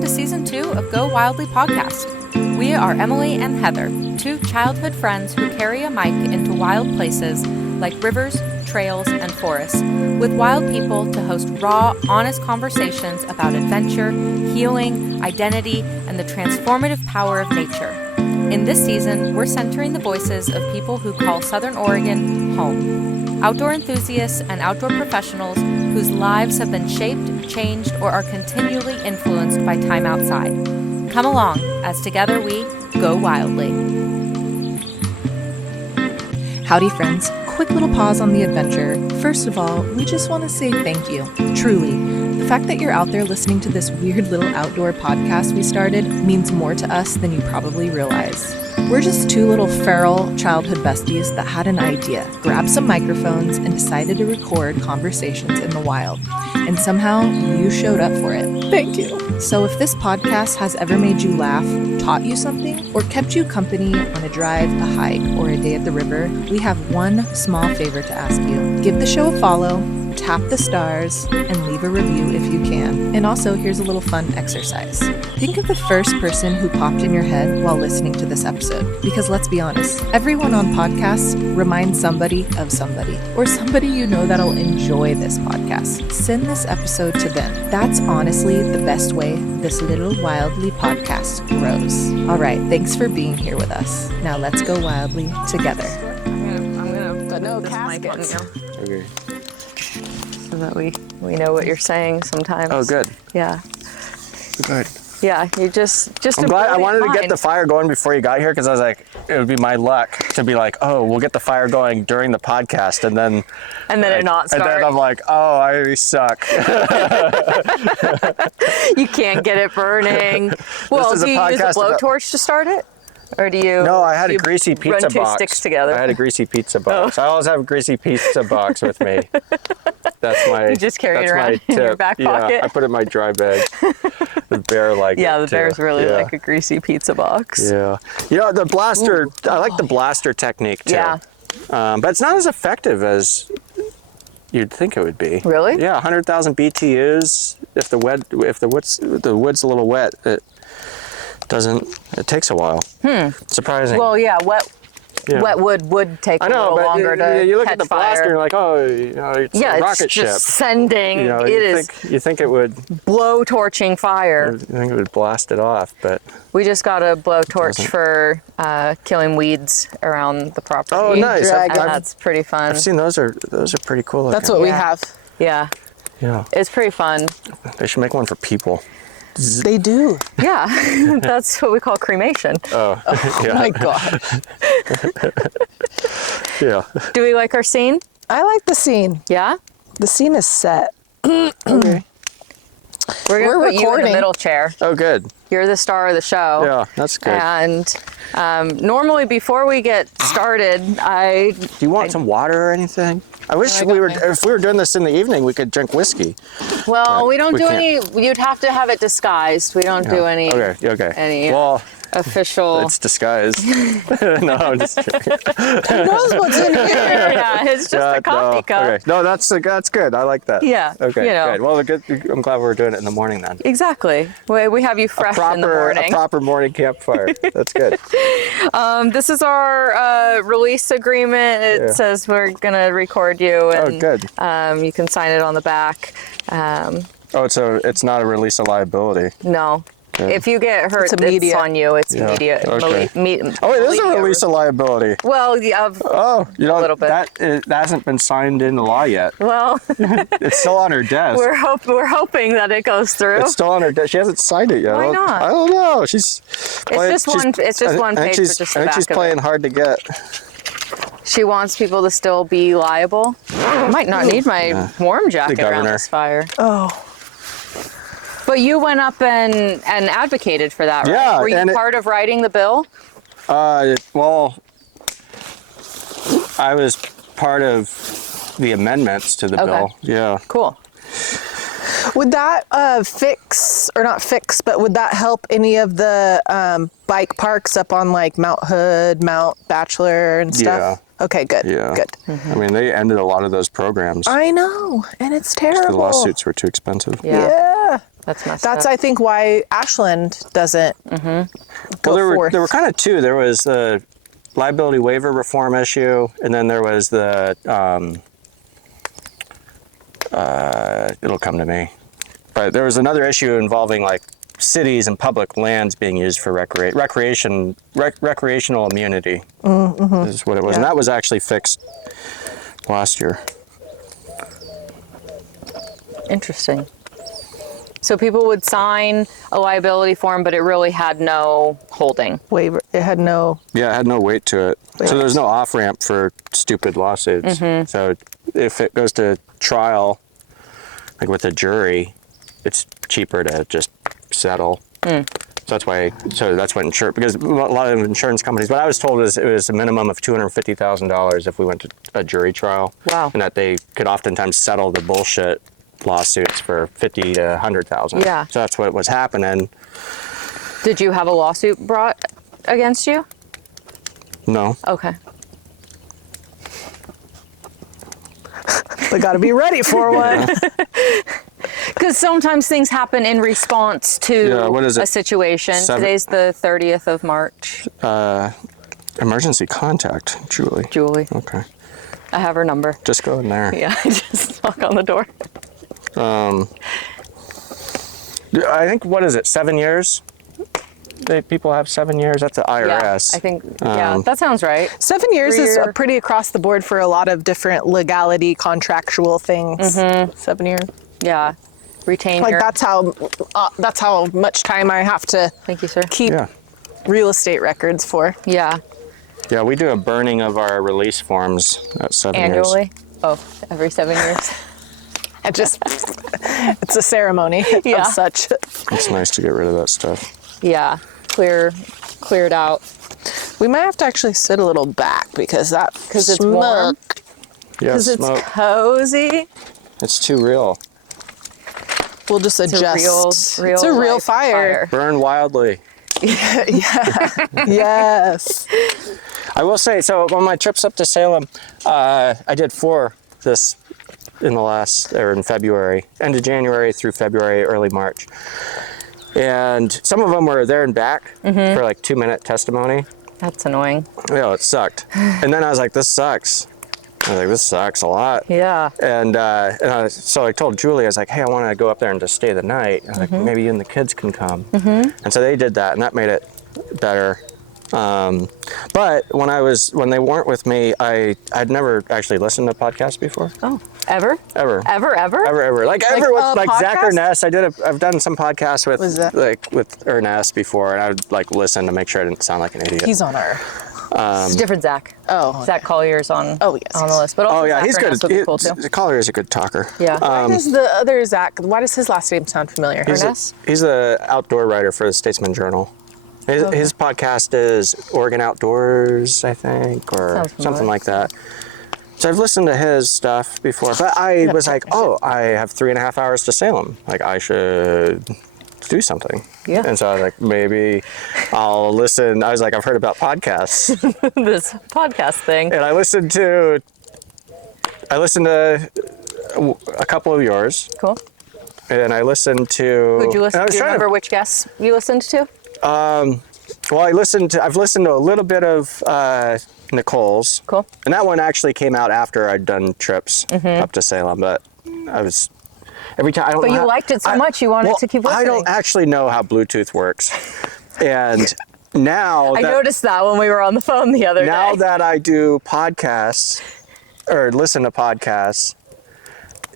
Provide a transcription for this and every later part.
welcome to Season 2 of Go Wildly podcast. We are Emily and Heather, two childhood friends who carry a mic into wild places like rivers, trails, and forests, with wild people to host raw, honest conversations about adventure, healing, identity, and the transformative power of nature. In this season, we're centering the voices of people who call Southern Oregon home. Outdoor enthusiasts and outdoor professionals whose lives have been shaped, changed, or are continually influenced by time outside. Come along as together we go wildly. Howdy, friends. Quick little pause on the adventure. First of all, we just want to say thank you. Truly. The fact that you're out there listening to this weird little outdoor podcast we started means more to us than you probably realize. We're just two little feral childhood besties that had an idea, grabbed some microphones, and decided to record conversations in the wild. And somehow, you showed up for it. Thank you. So if this podcast has ever made you laugh, taught you something, or kept you company on a drive, a hike, or a day at the river, we have one small favor to ask you. Give the show a follow, tap the stars, and leave a review if you can. And also, here's a little fun exercise. Think of the first person who popped in your head while listening to this episode. Because let's be honest, everyone on podcasts reminds somebody of somebody, or somebody you know that'll enjoy this podcast. Send this episode to them. That's honestly the best way this little wildly podcast grows. All right, thanks for being here with us. Now let's go wildly together. I'm gonna But no caskets. Okay. so that we know what you're saying sometimes. Oh, good. Yeah. Good. Yeah, you just I'm a glad I brilliant wanted to get mind. the fire going before you got here because I was like, it would be my luck to be like, oh, we'll get the fire going during the podcast, and then it not start. And then I'm like, oh, I really suck. You can't get it burning. Well, is a do you use a podcast about- blowtorch to start it? Or do you? No, I had a you greasy pizza run two box. sticks together. I had a greasy pizza box. I always have a greasy pizza box with me. That's my. You just carry it that's around my in your tip. back Yeah, pocket? I put it in my dry bag. The bear like Yeah, it the too. bears really Yeah. like a greasy pizza box. Yeah. You know, the blaster, I like the blaster technique too. Yeah. But it's not as effective as you'd think it would be. Really? Yeah, 100,000 BTUs. If the wood's a little wet, it takes a while. Surprising. Well, yeah, Yeah. wet wood would take I a know, little but longer to you look catch at the fire. blaster and you're like, oh, you know, it's Yeah, a rocket it's just ship. sending. You know, you think it would blow torching fire. you think it would blast it off, but We just got a blowtorch doesn't. for killing weeds around the property. oh, nice. And that's pretty fun. I've seen those are pretty cool looking. That's what we Yeah. have. Yeah, Yeah, it's pretty fun. they should make one for people. They do. Yeah, that's what we call cremation. Oh, Oh yeah, my God. yeah. Do we like our scene? I like the scene. Yeah? The scene is set. Okay. We're going to We're put you in the recording. middle chair. Oh, good. You're the star of the show. Yeah, that's good. And normally before we get started, Do you want some water or anything? I wish I got if we were doing this in the evening, we could drink whiskey. well, we don't we do can't. any, you'd have to have it disguised. We don't do any Okay. any, Well, official. it's disguised. No, I'm just kidding. Who knows what's in here? Yeah, it's just a coffee no. cup. Okay. No, that's good. I like that. Yeah, Okay. you know. Good. Well, good. I'm glad we're doing it in the morning then. Exactly. We have you fresh in the A morning. proper morning campfire. That's good. This is our release agreement. It Yeah. says we're going to record you. Oh, And, good. You can sign it on the back. Oh, it's not a release of liability. No. If you get hurt, It's it's immediate. on you. It's Yeah, immediate. okay. Oh, it is a release of liability. Well, yeah, Oh, you know, little bit. that hasn't been signed into law yet. well, It's still on her desk. we're hoping that it goes through. It's still on her desk. She hasn't signed it yet. Why not? I don't know. She's just one page I think with she's just the I think she's back of playing it. hard to get. She wants people to still be liable. I might not need my warm jacket around governor. this fire. Oh, But you went up and advocated for that, right? Yeah, Were you and part of writing the bill? Well, I was part of the amendments to the Okay. bill. Yeah. Cool. would that would that help any of the bike parks up on like Mount Hood, Mount Bachelor and stuff? Okay, good. Yeah. Good. I mean, they ended a lot of those programs. I know, and it's terrible. The lawsuits were too expensive. Yeah. That's messed That's, up. I think, why Ashland doesn't go forth. There were kind of two. There was the liability waiver reform issue, and then there was the, it'll come to me. But there was another issue involving like cities and public lands being used for recreational immunity is what it was. And that was actually fixed last year. Interesting. So people would sign a liability form, but it really had no holding. Waiver. It had no. Yeah, it had no weight to it. So there's no off-ramp for stupid lawsuits. So if it goes to trial, like with a jury, it's cheaper to just settle. So that's why. So that's what insurance, because a lot of insurance companies. What I was told is it was a minimum of $250,000 if we went to a jury trial. Wow. And that they could oftentimes settle the bullshit lawsuits for $50,000 to $100,000. Yeah. So that's what was happening. Did you have a lawsuit brought against you? No. Okay. They got to be ready for one. Because sometimes things happen in response to what is it? a situation. Today's the 30th of March. Emergency contact, Julie. Julie. Okay. I have her number. Just go in there. Yeah, just knock on the door. I think, what is it, 7 years? People have 7 years? That's the IRS. Yeah, I think, that sounds right. 7 years is Three-year- pretty across the board for a lot of different legality, contractual things. 7 years. Yeah. Retain Like your... that's how much time I have to Thank you, sir. keep Yeah. real estate records for. Yeah. Yeah, we do a burning of our release forms at 7 years. Annually? Oh, every 7 years. It just it's a ceremony Yeah. of such. It's nice to get rid of that stuff. Yeah. Clear it out. We might have to actually sit a little back because Because it's warm. Yeah, Because it's smoke. cozy. It's too real. We'll just It's adjust. a real it's a real life fire. Burn wildly. Yes. I will say, so on my trips up to Salem, I did 4 in February, end of January through February, early March. And some of them were there and back for like 2-minute testimony. That's annoying. It sucked. And then I was like, this sucks. I was like, this sucks a lot. Yeah. So I told Julie, I was like, hey, I want to go up there and just stay the night. I was like, maybe you and the kids can come. And so they did that, and that made it better. But when they weren't with me, I'd never actually listened to podcasts before. Oh, ever? Ever. Like a like Zach podcast? Ernest. I've done some podcasts with Ernest before, and I would like listen to make sure I didn't sound like an idiot. He's on our. It's a different Zach. Oh. Zach Collier's on Oh, yes, on the yes. list. But also Zach he's good. Ernest would be cool too. Collier is a good talker. Yeah. Why does the other Zach? Why does his last name sound familiar? Ernest? He's the outdoor writer for the Statesman Journal. His podcast is Oregon Outdoors, I think, or Sounds familiar. something like that. So I've listened to his stuff before, but I was like, I have 3.5 hours to Salem. Like, I should do something. Yeah. And so I was like, maybe I'll listen. I was like, I've heard about podcasts. This podcast thing. And I listened to a couple of yours. Cool. And I listened to... Who'd you listen and I to? was Do you trying remember which guests you listened to? Well, I've listened to a little bit of Nicole's. Cool. And that one actually came out after I'd done trips up to Salem, but I was every time I don't But know you how- liked it so much you wanted to keep listening. I don't actually know how Bluetooth works. And now I that, noticed that when we were on the phone the other now day. that I do podcasts or listen to podcasts,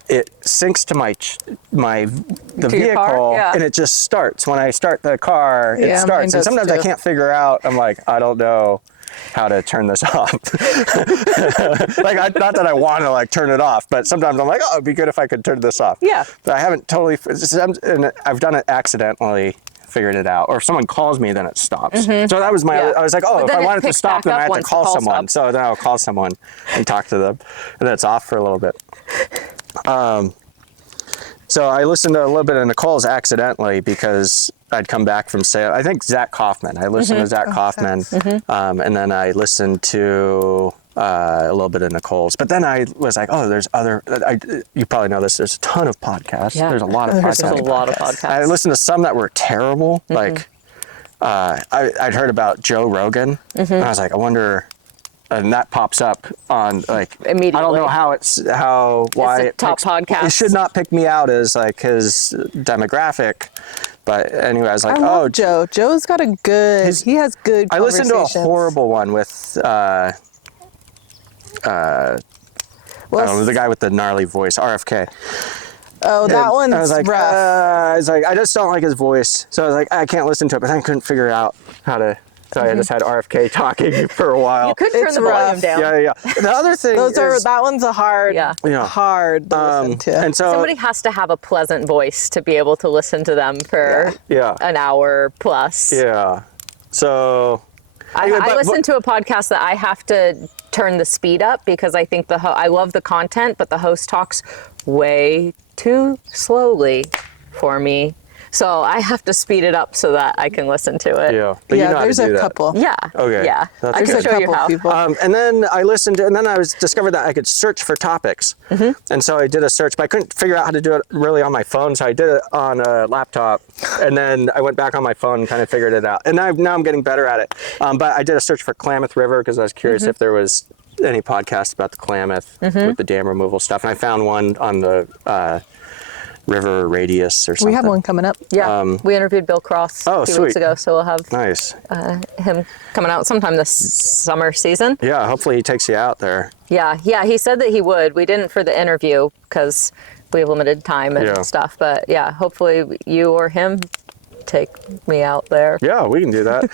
it syncs to the To your car? vehicle, Yeah. and it just starts. When I start the car, it Yeah, mine starts. And does sometimes I too. can't figure out. I'm like, I don't know how to turn this off. Not that I want to like turn it off, but sometimes I'm like, oh, it'd be good if I could turn this off. Yeah. But I haven't totally. And I've done it accidentally. Figured it out, or if someone calls me, then it stops. So that was my. Yeah. I was like, oh, But if then I it wanted to picks stop, back then I up have to once the call call someone. stops. So then I'll call someone and talk to them, and then it's off for a little bit. So I listened to a little bit of Nicole's accidentally because I'd come back from Salem. I think Zach Kaufman. I listened to Zach Kaufman, and then I listened to a little bit of Nicole's. But then I was like, oh, there's other, you probably know this, there's a ton of podcasts. Yeah. There's a lot of There's podcasts. a lot of podcasts. I listened to some that were terrible. Like, I'd heard about Joe Rogan, and I was like, I wonder, and that pops up on like, Immediately. I don't know why It's a top podcast. It should not pick me out as like his demographic. But anyway, I was like, I love Joe. Joe's got he has good I listened to a conversations. horrible one with, I don't know, the guy with the gnarly voice, RFK. Oh, that one's I was like, rough. I was like, I just don't like his voice. So I was like, I can't listen to it, but then I couldn't figure out how to. So I just had RFK talking for a while. You could turn It's the volume rough. down. Yeah. The other thing That one's a hard, Yeah. hard to listen to. And so Somebody has to have a pleasant voice to be able to listen to them for an hour plus. Yeah. So I listen to a podcast that I have to turn the speed up because I think I love the content, but the host talks way too slowly for me. So I have to speed it up so that I can listen to it. Yeah. But you know how to there's do a that. couple. Yeah. Okay. Yeah. That's I can good. show you how. People. And then I listened to, and then I discovered that I could search for topics. And so I did a search, but I couldn't figure out how to do it really on my phone. So I did it on a laptop, and then I went back on my phone and kind of figured it out. And now I'm getting better at it. But I did a search for Klamath River because I was curious if there was any podcast about the Klamath with the dam removal stuff. And I found one on the river radius or something. We have one coming up. Yeah. We interviewed Bill Cross a few weeks sweet. ago, so we'll have Nice. him coming out sometime this summer season. Yeah, hopefully he takes you out there. Yeah, he said that he would. We didn't for the interview because we have limited time and stuff. But yeah, hopefully you or him take me out there. Yeah, we can do that.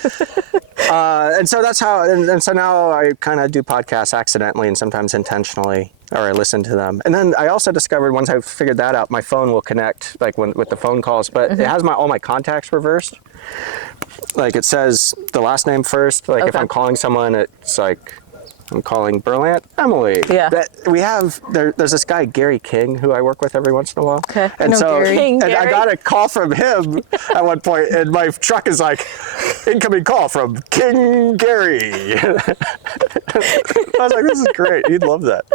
And so that's how, and so now I kind of do podcasts accidentally and sometimes intentionally, or I listen to them. And then I also discovered once I figured that out, my phone will connect like with the phone calls, but it has all my contacts reversed. Like it says the last name first. Like if I'm calling someone, it's like, I'm calling Berlant Emily. Yeah. There's this guy, Gary King, who I work with every once in a while. Okay. And so King, I Gary. got a call from him at one point, and my truck is like, incoming call from King Gary. I was like, this is great. You'd love that.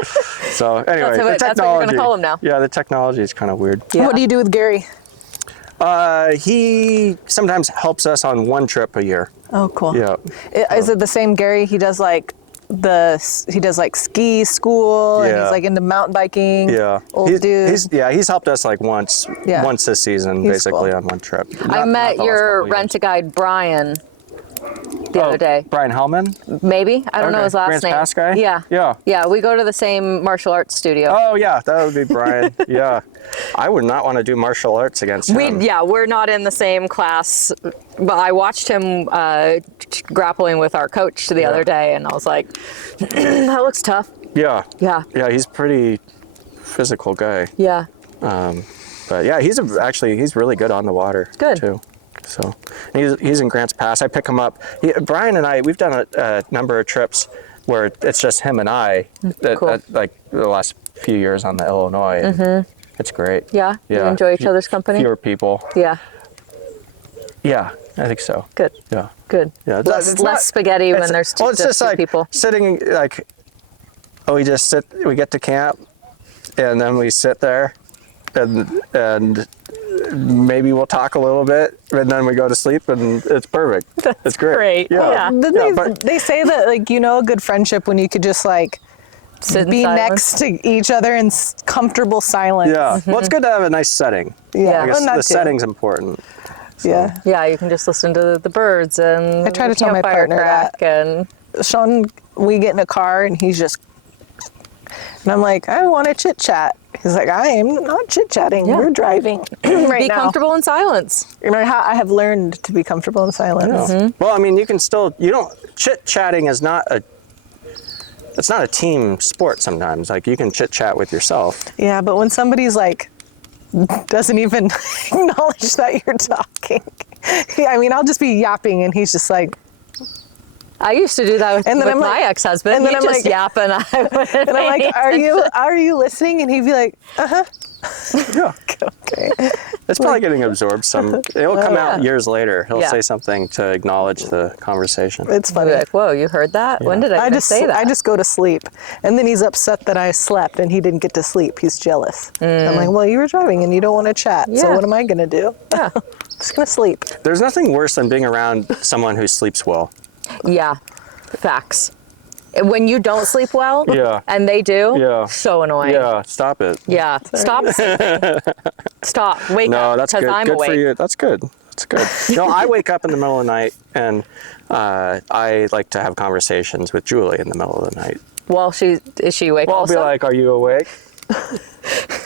So anyway, the technology. That's what you're going to call him now. Yeah, the technology is kind of weird. Yeah. What do you do with Gary? He sometimes helps us on one trip a year. Oh, cool. Yeah. Is it the same Gary? He does like ski school, and he's like into mountain biking. Yeah. Old dude. He's helped us like once this season, He's basically cool. on one trip. I met your rent-a-guide Brian the other day. Brian Hellman? Maybe. I don't know Okay. his last Grants name. Pass guy? Yeah. Yeah. Yeah, we go to the same martial arts studio. Oh yeah, that would be Brian. Yeah. I would not want to do martial arts against him. We're not in the same class, but I watched him grappling with our coach the other day, and I was like, that looks tough. Yeah. Yeah. Yeah, he's pretty physical guy. Yeah. But yeah, he's really good on the water Good. too. So he's in Grants Pass. I pick him up. Brian and I, we've done a number of trips where it's just him and I. Cool. Like the last few years on the Illinois. Mm-hmm. It's great. Yeah? You enjoy each other's company? Fewer people. Yeah. Yeah, I think so. Good. Yeah. Good. Yeah. Less spaghetti when there's it's just two like people. sitting like, we get to camp, and then we sit there, and maybe we'll talk a little bit, and then we go to sleep, and it's perfect. It's great. Yeah. They say that like a good friendship when you could just like Sit in be silence. next to each other in comfortable silence. Yeah. Well, it's good to have a nice setting. Yeah. I guess Well, that the too. setting's important. Yeah. Yeah, you can just listen to the birds and I try to the tell my campfire partner crack and Sean, we get in a car and he's just, and I'm like, I want to chit chat. He's like, I am not chit chatting. Yeah. We're driving right be now. comfortable in silence. I have learned to be comfortable in silence. Yeah. Well, I mean, chit-chatting is it's not a team sport sometimes. Like, you can chit-chat with yourself. Yeah, but when somebody's like, doesn't even acknowledge that you're talking. I mean, I'll just be yapping and he's just like, I used to do that with And then I'm my like- ex-husband. and then He'd I'm just like- yap and I would and I'm like, are you listening? And he'd be like, uh-huh. Yeah. Okay. It's probably getting absorbed some. It'll come out years later. He'll Yeah. say something to acknowledge the conversation. It's I'll funny. be like, whoa, you heard that? When did I even say that? I just go to sleep, and then he's upset that I slept and he didn't get to sleep. He's jealous. I'm like, well, you were driving and you don't want to chat. So Yeah. what am I gonna do? Yeah. Just gonna sleep. There's nothing worse than being around someone who sleeps well. Yeah, facts. When you don't sleep well, Yeah. and they do, Yeah. so annoying. Yeah, stop it. Yeah, stop. Stop. Wake No, up, that's because good. I'm Good awake. for you. That's good. That's good. No, I wake up in the middle of the night, and I like to have conversations with Julie in the middle of the night. Well, is she awake Well, I'll also? be like, "Are you awake?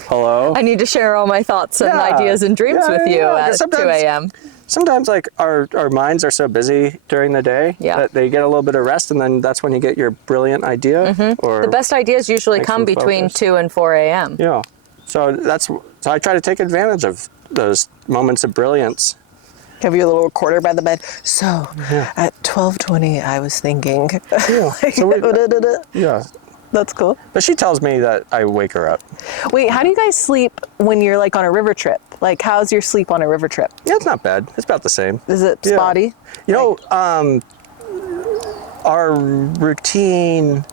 Hello." I need to share all my thoughts and Yeah. ideas and dreams Yeah, with you yeah. at 2 Sometimes- a.m. Sometimes, like our minds are so busy during the day that they get a little bit of rest, and then that's when you get your brilliant idea. Or The best ideas usually Makes come them between focus. 2 and 4 a.m. Yeah. So I try to take advantage of those moments of brilliance. Have you a little recorder by the bed? So at 12:20, I was thinking. Yeah. Yeah. That's cool. But she tells me that I wake her up. Wait, how do you guys sleep when you're like on a river trip? Like, how's your sleep on a river trip? Yeah, it's not bad. It's about the same. Is it Yeah. spotty? You know, our routine,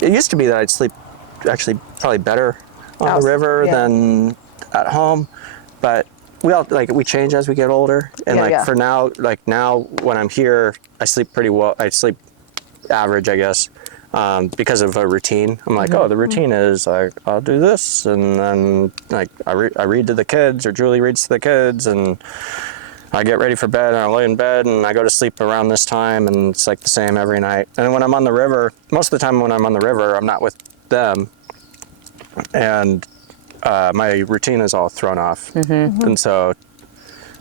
it used to be that I'd sleep actually probably better on Out- the river yeah. than at home, but we change as we get older. And for now, now when I'm here, I sleep pretty well. I sleep average, I guess. Because of a routine. I'm like, oh, the routine is like, I'll do this, and then like I read to the kids, or Julie reads to the kids, and I get ready for bed, and I lay in bed, and I go to sleep around this time, and it's like the same every night. And when I'm on the river, most of the time when I'm on the river, I'm not with them, and my routine is all thrown off, and so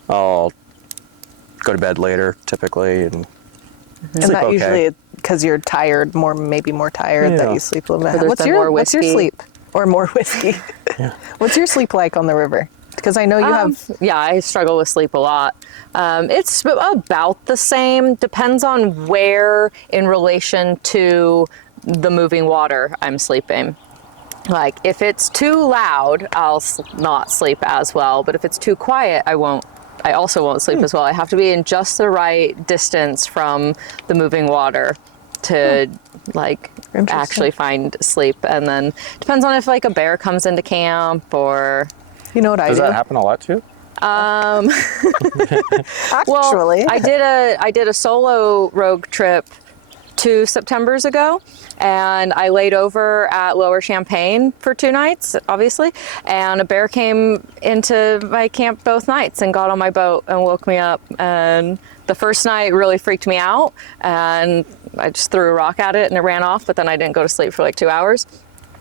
I'll go to bed later typically, and And sleep that okay. usually because you're tired, maybe more tired that Yeah. you sleep a little bit. Or there's What's been your more What's your whiskey. sleep? Or more whiskey? What's your sleep like on the river? Because I know you have. Yeah, I struggle with sleep a lot. It's about the same. Depends on where in relation to the moving water I'm sleeping. Like, if it's too loud, I'll not sleep as well. But if it's too quiet, I also won't sleep as well. I have to be in just the right distance from the moving water to actually find sleep. And then depends on if like a bear comes into camp, or You know what I Does do? that happen a lot too? Actually, I did a solo rogue trip 2 Septembers ago, and I laid over at Lower Champaign for 2 nights, obviously, and a bear came into my camp both nights and got on my boat and woke me up. And the first night really freaked me out, and I just threw a rock at it and it ran off, but then I didn't go to sleep for like 2 hours.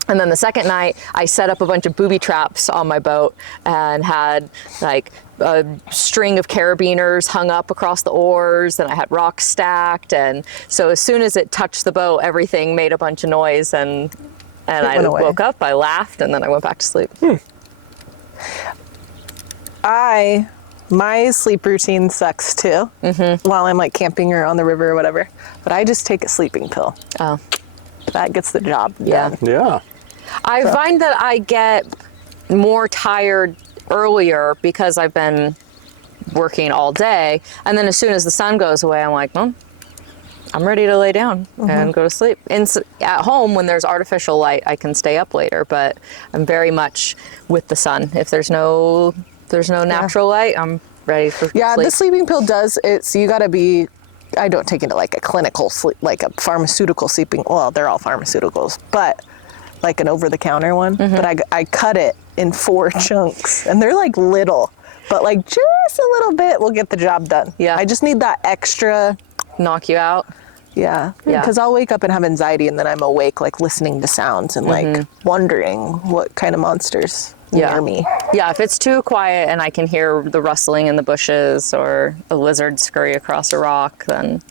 And then the second night, I set up a bunch of booby traps on my boat and had like a string of carabiners hung up across the oars, and I had rocks stacked. And so as soon as it touched the boat, everything made a bunch of noise, and I went away. woke up, I laughed, and then I went back to sleep. My sleep routine sucks too. While I'm like camping or on the river or whatever, but I just take a sleeping pill. Oh, That gets the job Yeah. done. Yeah. I find that I get more tired earlier because I've been working all day, and then as soon as the sun goes away, I'm like, well, I'm ready to lay down and go to sleep. At home, when there's artificial light, I can stay up later, but I'm very much with the sun. If there's no natural light, I'm ready for Yeah, sleep. the sleeping pill does. It's you got to be. I don't take it like a clinical sleep, like a pharmaceutical sleeping. Well, they're all pharmaceuticals, but like an over-the-counter one. But I cut it in 4 chunks, and they're like little, but like just a little bit will get the job done. Yeah. I just need that extra. Knock you out. Yeah, Yeah. because I'll wake up and have anxiety, and then I'm awake, like listening to sounds and like wondering what kind of monsters near me. Yeah, if it's too quiet and I can hear the rustling in the bushes or a lizard scurry across a rock, then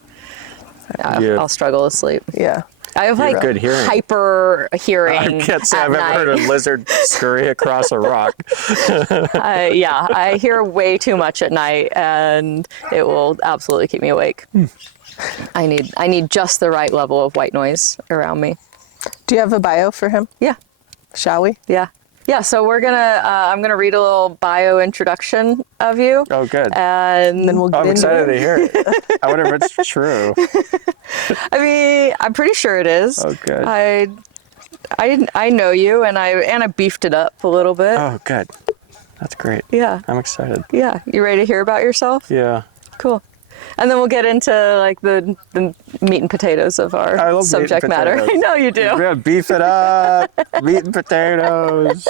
Yeah. I'll struggle to sleep. Yeah. I have like good hearing. hyper hearing. I can't say at I've night. ever heard a lizard scurry across a rock. Yeah, I hear way too much at night, and it will absolutely keep me awake. I need just the right level of white noise around me. Do you have a bio for him? Yeah, Shall we? yeah. Yeah, so I'm gonna read a little bio introduction of you. Oh, good. And Then we'll get I'm into excited it. to hear it. I wonder if it's true. I mean, I'm pretty sure it is. Oh, good. I know you, and I beefed it up a little bit. Oh, good. That's great. Yeah. I'm excited. Yeah. You ready to hear about yourself? Yeah. Cool. And then we'll get into like the meat and potatoes of I our love subject meat and matter. potatoes. I know you do. We're gonna beef it up. Meat and potatoes.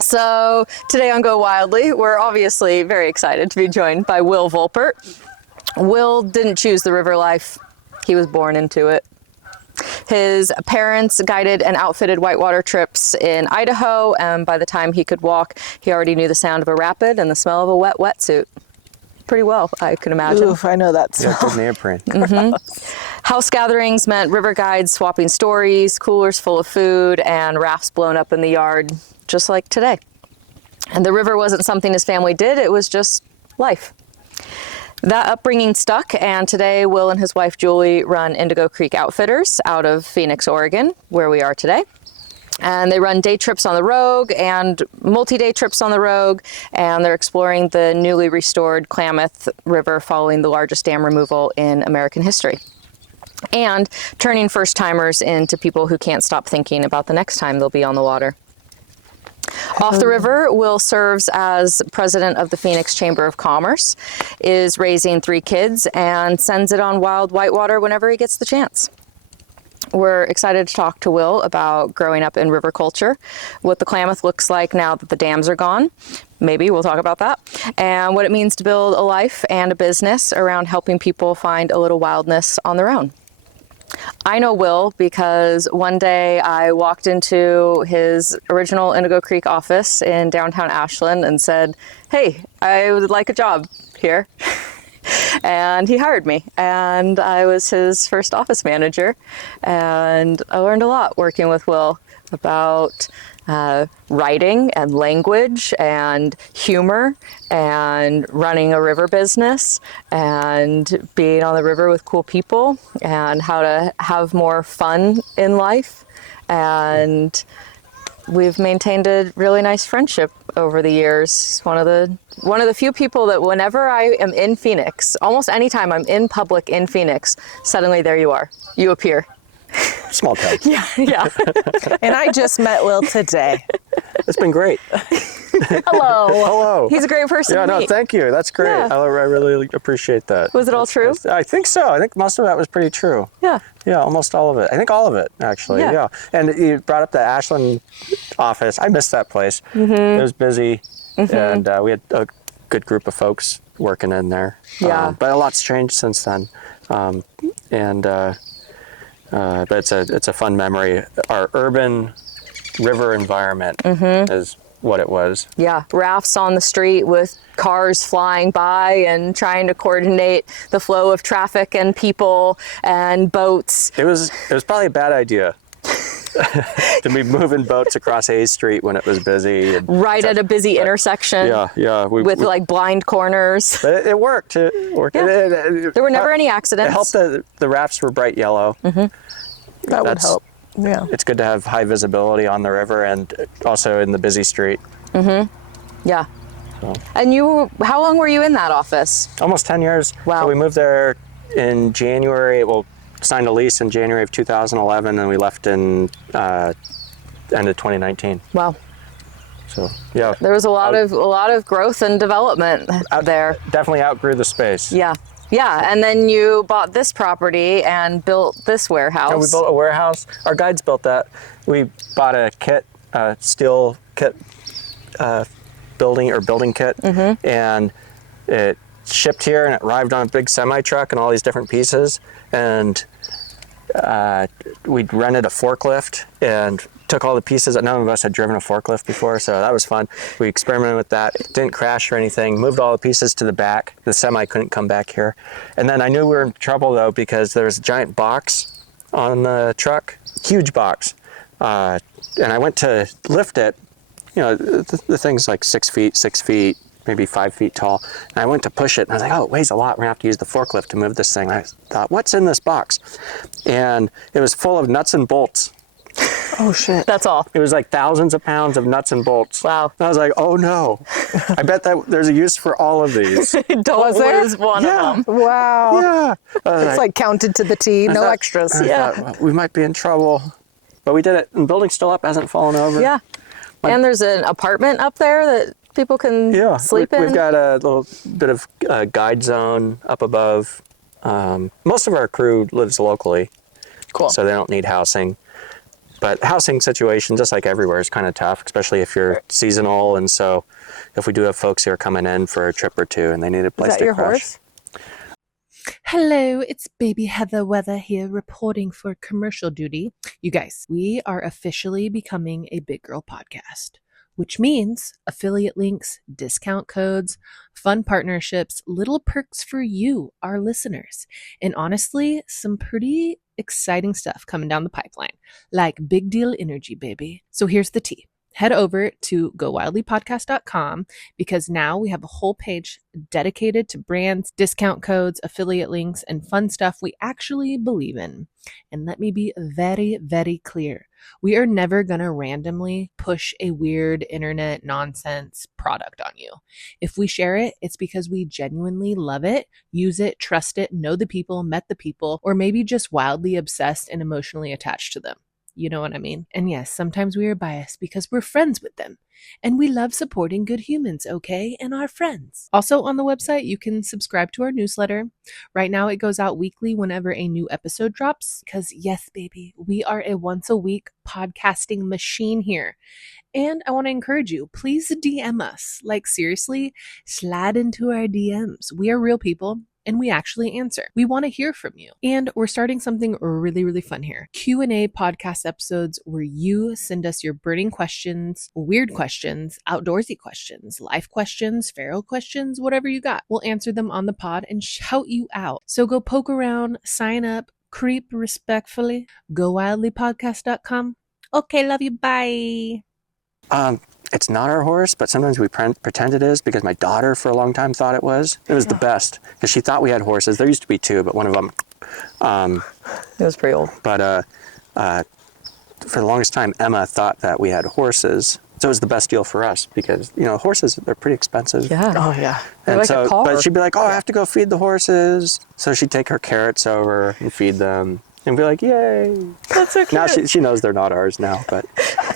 So today on Go Wildly, we're obviously very excited to be joined by Will Volpert. Will didn't choose the river life. He was born into it. His parents guided and outfitted whitewater trips in Idaho, and by the time he could walk, he already knew the sound of a rapid and the smell of a wet wetsuit. Pretty well, I can imagine. Oof, I know that Yeah, smell. good neoprene. House gatherings meant river guides swapping stories, coolers full of food, and rafts blown up in the yard, just like today. And the river wasn't something his family did, it was just life. That upbringing stuck, and today Will and his wife Julie run Indigo Creek Outfitters out of Phoenix, Oregon, where we are today. And they run day trips on the Rogue and multi-day trips on the Rogue, and they're exploring the newly restored Klamath River following the largest dam removal in American history. And turning first-timers into people who can't stop thinking about the next time they'll be on the water. Off the river, Will serves as president of the Phoenix Chamber of Commerce, is raising 3 kids, and sends it on wild whitewater whenever he gets the chance. We're excited to talk to Will about growing up in river culture, what the Klamath looks like now that the dams are gone. Maybe we'll talk about that. And what it means to build a life and a business around helping people find a little wildness on their own. I know Will because one day I walked into his original Indigo Creek office in downtown Ashland and said, "Hey, I would like a job here." And he hired me, and I was his first office manager, and I learned a lot working with Will about writing and language and humor and running a river business and being on the river with cool people and how to have more fun in life. And we've maintained a really nice friendship over the years. One of the few people that whenever I am in Phoenix, almost anytime I'm in public in Phoenix, suddenly there you are. You appear. Small town. Yeah. And I just met Will today. It's been great. Hello. Hello. He's a great person Yeah, to no, meet. thank you. That's great. Yeah. I really appreciate that. Was it all true? I think so. I think most of that was pretty true. Yeah. Yeah, almost all of it. I think all of it, actually. Yeah. Yeah. And you brought up the Ashland office. I missed that place. It was busy, and we had a good group of folks working in there. Yeah. But a lot's changed since then. But it's a fun memory. Our urban river environment is what it was. Yeah, rafts on the street with cars flying by and trying to coordinate the flow of traffic and people and boats. It was probably a bad idea to be moving boats across A Street when it was busy. And Right at a busy intersection. Yeah. With like blind corners. But it worked. It worked. Yeah. There were never any It accidents. helped that the rafts were bright yellow. That would That's- help. Yeah. It's good to have high visibility on the river and also in the busy street. Yeah. So. And how long were you in that office? Almost 10 years. Wow. So we moved there in January. Well, signed a lease in January of 2011, and we left in end of 2019. Wow. So yeah, There was a lot of growth and development there. definitely outgrew the space. Yeah. Yeah, and then you bought this property and built this warehouse. And we built a warehouse. Our guides built that. We bought a kit, steel kit, building kit, and it shipped here and it arrived on a big semi truck and all these different pieces. And we rented a forklift and took all the pieces. None of us had driven a forklift before, so that was fun. We experimented with that. It didn't crash or anything. Moved all the pieces to the back. The semi couldn't come back here. And then I knew we were in trouble though because there was a giant box on the truck, huge box. And I went to lift it. You know, the thing's like 6 feet, maybe 5 feet tall. And I went to push it and I was like, oh, it weighs a lot. We're gonna have to use the forklift to move this thing. And I thought, what's in this box? And it was full of nuts and bolts. Oh, shit. That's all. It was like thousands of pounds of nuts and bolts. Wow. And I was like, oh no. I bet that there's a use for all of these. Don't lose one of them. Wow. Yeah. It's like counted to the T, no extras. I thought, well, we might be in trouble. But we did it. And the building's still up, hasn't fallen over. Yeah. And there's an apartment up there that people can sleep in. We've got a little bit of guide zone up above. Most of our crew lives locally. Cool. So they don't need housing. But housing situation, just like everywhere, is kind of tough, especially if you're seasonal. And so if we do have folks here coming in for a trip or two and they need a place Is that to your crash. horse? Hello, it's baby Heather Weather here reporting for commercial duty. You guys, we are officially becoming a Big Girl podcast, which means affiliate links, discount codes, fun partnerships, little perks for you, our listeners, and honestly, some pretty exciting stuff coming down the pipeline, like big deal energy, baby. So here's the tea. Head over to gowildlypodcast.com because now we have a whole page dedicated to brands, discount codes, affiliate links, and fun stuff we actually believe in. And let me be very, very clear. We are never going to randomly push a weird internet nonsense product on you. If we share it, it's because we genuinely love it, use it, trust it, know the people, met the people, or maybe just wildly obsessed and emotionally attached to them. You know what I mean? And yes, sometimes we are biased because we're friends with them. And we love supporting good humans, okay? And our friends. Also on the website, you can subscribe to our newsletter. Right now, it goes out weekly whenever a new episode drops. Because yes, baby, we are a once a week podcasting machine here. And I want to encourage you, please DM us. Like seriously, slide into our DMs. We are real people. And we actually answer. We want to hear from you. And we're starting something really, really fun here. Q&A podcast episodes where you send us your burning questions, weird questions, outdoorsy questions, life questions, feral questions, whatever you got. We'll answer them on the pod and shout you out. So go poke around, sign up, creep respectfully, gowildlypodcast.com. Okay, love you. Bye. It's not our horse, but sometimes we pretend it is because my daughter for a long time thought it was. It was the best because she thought we had horses. There used to be two, but one of them... It was pretty old. But for the longest time, Emma thought that we had horses. So it was the best deal for us because, you know, horses, they're pretty expensive. Yeah. Oh, yeah. They're like a car. But she'd be like, oh, I have to go feed the horses. So she'd take her carrots over and feed them. And be like, yay. That's so cute. Now she knows they're not ours now, but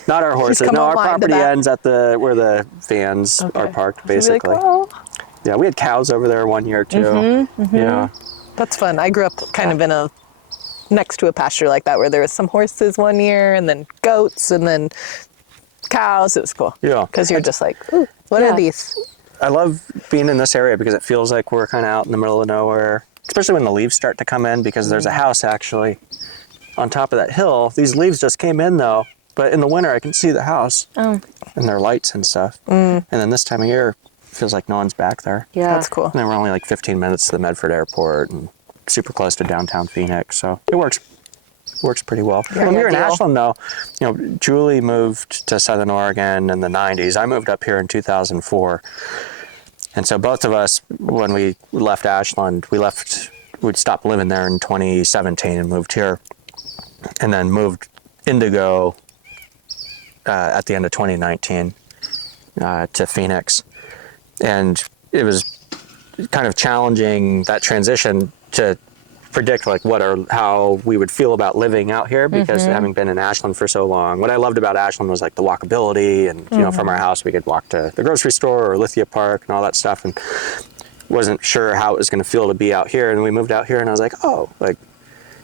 not our horses. come No, our online to property that. ends at where the vans are parked, She'd be like, basically. oh. Yeah, we had cows over there one year too. Yeah. That's fun. I grew up kind of in next to a pasture like that where there was some horses one year and then goats and then cows. It was cool. Yeah. Because you're just like, ooh, what are these? I love being in this area because it feels like we're kind of out in the middle of nowhere, especially when the leaves start to come in because there's a house actually on top of that hill. These leaves just came in though, but in the winter I can see the house and their lights and stuff. And then this time of year, it feels like no one's back there. Yeah. That's cool. And then we're only like 15 minutes to the Medford airport and super close to downtown Phoenix. So it works pretty well. When we were in ideal. Ashland though, you know, Julie moved to Southern Oregon in the 90s. I moved up here in 2004. And so both of us, when we left Ashland, we'd stopped living there in 2017 and moved here. And then moved Indigo at the end of 2019 to Phoenix. And it was kind of challenging, that transition, to predict like how we would feel about living out here because having been in Ashland for so long. What I loved about Ashland was like the walkability and you know, from our house we could walk to the grocery store or Lithia Park and all that stuff, and wasn't sure how it was going to feel to be out here. And we moved out here and I was like, oh, like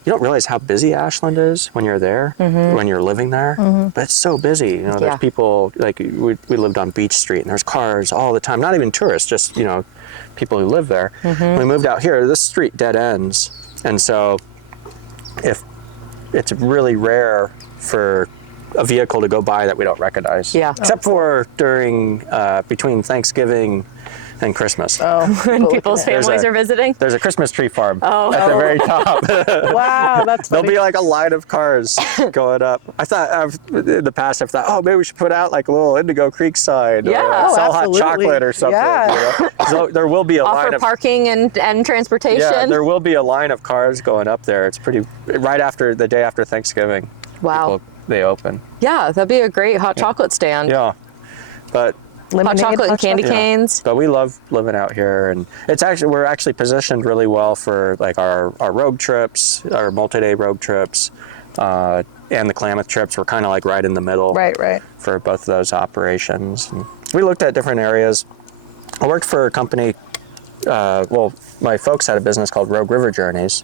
you don't realize how busy Ashland is when you're there, when you're living there, but it's so busy. You know, there's people, like we lived on Beach Street and there's cars all the time, not even tourists, just, you know, people who live there. When we moved out here, this street dead ends. And so if it's really rare for a vehicle to go by that we don't recognize. Yeah. Except for during, between Thanksgiving and Christmas. Oh, When people's families are visiting. There's a Christmas tree farm Oh. at the very top. wow, that's There'll funny. be like a line of cars going up. I thought, in the past, I've thought, oh, maybe we should put out like a little Indigo Creek sign. Yeah. Or Oh, sell hot absolutely. chocolate or something. Yeah. You know? So there will be a line Offer of parking and transportation. Yeah, there will be a line of cars going up there. It's pretty, right after the day after Thanksgiving. Wow. they open. Yeah, that'd be a great hot chocolate stand. Yeah, but Hot chocolate and candy canes. But we love living out here, and we're actually positioned really well for like our road trips, our multi-day road trips, and the Klamath trips. We're kind of like right in the middle. Right. For both of those operations. And we looked at different areas. I worked for a company. My folks had a business called Rogue River Journeys,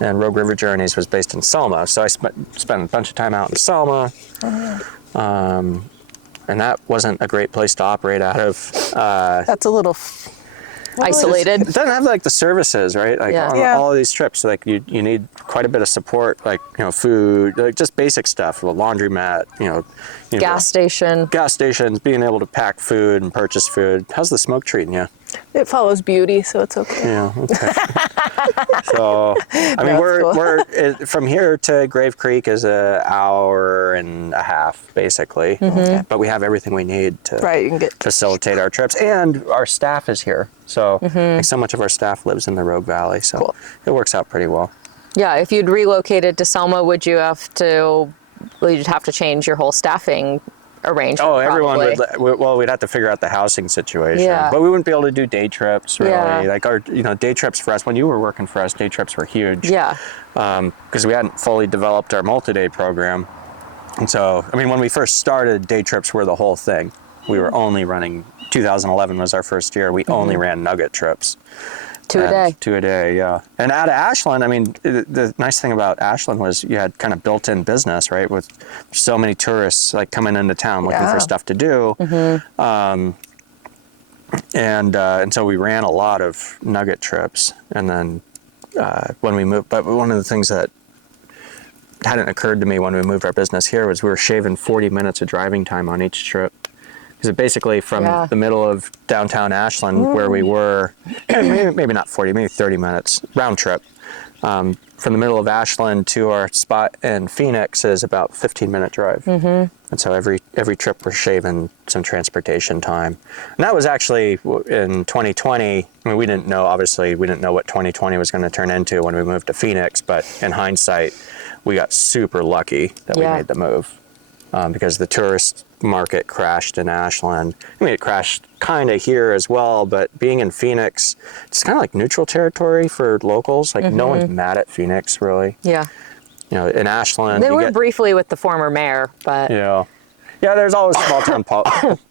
and Rogue River Journeys was based in Selma. So I spent a bunch of time out in Selma. And that wasn't a great place to operate out of. That's a little Isolated. It doesn't have like the services, right? Like on all of these trips, like you need quite a bit of support, like, you know, food, like just basic stuff, a laundromat, Gas stations, being able to pack food and purchase food. How's the smoke treating you? It follows beauty, so it's okay. Yeah. Okay. So, I mean, we're from here to Grave Creek is an hour and a half, basically. Okay. But we have everything we need to you can facilitate our trips, and our staff is here. So, like, so much of our staff lives in the Rogue Valley, so it works out pretty well. Yeah, if you'd relocated to Selma, would you have to? Well, you'd have to change your whole staffing arrangement. Oh, everyone probably. would. Well, we'd have to figure out the housing situation. Yeah. But we wouldn't be able to do day trips, really. Yeah. Like our, day trips for us, when you were working for us, day trips were huge. Yeah. Because we hadn't fully developed our multi-day program. And so, I mean, when we first started, day trips were the whole thing. We were only running, 2011 was our first year, we only ran nugget trips. Two a day, yeah. And out of Ashland, I mean, the nice thing about Ashland was you had kind of built-in business, right? With so many tourists like coming into town looking for stuff to do. And so we ran a lot of nugget trips. And then when we moved, but one of the things that hadn't occurred to me when we moved our business here was we were shaving 40 minutes of driving time on each trip. Because basically from the middle of downtown Ashland, where we were, maybe not 40, maybe 30 minutes, round trip. From the middle of Ashland to our spot in Phoenix is about 15-minute drive. And so every trip we're shaving some transportation time. And that was actually in 2020. I mean, we didn't know what 2020 was going to turn into when we moved to Phoenix. But in hindsight, we got super lucky that we made the move. Because the tourist market crashed in Ashland. I mean, it crashed kind of here as well, but being in Phoenix, it's kind of like neutral territory for locals. Like no one's mad at Phoenix, really. Yeah. In Ashland, they were briefly with the former mayor, but yeah, there's always small town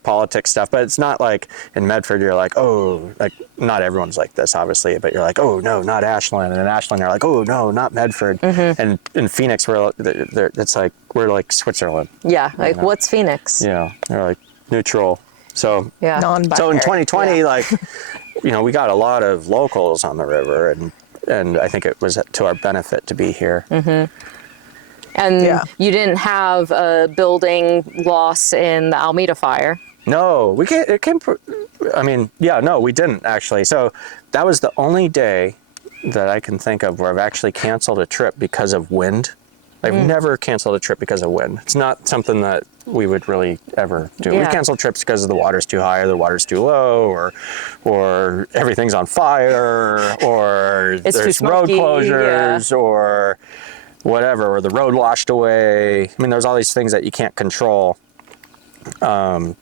politics stuff, but it's not like in Medford you're like, oh, like not everyone's like this, obviously, but you're like, oh no, not Ashland, and in Ashland you're like, oh no, not Medford, and in Phoenix it's like we're like Switzerland. Yeah, like what's Phoenix? Yeah, they're like neutral. So non-binary. So in 2020, like we got a lot of locals on the river, and I think it was to our benefit to be here. And you didn't have a building loss in the Almeda Fire. No, we didn't actually. So that was the only day that I can think of where I've actually canceled a trip because of wind. I've never canceled a trip because of wind. It's not something that we would really ever do. We cancel trips because the water's too high or the water's too low or everything's on fire or there's road closures or whatever, or the road washed away. I mean, there's all these things that you can't control that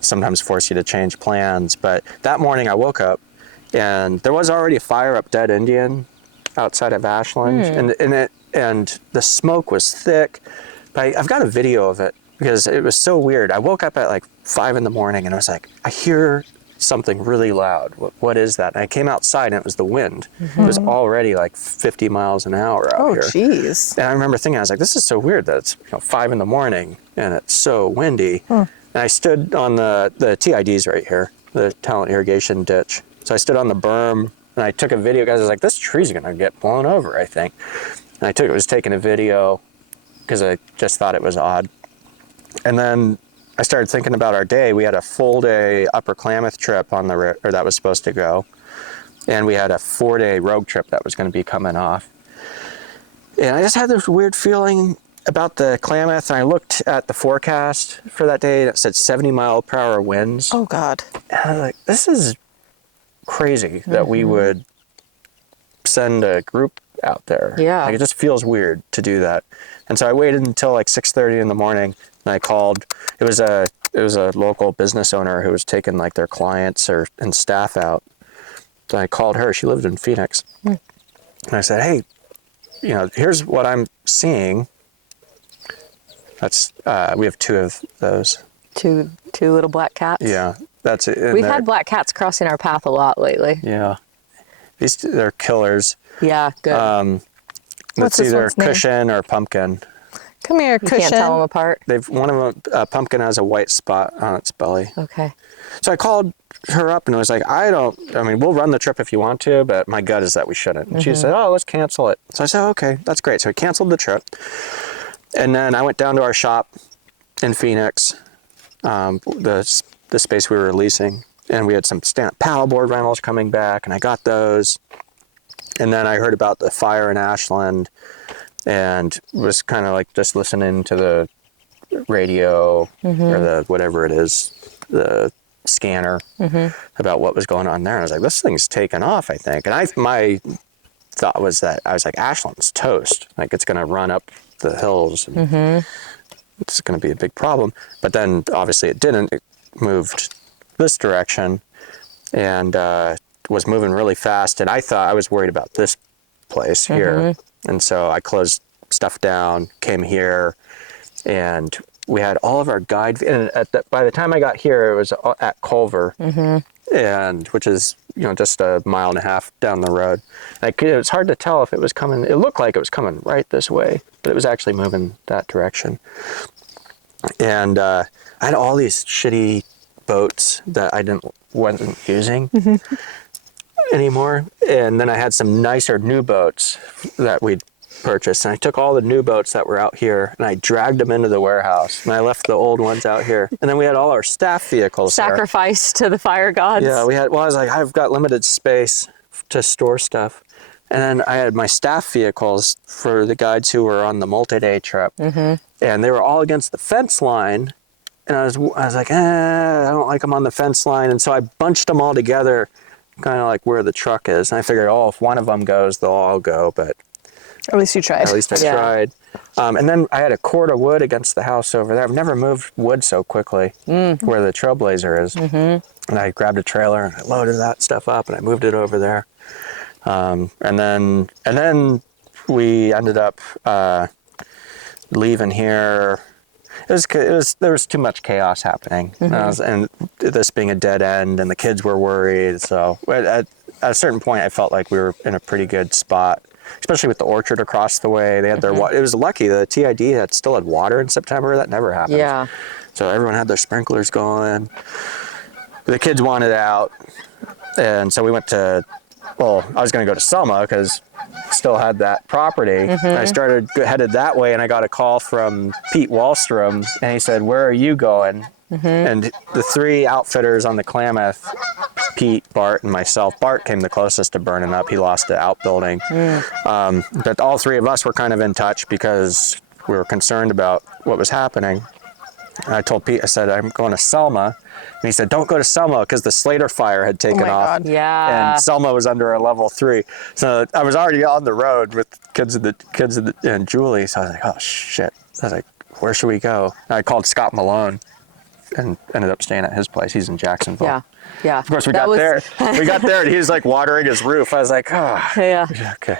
sometimes force you to change plans. But that morning I woke up and there was already a fire up Dead Indian outside of Ashland, and the smoke was thick. But I've got a video of it because it was so weird. I woke up at like 5 a.m. and I was like, I hear something really loud. What is that? And I came outside and it was the wind. It was already like 50 miles an hour out here. Oh, jeez. And I remember thinking, I was like, this is so weird that it's 5 a.m. and it's so windy. And I stood on the TIDs right here, the Talent Irrigation Ditch. So I stood on the berm and I took a video because I was like, this tree's gonna get blown over, I think. And I was taking a video because I just thought it was odd. And then I started thinking about our day. We had a full day Upper Klamath trip on the river that was supposed to go. And we had a 4-day road trip that was going to be coming off. And I just had this weird feeling about the Klamath. And I looked at the forecast for that day and it said 70-mile-per-hour winds. Oh, God. And I was like, this is crazy that we would send a group out there. Yeah. Like, it just feels weird to do that. And so I waited until like 6:30 in the morning, and I called. It was a local business owner who was taking like their clients and staff out. So I called her. She lived in Phoenix. And I said, hey, here's what I'm seeing. That's we have 2 of those. Two little black cats. Yeah, that's it. We've had black cats crossing our path a lot lately. Yeah, they're killers. Yeah, good. Let's this either one's name? Cushion or Pumpkin. Come here, You Cushion. can't tell them apart. One of them, Pumpkin, has a white spot on its belly. Okay. So I called her up and was like, we'll run the trip if you want to, but my gut is that we shouldn't. And she said, oh, let's cancel it. So I said, okay, that's great. So we canceled the trip. And then I went down to our shop in Phoenix, the space we were leasing, and we had some paddleboard rentals coming back, and I got those. And then I heard about the fire in Ashland and was kind of like just listening to the radio or the whatever it is, the scanner about what was going on there. And I was like, this thing's taken off, I think. And my thought was that I was like, Ashland's toast. Like, it's going to run up the hills. And it's going to be a big problem. But then obviously it didn't. It moved this direction and was moving really fast. And I thought I was worried about this place here. And so I closed stuff down, came here, and we had all of our guide. And by the time I got here, it was at Culver, and which is just a mile and a half down the road. It was hard to tell if it was coming. It looked like it was coming right this way, but it was actually moving that direction. And I had all these shitty boats that I wasn't using anymore. And then I had some nicer new boats that we'd purchased. And I took all the new boats that were out here and I dragged them into the warehouse. And I left the old ones out here. And then we had all our staff vehicles Sacrifice to the fire gods. Yeah, I was like, I've got limited space to store stuff. And then I had my staff vehicles for the guides who were on the multi-day trip. And they were all against the fence line. And I was like, I don't like them on the fence line. And so I bunched them all together, kind of like where the truck is. And I figured, if one of them goes, they'll all go. But At least you tried. at least I tried. And then I had a cord of wood against the house over there. I've never moved wood so quickly where the Trailblazer is. And I grabbed a trailer and I loaded that stuff up and I moved it over there. And then we ended up leaving here. There was too much chaos happening, and this being a dead end, and the kids were worried. So at a certain point, I felt like we were in a pretty good spot, especially with the orchard across the way. They had their water. It was lucky the TID still had water in September. That never happened. Yeah. So everyone had their sprinklers going. The kids wanted out, and so we went to. Well, I was going to go to Selma because still had that property. I headed that way, and I got a call from Pete Wallstrom, and he said, "Where are you going?" And the 3 outfitters on the Klamath, Pete, Bart, and myself. Bart came the closest to burning up. He lost the outbuilding. But all 3 of us were kind of in touch because we were concerned about what was happening. And I told Pete, I said, I'm going to Selma. And he said, don't go to Selma because the Slater fire had taken off. God. Yeah. And Selma was under a level 3. So I was already on the road with kids and Julie. So I was like, oh shit. I was like, where should we go? And I called Scott Malone and ended up staying at his place. He's in Jacksonville. Yeah. Yeah. Of course, we got there and he was like watering his roof. I was like, Yeah. okay,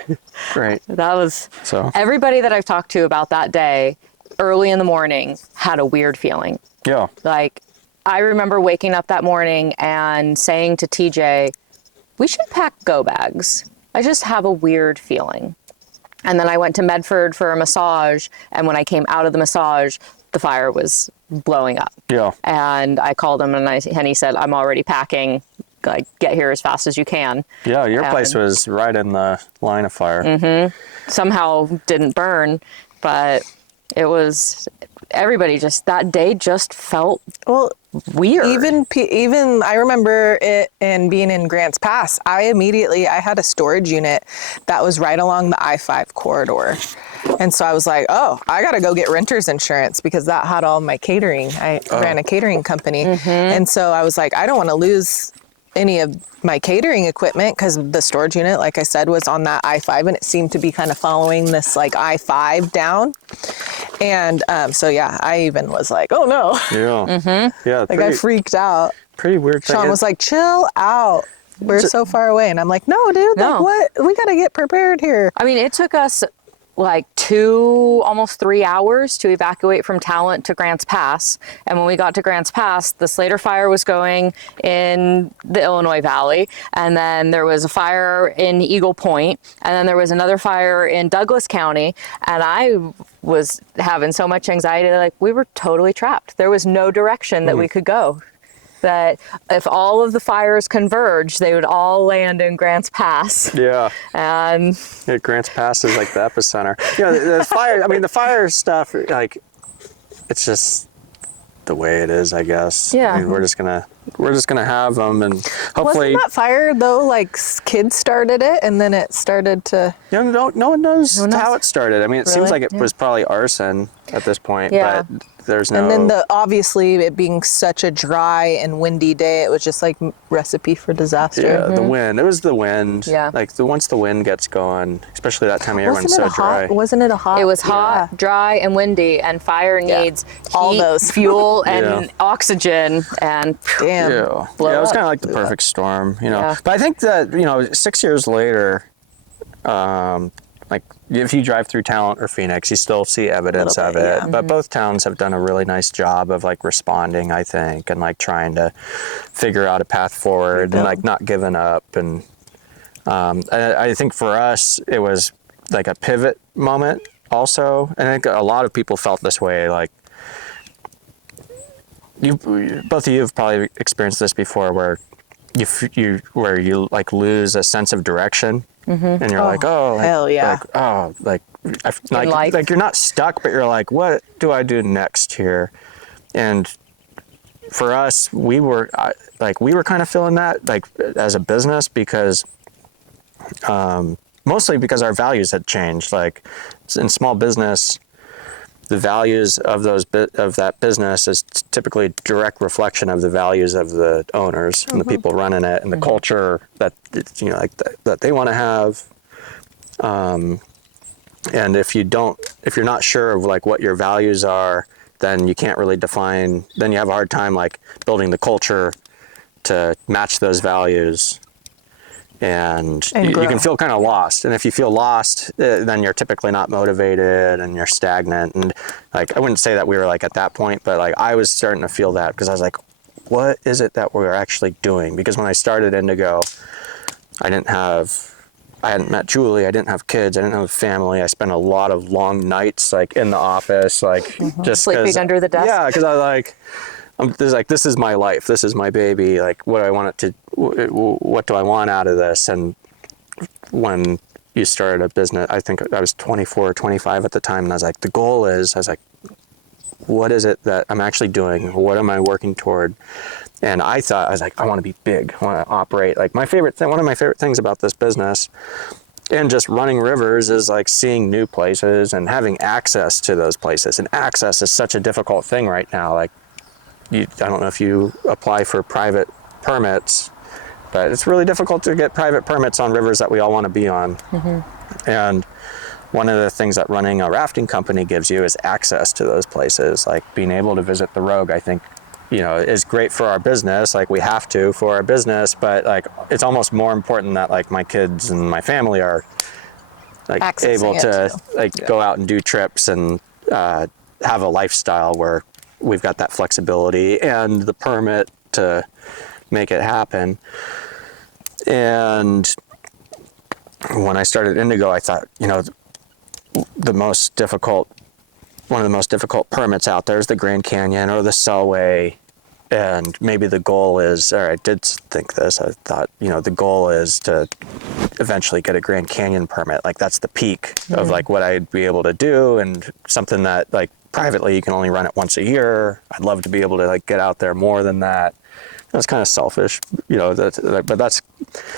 great. That was So everybody that I've talked to about that day, early in the morning, had a weird feeling. yeah. Like, I remember waking up that morning and saying to TJ, we should pack go bags. I just have a weird feeling. And then I went to Medford for a massage. And when I came out of the massage, the fire was blowing up. Yeah. And I called him and he said, I'm already packing. Like, get here as fast as you can. Yeah, your place was right in the line of fire. Somehow didn't burn, but it was, everybody just, that day just felt weird. Even I remember it and being in Grants Pass, I had a storage unit that was right along the I-5 corridor. And so I was like, I got to go get renter's insurance because that had all my catering. I ran a catering company. And so I was like, I don't want to lose any of my catering equipment because the storage unit, like I said, was on that I-5 and it seemed to be kind of following this like I-5 down. And so, yeah, I even was like, oh no. Yeah. Yeah. Like I freaked out. Pretty weird thing. Sean was like, chill out. We're so far away. And I'm like, no, dude, No. like what? We got to get prepared here. I mean, it took us like almost 3 hours to evacuate from Talent to Grants Pass. And when we got to Grants Pass, the Slater fire was going in the Illinois Valley. And then there was a fire in Eagle Point. And then there was another fire in Douglas County. And I was having so much anxiety, like we were totally trapped. There was no direction that we could go. That if all of the fires converged, they would all land in Grants Pass. Yeah. And yeah, Grants Pass is like the epicenter. Yeah, the fire. I mean, the fire stuff. Like, it's just the way it is, I guess. Yeah. I mean, we're just gonna have them, and hopefully. Wasn't that fire though? Like kids started it, and then it started to. Yeah, no one knows how it started. I mean, it seems Really? like it was probably arson at this point, Yeah. but there's no. And then obviously it being such a dry and windy day, it was just like recipe for disaster. Yeah, the wind. It was the wind. Yeah. Like once the wind gets going, especially that time of year when it's Wasn't so it a dry. hot? Wasn't it a hot? it was hot, dry, and windy, and fire needs All heat, those. fuel, and Yeah. oxygen, and Damn. Yeah, blow yeah, it was up. kind of like the perfect storm, you know. Yeah. But I think that 6 years later, like if you drive through Talent or Phoenix, you still see evidence Little of bit, it. yeah. But both towns have done a really nice job of like responding, I think, and like trying to figure out a path forward and like not giving up. And I think for us, it was like a pivot moment also. And I think a lot of people felt this way, like. Both of you have probably experienced this before, where you like lose a sense of direction, and you're like, oh, hell yeah. like you're not stuck, but you're like, what do I do next here? And for us, we were kind of feeling that like as a business because. Mostly because our values had changed. Like in small business, the values of that business is typically a direct reflection of the values of the owners and the people running it and the culture that that they want to have. And if you're not sure of like what your values are, then you can't really define. Then you have a hard time like building the culture to match those values. And you can feel kind of lost. And if you feel lost, then you're typically not motivated and you're stagnant. And like, I wouldn't say that we were like at that point, but like I was starting to feel that because I was like, what is it that we're actually doing? Because when I started Indigo, I hadn't met Julie. I didn't have kids. I didn't have a family. I spent a lot of long nights like in the office, like just sleeping under the desk. Yeah, because I like, this is my life. This is my baby. Like, what do I want it to? What do I want out of this? And when you started a business, I think I was 24 or 25 at the time, and I was like, the goal is, I was like, what is it that I'm actually doing? What am I working toward? And I was like, I want to be big. I want to operate. Like one of my favorite things about this business and just running rivers is like seeing new places and having access to those places. And access is such a difficult thing right now. Like, I don't know if you apply for private permits, but it's really difficult to get private permits on rivers that we all want to be on. And one of the things that running a rafting company gives you is access to those places. Like being able to visit the Rogue, I think, is great for our business. Like we have to for our business, but like it's almost more important that like my kids and my family are like able to go out and do trips and have a lifestyle where we've got that flexibility and the permit to make it happen. And when I started Indigo, I thought, one of the most difficult permits out there is the Grand Canyon or the Selway. And maybe the goal is, or I did think this, I thought, the goal is to eventually get a Grand Canyon permit. Like that's the peak of like what I'd be able to do, and something that like privately you can only run it once a year. I'd love to be able to like get out there more than that. That's kind of selfish, but that's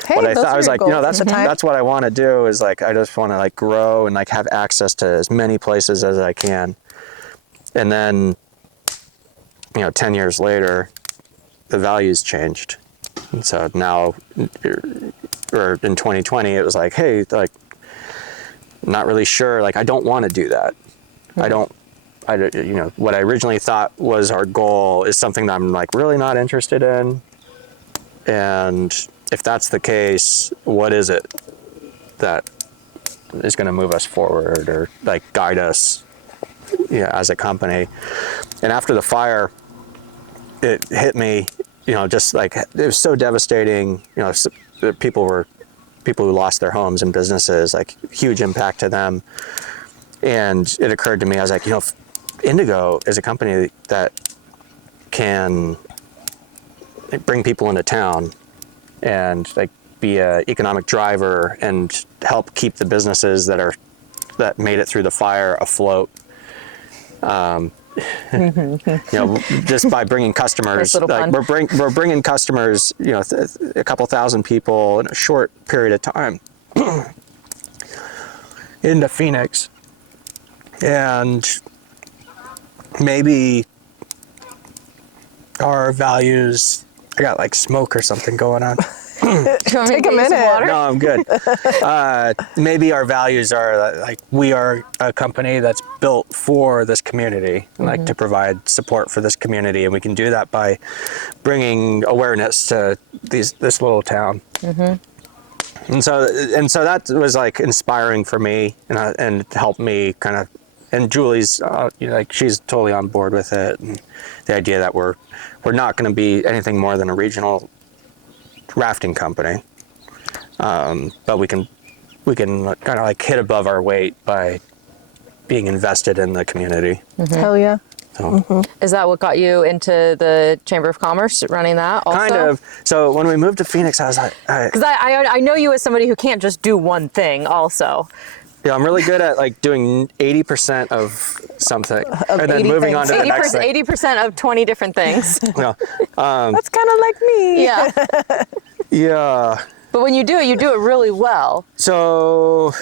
what I thought. I was like, that's what I want to do is like, I just want to like grow and like have access to as many places as I can. And then, 10 years later, the values changed. And so now, or in 2020, it was like, hey, like, not really sure. Like, I don't want to do that. What I originally thought was our goal is something that I'm like really not interested in. And if that's the case, what is it that is going to move us forward or like guide us, as a company? And after the fire, it hit me, just like it was so devastating. People who lost their homes and businesses, like huge impact to them. And it occurred to me, I was like, Indigo is a company that can bring people into town and like be a economic driver and help keep the businesses that made it through the fire afloat. Just by bringing customers, like we're bringing customers, a couple thousand people in a short period of time into Phoenix. And maybe our values, I got like smoke or something going on. Take a minute. No, I'm good. Maybe our values are like, we are a company that's built for this community, like to provide support for this community. And we can do that by bringing awareness to this little town. And so that was like inspiring for me and helped me kind of, and Julie's, she's totally on board with it. And the idea that we're not going to be anything more than a regional rafting company, but we can kind of like hit above our weight by being invested in the community. Hell yeah. So, Is that what got you into the Chamber of Commerce, running that also? kind of. So when we moved to Phoenix, I was like, Because I know you as somebody who can't just do one thing also. yeah, I'm really good at like doing 80% of something and then moving on to the next thing. 80% of 20 different things. No. That's kind of like me. Yeah. Yeah. But when you do it really well. So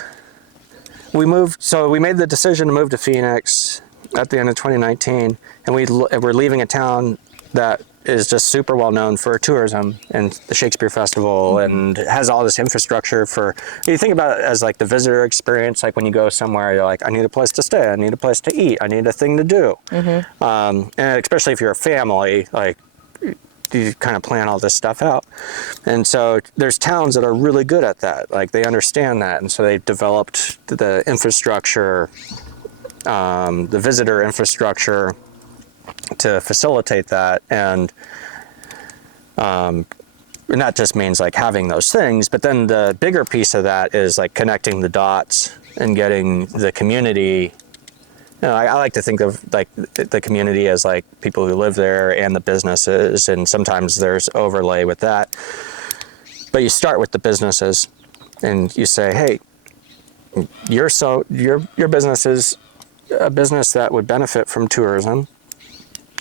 we made the decision to move to Phoenix at the end of 2019, and we're leaving a town that is just super well known for tourism and the Shakespeare Festival, and has all this infrastructure for, you think about it as like the visitor experience, like when you go somewhere, you're like, I need a place to stay, I need a place to eat, I need a thing to do. And especially if you're a family, like you kind of plan all this stuff out. And so there's towns that are really good at that, like they understand that, and so they developed the infrastructure, the visitor infrastructure to facilitate that. And that just means like having those things, but then the bigger piece of that is like connecting the dots and getting the community. I like to think of like the community as like people who live there and the businesses, and sometimes there's overlay with that, but you start with the businesses and you say, hey, your business is a business that would benefit from tourism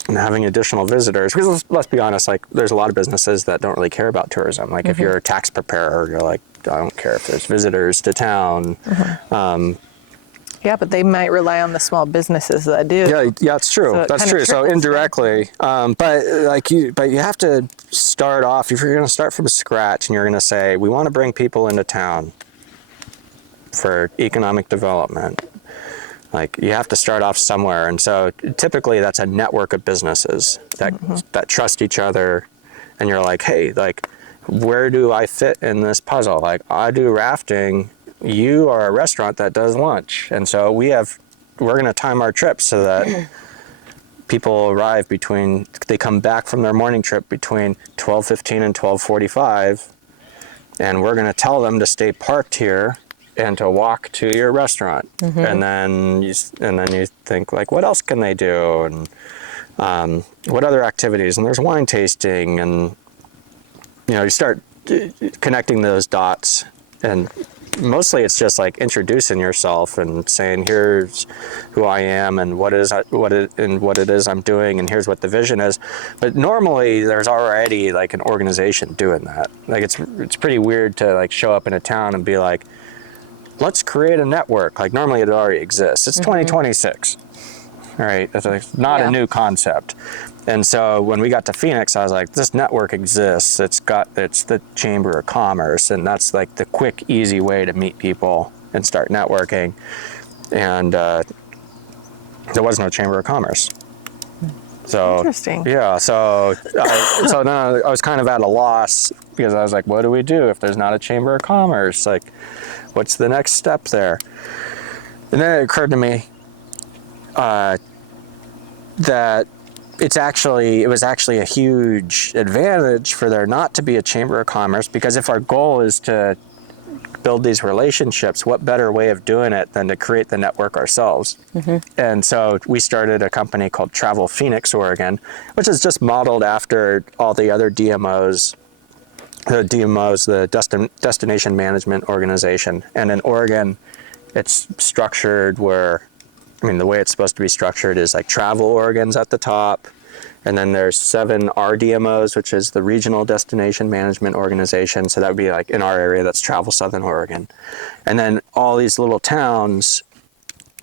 and having additional visitors, because let's be honest, like there's a lot of businesses that don't really care about tourism. Like if you're a tax preparer, you're like, I don't care if there's visitors to town. Yeah, but they might rely on the small businesses that do. Yeah, it's true. So that's true. So indirectly, but you have to start off. If you're going to start from scratch and you're going to say, we want to bring people into town for economic development, like you have to start off somewhere. And so typically that's a network of businesses that trust each other. And you're like, hey, like, where do I fit in this puzzle? Like, I do rafting. You are a restaurant that does lunch. And so we're going to time our trips so that people arrive they come back from their morning trip between 12:15 and 12:45. And we're going to tell them to stay parked here and to walk to your restaurant. And then you think like, what else can they do? And what other activities? And there's wine tasting, and you start connecting those dots. And mostly it's just like introducing yourself and saying, here's who I am and what it is I'm doing, and here's what the vision is. But normally there's already like an organization doing that. Like it's pretty weird to like show up in a town and be like, let's create a network. Like normally it already exists. It's 2026. Right? It's like not a new concept. And so when we got to Phoenix, I was like, this network exists. It's the Chamber of Commerce, and that's like the quick, easy way to meet people and start networking. And there was no Chamber of Commerce. So Interesting. yeah, so then I was kind of at a loss because I was like, what do we do if there's not a Chamber of Commerce? Like, what's the next step there? And then it occurred to me that it was actually a huge advantage for there not to be a Chamber of Commerce, because if our goal is to build these relationships, what better way of doing it than to create the network ourselves? And so we started a company called Travel Phoenix, Oregon, which is just modeled after all the other DMOs, the Destination Management Organization. And in Oregon, it's structured where, the way it's supposed to be structured is like Travel Oregon's at the top, and then there's 7 RDMOs, which is the Regional Destination Management Organization. So that would be like in our area, that's Travel Southern Oregon. And then all these little towns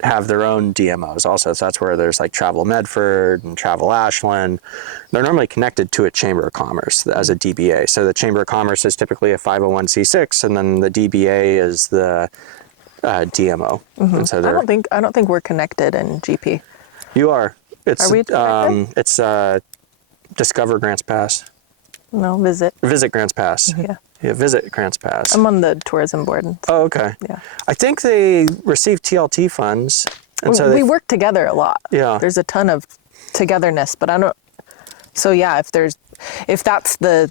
have their own DMOs also. So that's where there's like Travel Medford and Travel Ashland. They're normally connected to a Chamber of Commerce as a DBA. So the Chamber of Commerce is typically a 501c6, and then the DBA is the DMO. And so I don't think we're connected in GP. You are. Are we connected? It's Discover Grants Pass. No, Visit. Visit Grants Pass. Yeah. Yeah, Visit Grants Pass. I'm on the tourism board. Oh, okay. Yeah. I think they receive TLT funds. And so we work together a lot. Yeah. There's a ton of togetherness, but I don't. So yeah, if that's the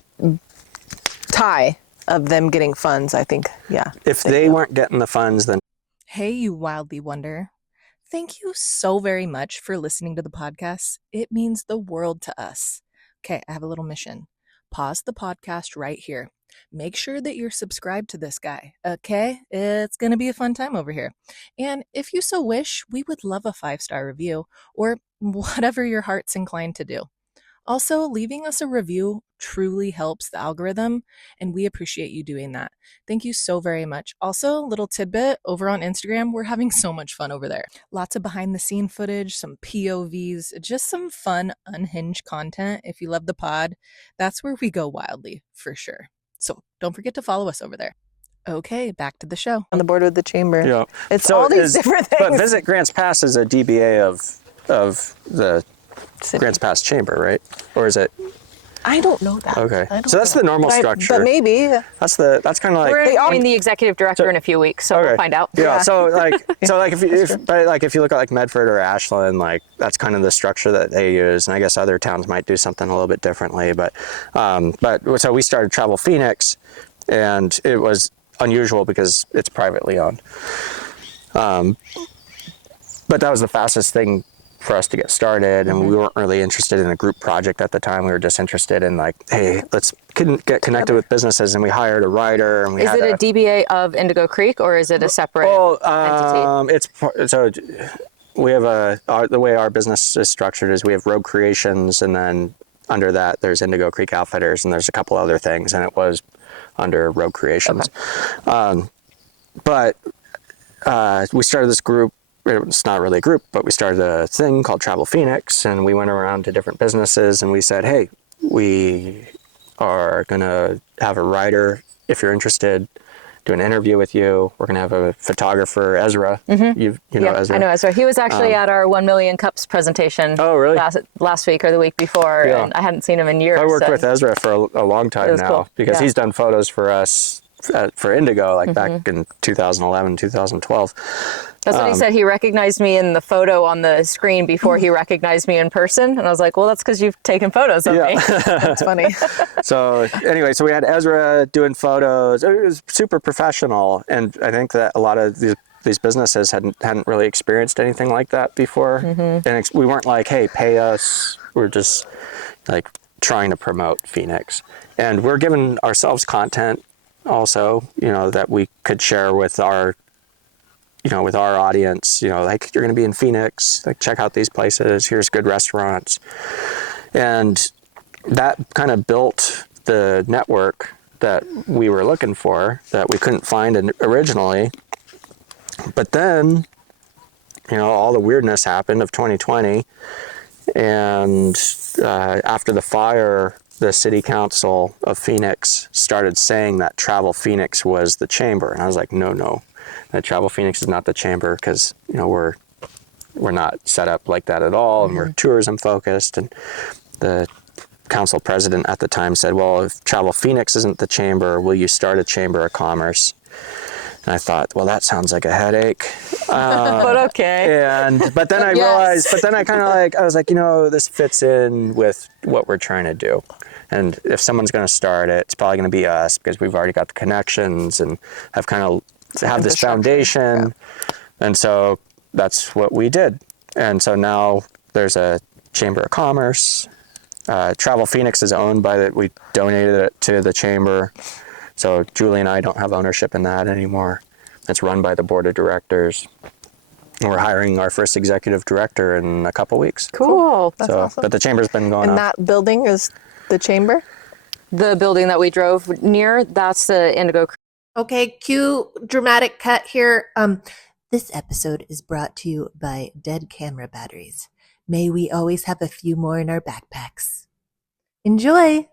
tie of them getting funds, I think, yeah. If they weren't getting the funds, then. Hey, you wildly wonder. Thank you so very much for listening to the podcast. It means the world to us. Okay, I have a little mission. Pause the podcast right here. Make sure that you're subscribed to this guy, okay? It's going to be a fun time over here. And if you so wish, we would love a 5-star review or whatever your heart's inclined to do. Also, leaving us a review truly helps the algorithm, and we appreciate you doing that. Thank you so very much. Also, little tidbit, over on Instagram, we're having so much fun over there. Lots of behind-the-scene footage, some POVs, just some fun, unhinged content. If you love the pod, that's where we go wildly, for sure. So don't forget to follow us over there. Okay, back to the show. On the board with the chamber. Yeah. It's all these different things. But Visit Grants Pass is a DBA of the Grants Pass Chamber, right? Or is it? I don't know that. Okay. So that's the normal structure. But maybe. That's kind of like. We're meeting the executive director in a few weeks, so we'll find out. Yeah. So if you look at like Medford or Ashland, like that's kind of the structure that they use, and I guess other towns might do something a little bit differently. But so we started Travel Phoenix, and it was unusual because it's privately owned. But that was the fastest thing for us to get started, and we weren't really interested in a group project at the time. We were just interested in like, hey, let's get connected with businesses, and we hired a writer. And is it a DBA of Indigo Creek, or is it a separate entity? We have the way our business is structured is we have Rogue Creations, and then under that there's Indigo Creek Outfitters, and there's a couple other things, and it was under Rogue Creations. Okay. But we started this group. It's not really a group, but we started a thing called Travel Phoenix, and we went around to different businesses, and we said, hey, we are going to have a writer, if you're interested, do an interview with you. We're going to have a photographer, Ezra. Mm-hmm. You know Ezra. I know Ezra. He was actually at our 1 Million Cups presentation. Oh, really? Last week or the week before, and I hadn't seen him in years. I worked with Ezra for a long time now, because he's done photos for us for Indigo, like back in 2011, 2012. That's what he said. He recognized me in the photo on the screen before he recognized me in person. And I was like, well, that's because you've taken photos of me. That's funny. So anyway, so we had Ezra doing photos. It was super professional. And I think that a lot of these businesses hadn't really experienced anything like that before. Mm-hmm. And we weren't like, hey, pay us. We're just like trying to promote Phoenix. And we're giving ourselves content also, that we could share with our audience, like, you're going to be in Phoenix, like, check out these places, here's good restaurants. And that kind of built the network that we were looking for, that we couldn't find originally. But then, all the weirdness happened of 2020, And after the fire, the city council of Phoenix started saying that Travel Phoenix was the chamber. And I was like, no, that Travel Phoenix is not the chamber, because, we're not set up like that at all. And we're tourism focused. And the council president at the time said, well, if Travel Phoenix isn't the chamber, will you start a chamber of commerce? And I thought, well, that sounds like a headache. But okay. But then I realized, I was like, this fits in with what we're trying to do. And if someone's going to start it, it's probably going to be us, because we've already got the connections and have this foundation. Yeah. And so that's what we did. And so now there's a Chamber of Commerce. Travel Phoenix is owned by we donated it to the chamber. So Julie and I don't have ownership in that anymore. It's run by the board of directors. And we're hiring our first executive director in a couple weeks. Cool. That's awesome. But the chamber's been going And up. that building is the chamber? The building that we drove near, that's the Indigo Creek. Okay, cue dramatic cut here. This episode is brought to you by Dead Camera Batteries. May we always have a few more in our backpacks. Enjoy!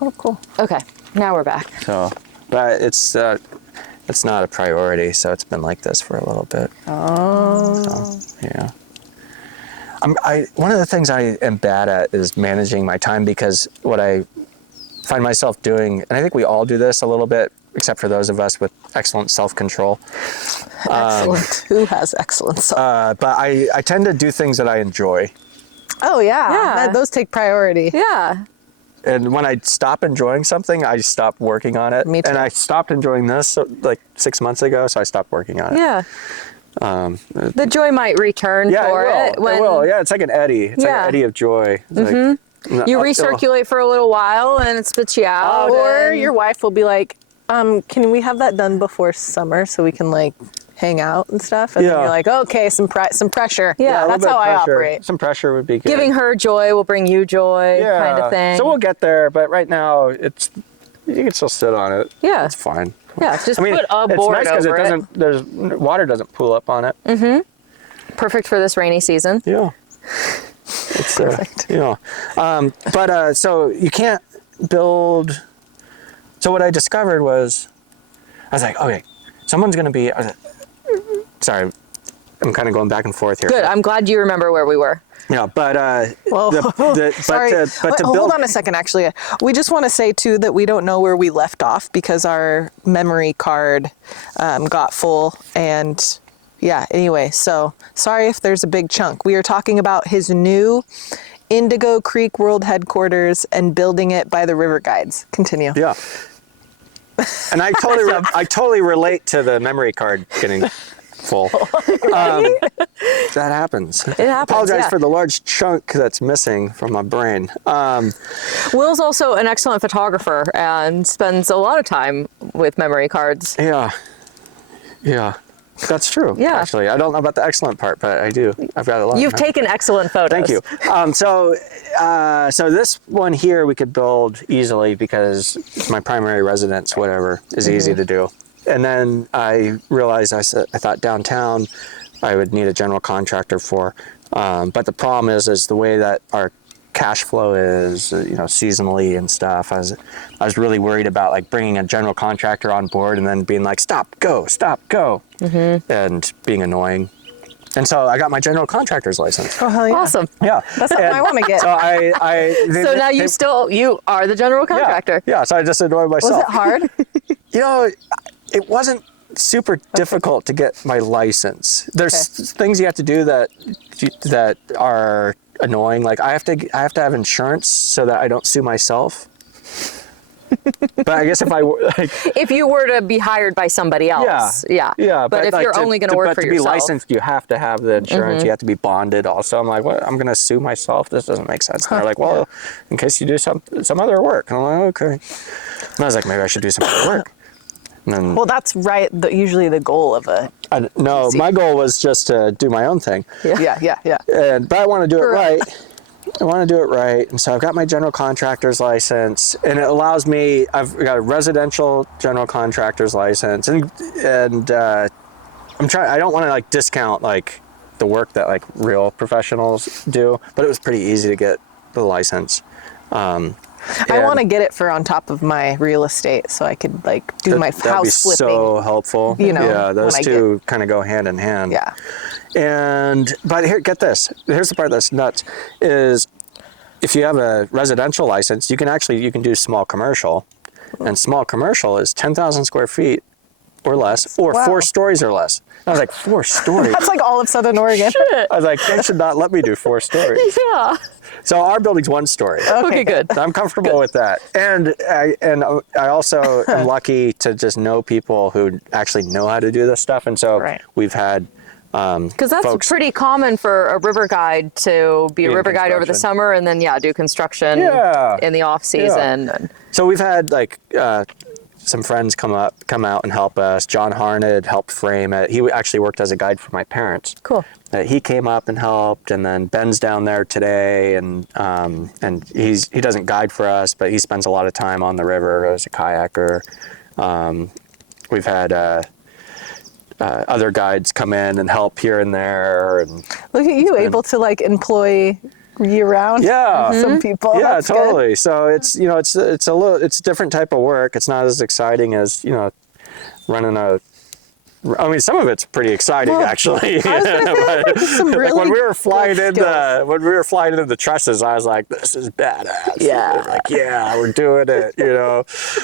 Oh, cool. Okay, now we're back. So, but it's not a priority, so it's been like this for a little bit. Oh. So, yeah. One of the things I am bad at is managing my time, because what I find myself doing, and I think we all do this a little bit, except for those of us with excellent self-control. Excellent. Who has excellent self? But I tend to do things that I enjoy. Oh, yeah. Yeah. Those take priority. Yeah. And when I stop enjoying something, I stop working on it. Me too. And I stopped enjoying this like 6 months ago, so I stopped working on it. Yeah. The joy might return for it. It will. Yeah, it's like an eddy. It's like an eddy of joy. It's like, You recirculate for a little while and it spits you out. Or your wife will be like, can we have that done before summer so we can hang out and stuff? And then you're like, okay, some pressure. Yeah, that's how I operate. Some pressure would be good. Giving her joy will bring you joy, kind of thing. So we'll get there, but right now you can still sit on it. Yeah. It's fine. Yeah, just put a board it's nice over because water doesn't pool up on it. Mm-hmm. Perfect for this rainy season. Yeah. It's perfect. So you can't build. So what I discovered was, I was like, okay, someone's going to be. Sorry, I'm kind of going back and forth here. Good. I'm glad you remember where we were. Yeah, but Sorry. Hold on a second. Actually, we just want to say too that we don't know where we left off because our memory card got full, and anyway, so sorry if there's a big chunk. We are talking about his new Indigo Creek World Headquarters and building it by the river guides. Continue. Yeah. And I totally relate to the memory card getting full. That happens. It happens. Apologize for the large chunk that's missing from my brain. Will's also an excellent photographer and spends a lot of time with memory cards. Yeah. That's true. Yeah. Actually, I don't know about the excellent part, but I do. I've got a lot. You've taken excellent photos. Thank you. So this one here we could build easily because my primary residence, whatever, is easy to do. And then I realized I thought downtown I would need a general contractor for, but the problem is the way that our cash flow is, seasonally and stuff. I was really worried about bringing a general contractor on board and then being like, stop, go, and being annoying. And so I got my general contractor's license. Oh, hell yeah. Awesome. Yeah. That's something I want to get. So So now you are the general contractor. Yeah, so I just annoyed myself. Was it hard? It wasn't super difficult to get my license. There's things you have to do that are annoying. Like I have to have insurance so that I don't sue myself. But I guess if you were to be hired by somebody else, yeah. But if you're only going to work for yourself, to be licensed, you have to have the insurance. You have to be bonded. Also, I'm like, what? I'm going to sue myself? This doesn't make sense. And they're like, well, in case you do some other work. And I'm like, okay. And I was like, maybe I should do some other work. And then, Well, that's right. Usually the goal of a. No, my goal was just to do my own thing. Yeah. But I want to do it right. And so I've got my general contractor's license, and it allows me. I've got a residential general contractor's license, and I'm trying. I don't want to discount the work that like real professionals do, but it was pretty easy to get the license. I want to get it for on top of my real estate so I could like do my that'd house be flipping. so helpful. You know, yeah, those when I two kind of go hand in hand. Yeah. But here, get this. Here's the part that's nuts is if you have a residential license, you can do small commercial, and small commercial is 10,000 square feet or less, or Wow. 4 stories or less. I was like, 4 stories? That's like all of Southern Oregon. I was like, they should not let me do 4 stories. Yeah. So our building's 1 story. Okay, good. So I'm comfortable with that. And I also am lucky to just know people who actually know how to do this stuff. And so Right. we've had Because that's folks, pretty common for a river guide to be a in river guide over the construction. summer and then, do construction Yeah. in the off season. And So we've had like some friends come out and help us. John Harned helped frame it. He actually worked as a guide for my parents. Cool. He came up and helped, and then Ben's down there today, and he doesn't guide for us, but he spends a lot of time on the river as a kayaker. We've had other guides come in and help here and there, and Look at you, able to like employ year-round. yeah, Some people. yeah, That's good. totally. So it's it's a different type of work. It's not as exciting as running a. I mean, some of it's pretty exciting, Well, actually. I was gonna say, there's some Like really when we were flying good into the trusses, I was like, "This is badass." Yeah. Like, yeah, we're doing it.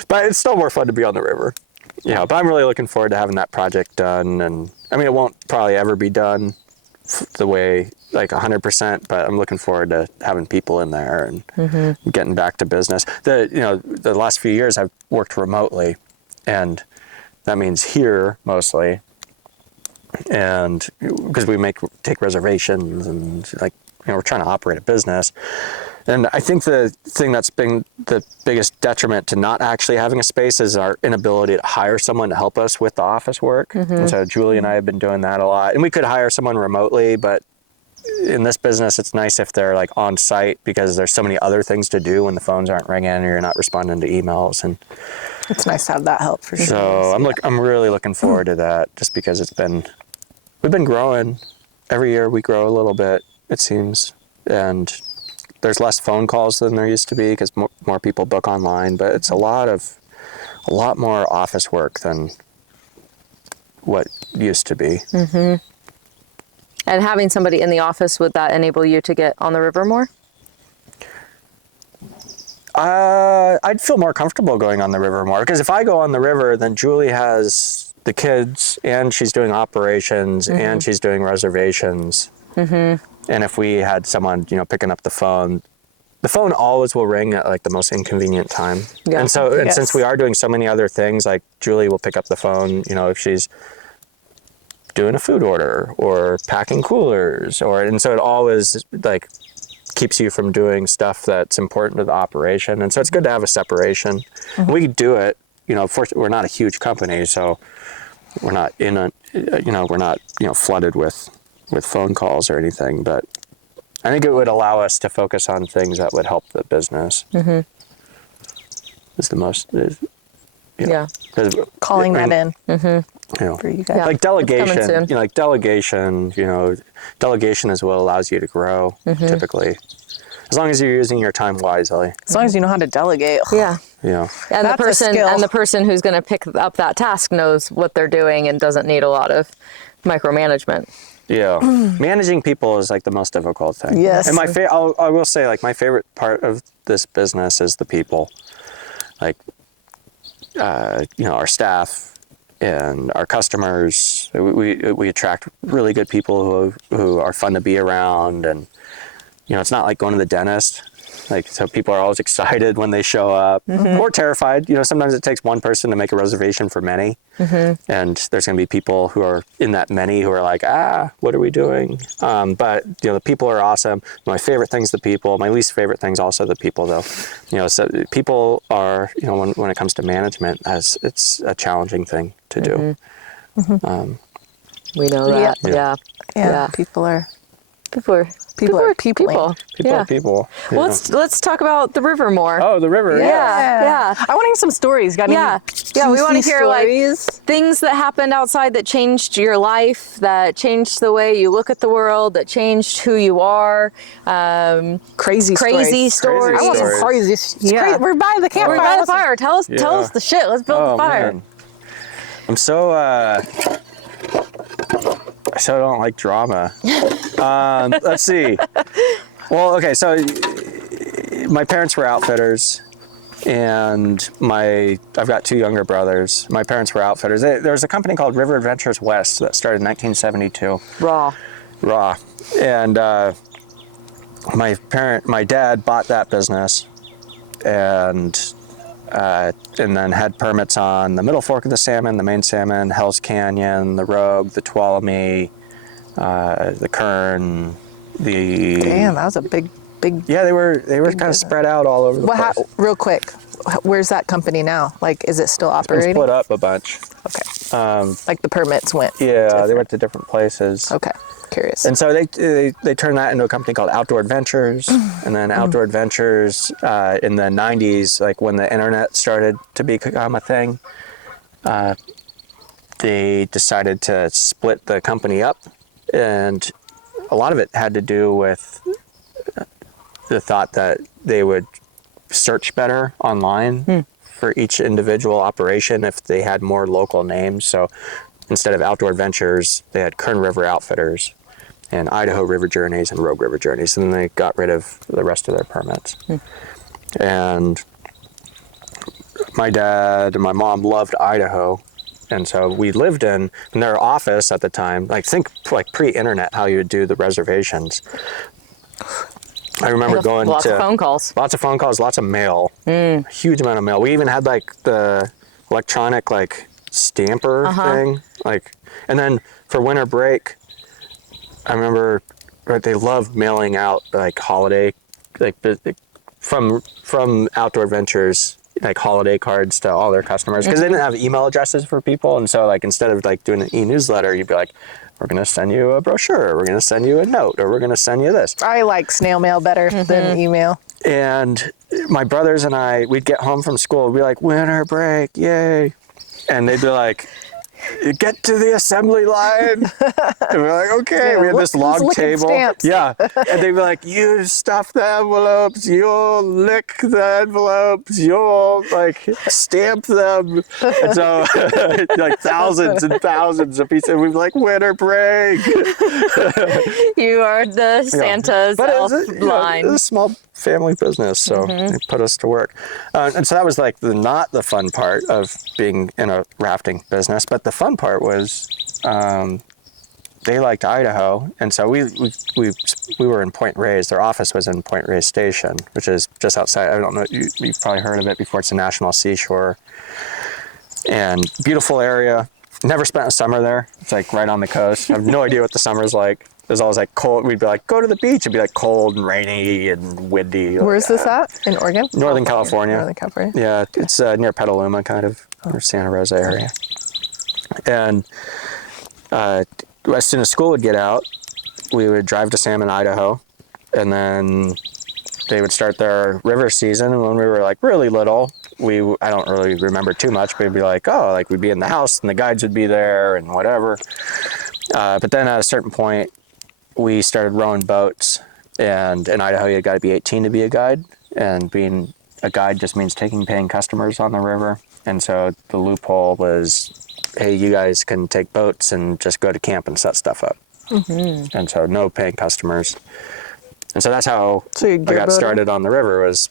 But it's still more fun to be on the river. But I'm really looking forward to having that project done, and I mean, it won't probably ever be done the way like 100%, but I'm looking forward to having people in there and getting back to business. The last few years I've worked remotely, and that means here mostly, and because we take reservations and we're trying to operate a business. And I think the thing that's been the biggest detriment to not actually having a space is our inability to hire someone to help us with the office work. And so Julie and I have been doing that a lot. And we could hire someone remotely, but in this business, it's nice if they're like on site because there's so many other things to do when the phones aren't ringing or you're not responding to emails. And It's nice to have that help for sure. so I'm really looking forward to that, just because we've been growing. Every year we grow a little bit, it seems, and there's less phone calls than there used to be because more people book online, but it's a lot more office work than what used to be. And having somebody in the office, would that enable you to get on the river more? I'd feel more comfortable going on the river more, because if I go on the river, then Julie has the kids and she's doing operations and she's doing reservations. And if we had someone, picking up the phone always will ring at like the most inconvenient time. Yeah. And so, and since we are doing so many other things, like Julie will pick up the phone, if she's doing a food order or packing coolers, and so it always like keeps you from doing stuff that's important to the operation. And so it's good to have a separation. We do it, we're not a huge company, so we're not flooded with phone calls or anything, but I think it would allow us to focus on things that would help the business. Is the most, Yeah. Calling that in in. for you guys. Yeah. Like delegation, soon. delegation is what allows you to grow typically, as long as you're using your time wisely. As long as you know how to delegate. Yeah. And That's a skill. the person who's going to pick up that task knows what they're doing and doesn't need a lot of micromanagement. Yeah, managing people is like the most difficult thing. Yes. And I will say, like, my favorite part of this business is the people, like, our staff and our customers. We attract really good people who are fun to be around, and it's not like going to the dentist. Like, so people are always excited when they show up or terrified. Sometimes it takes one person to make a reservation for many. And there's going to be people who are in that many who are like, what are we doing? But, the people are awesome. My favorite thing's the people. My least favorite thing's also the people, though. So people are, when it comes to management, it's a challenging thing to do. We know that. Yeah. Yeah. People are People are peopling. People. Well, let's talk about the river more. Oh, the river. Yeah. I want to hear some stories. Got any We want to hear stories? like things that happened outside that changed your life, that changed the way you look at the world, that changed who you are. Crazy stories. I want some crazy. Yeah. We're by the campfire. We're by the fire. Tell us the shit. Let's build the fire. Man. I'm so I so don't like drama. Let's see. Well, okay, so my parents were outfitters, and I've got 2 younger brothers. My parents were outfitters. There was a company called River Adventures West that started in 1972. Raw. And my dad bought that business, and then had permits on the Middle Fork of the Salmon, the Main Salmon, Hell's Canyon, the Rogue, the Tuolumne, the Kern, the... Damn, that was a big... Yeah, they were kind of spread out all over the place. Real quick, where's that company now? Like, is it still It's operating? split up a bunch. Okay. Like the permits went. Yeah, they went to different places. Okay, curious. And so they turned that into a company called Outdoor Adventures, and then Outdoor Adventures in the 90s, like when the internet started to become a thing, they decided to split the company up, and a lot of it had to do with the thought that they would search better online for each individual operation if they had more local names. So instead of Outdoor Adventures, they had Kern River Outfitters and Idaho River Journeys and Rogue River Journeys, and then they got rid of the rest of their permits. And my dad and my mom loved Idaho, and so we lived in their office at the time. Like, think like pre-internet, how you would do the reservations. I remember going lots of phone calls. Lots of phone calls, lots of mail. Huge amount of mail. We even had like the electronic like stamper thing. Like, and then for winter break, I remember they loved mailing out like holiday, like from Outdoor Adventures, like holiday cards to all their customers, because they didn't have email addresses for people. And so like instead of like doing an e-newsletter, you'd be like, we're going to send you a brochure, or we're going to send you a note, or we're going to send you this. I like snail mail better than email. And my brothers and I, we'd get home from school, we'd be like, winter break, yay. And they'd be like, get to the assembly line. And we're like, okay. Yeah, we had this log table. Stamps. Yeah. And they'd be like, you stuff the envelopes, you'll lick the envelopes, you'll like stamp them. And so like thousands and thousands of pieces. We'd be like, winter break. You are the Santa's elf line. It was a small family business, so they put us to work. And so that was like not the fun part of being in a rafting business, but the fun part was they liked Idaho, and so we were in Point Reyes. Their office was in Point Reyes Station, which is just outside. I don't know, you've probably heard of it before. It's a national seashore and beautiful area. Never spent a summer there. It's like right on the coast. I have no idea what the summer's like. There's always like cold. We'd be like, go to the beach. It'd be like cold and rainy and windy. Where's this at? In Oregon? Northern California. Northern California. Yeah, it's near Petaluma, kind of, or Santa Rosa area. And as soon as school would get out, we would drive to Salmon, Idaho, and then they would start their river season. And when we were like really little, I don't really remember too much, but it'd be like, oh, like we'd be in the house and the guides would be there and whatever. But then at a certain point, we started rowing boats, and in Idaho, you got to be 18 to be a guide, and being a guide just means paying customers on the river. And so the loophole was, hey, you guys can take boats and just go to camp and set stuff up. And so no paying customers. And so that's how I got started on the river, was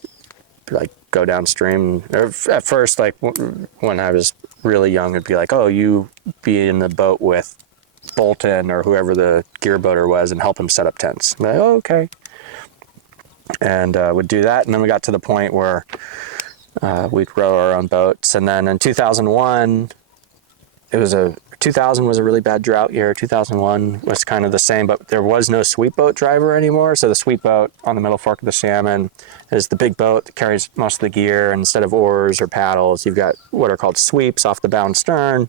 like go downstream. At first, like when I was really young, it'd be like, oh, you be in the boat with Bolton or whoever the gear boater was and help him set up tents. I'm like, oh, okay. And would do that. And then we got to the point where we'd row our own boats. And then in 2001, 2000 was a really bad drought year. 2001 was kind of the same, but there was no sweep boat driver anymore. So the sweep boat on the Middle Fork of the Salmon is the big boat that carries most of the gear. And instead of oars or paddles, you've got what are called sweeps off the bow and stern.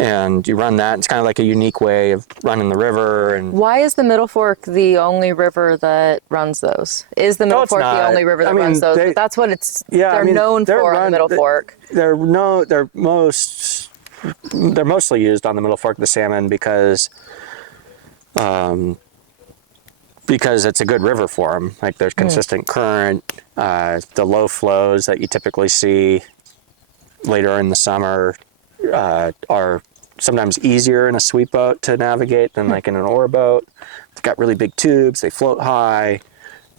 and you run that. It's kind of like a unique way of running the river. And Why is the Middle Fork the only river that runs those? Is the Middle it's Fork not. the only river that I mean, runs those? they- But that's what it's. Yeah, they're I mean, known they're for on the Middle Fork. They're mostly used on the Middle Fork of the salmon because it's a good river for them. Like there's consistent current, the low flows that you typically see later in the summer are sometimes easier in a sweep boat to navigate than like in an oar boat. They've got really big tubes, they float high,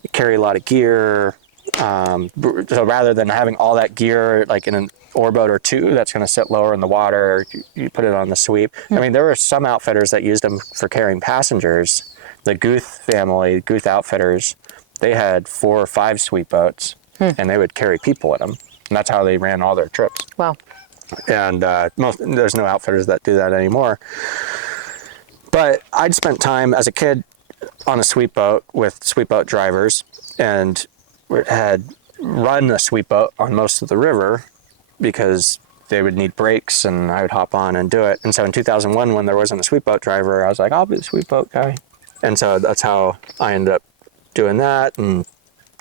you carry a lot of gear. So rather than having all that gear like in an oar boat or two that's going to sit lower in the water, you put it on the sweep. I mean, there were some outfitters that used them for carrying passengers. The Guth family, Guth Outfitters, they had 4 or 5 sweep boats, and they would carry people in them. And that's how they ran all their trips. Wow. And there's no outfitters that do that anymore. But I'd spent time as a kid on a sweep boat with sweep boat drivers and had run a sweep boat on most of the river because they would need brakes and I would hop on and do it. And so in 2001, when there wasn't a sweep boat driver, I was like, I'll be the sweep boat guy. And so that's how I ended up doing that and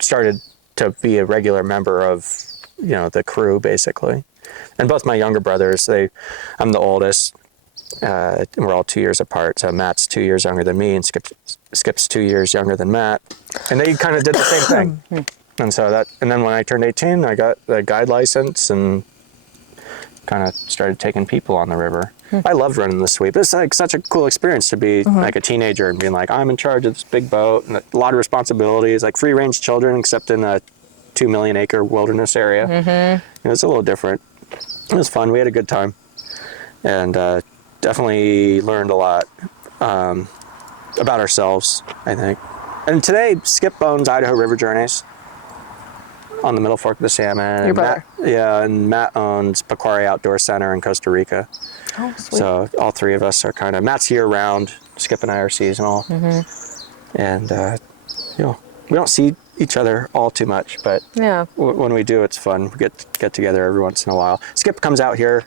started to be a regular member of, the crew basically. And both my younger brothers, I'm the oldest, and we're all 2 years apart. So Matt's 2 years younger than me and Skip's 2 years younger than Matt. And they kind of did the same thing. And so and then when I turned 18, I got the guide license and kind of started taking people on the river. I loved running the sweep. It's like such a cool experience to be like a teenager and being like, I'm in charge of this big boat and a lot of responsibilities, like free range children, except in a 2 million acre wilderness area. It's a little different. It was fun. We had a good time and definitely learned a lot about ourselves, I think. And today, Skip owns Idaho River Journeys on the Middle Fork of the Salmon. Your brother? And Matt owns Pequari Outdoor Center in Costa Rica. Oh, sweet. So all three of us are Matt's year round, Skip and I are seasonal. And, we don't see each other all too much, but when we do, it's fun. We get together every once in a while. Skip comes out here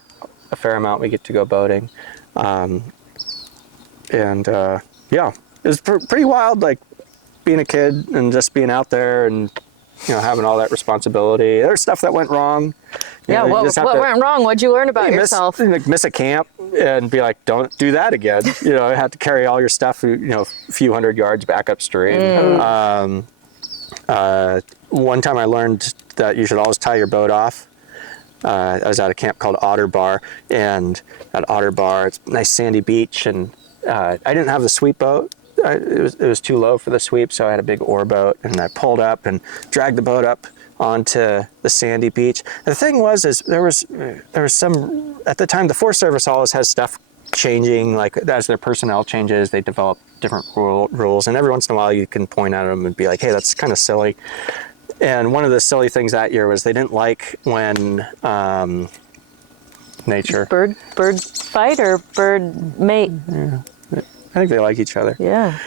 a fair amount. We get to go boating. It was pretty wild, like being a kid and just being out there and, having all that responsibility. There's stuff that went wrong. What went wrong? What'd you learn about yourself? Miss a camp and be like, don't do that again. You have to carry all your stuff, a few hundred yards back upstream. One time I learned that you should always tie your boat off. I was at a camp called Otter Bar, and at Otter Bar, it's a nice sandy beach, and I didn't have the sweep boat. It was too low for the sweep, so I had a big oar boat, and I pulled up and dragged the boat up onto the sandy beach. The thing was, there was some, at the time, the Forest Service always has stuff changing, like as their personnel changes, they develop different rules, and every once in a while you can point at them and be like, hey, that's kind of silly. And one of the silly things that year was they didn't like when nature... Bird fight or bird mate? Yeah. I think they like each other. Yeah.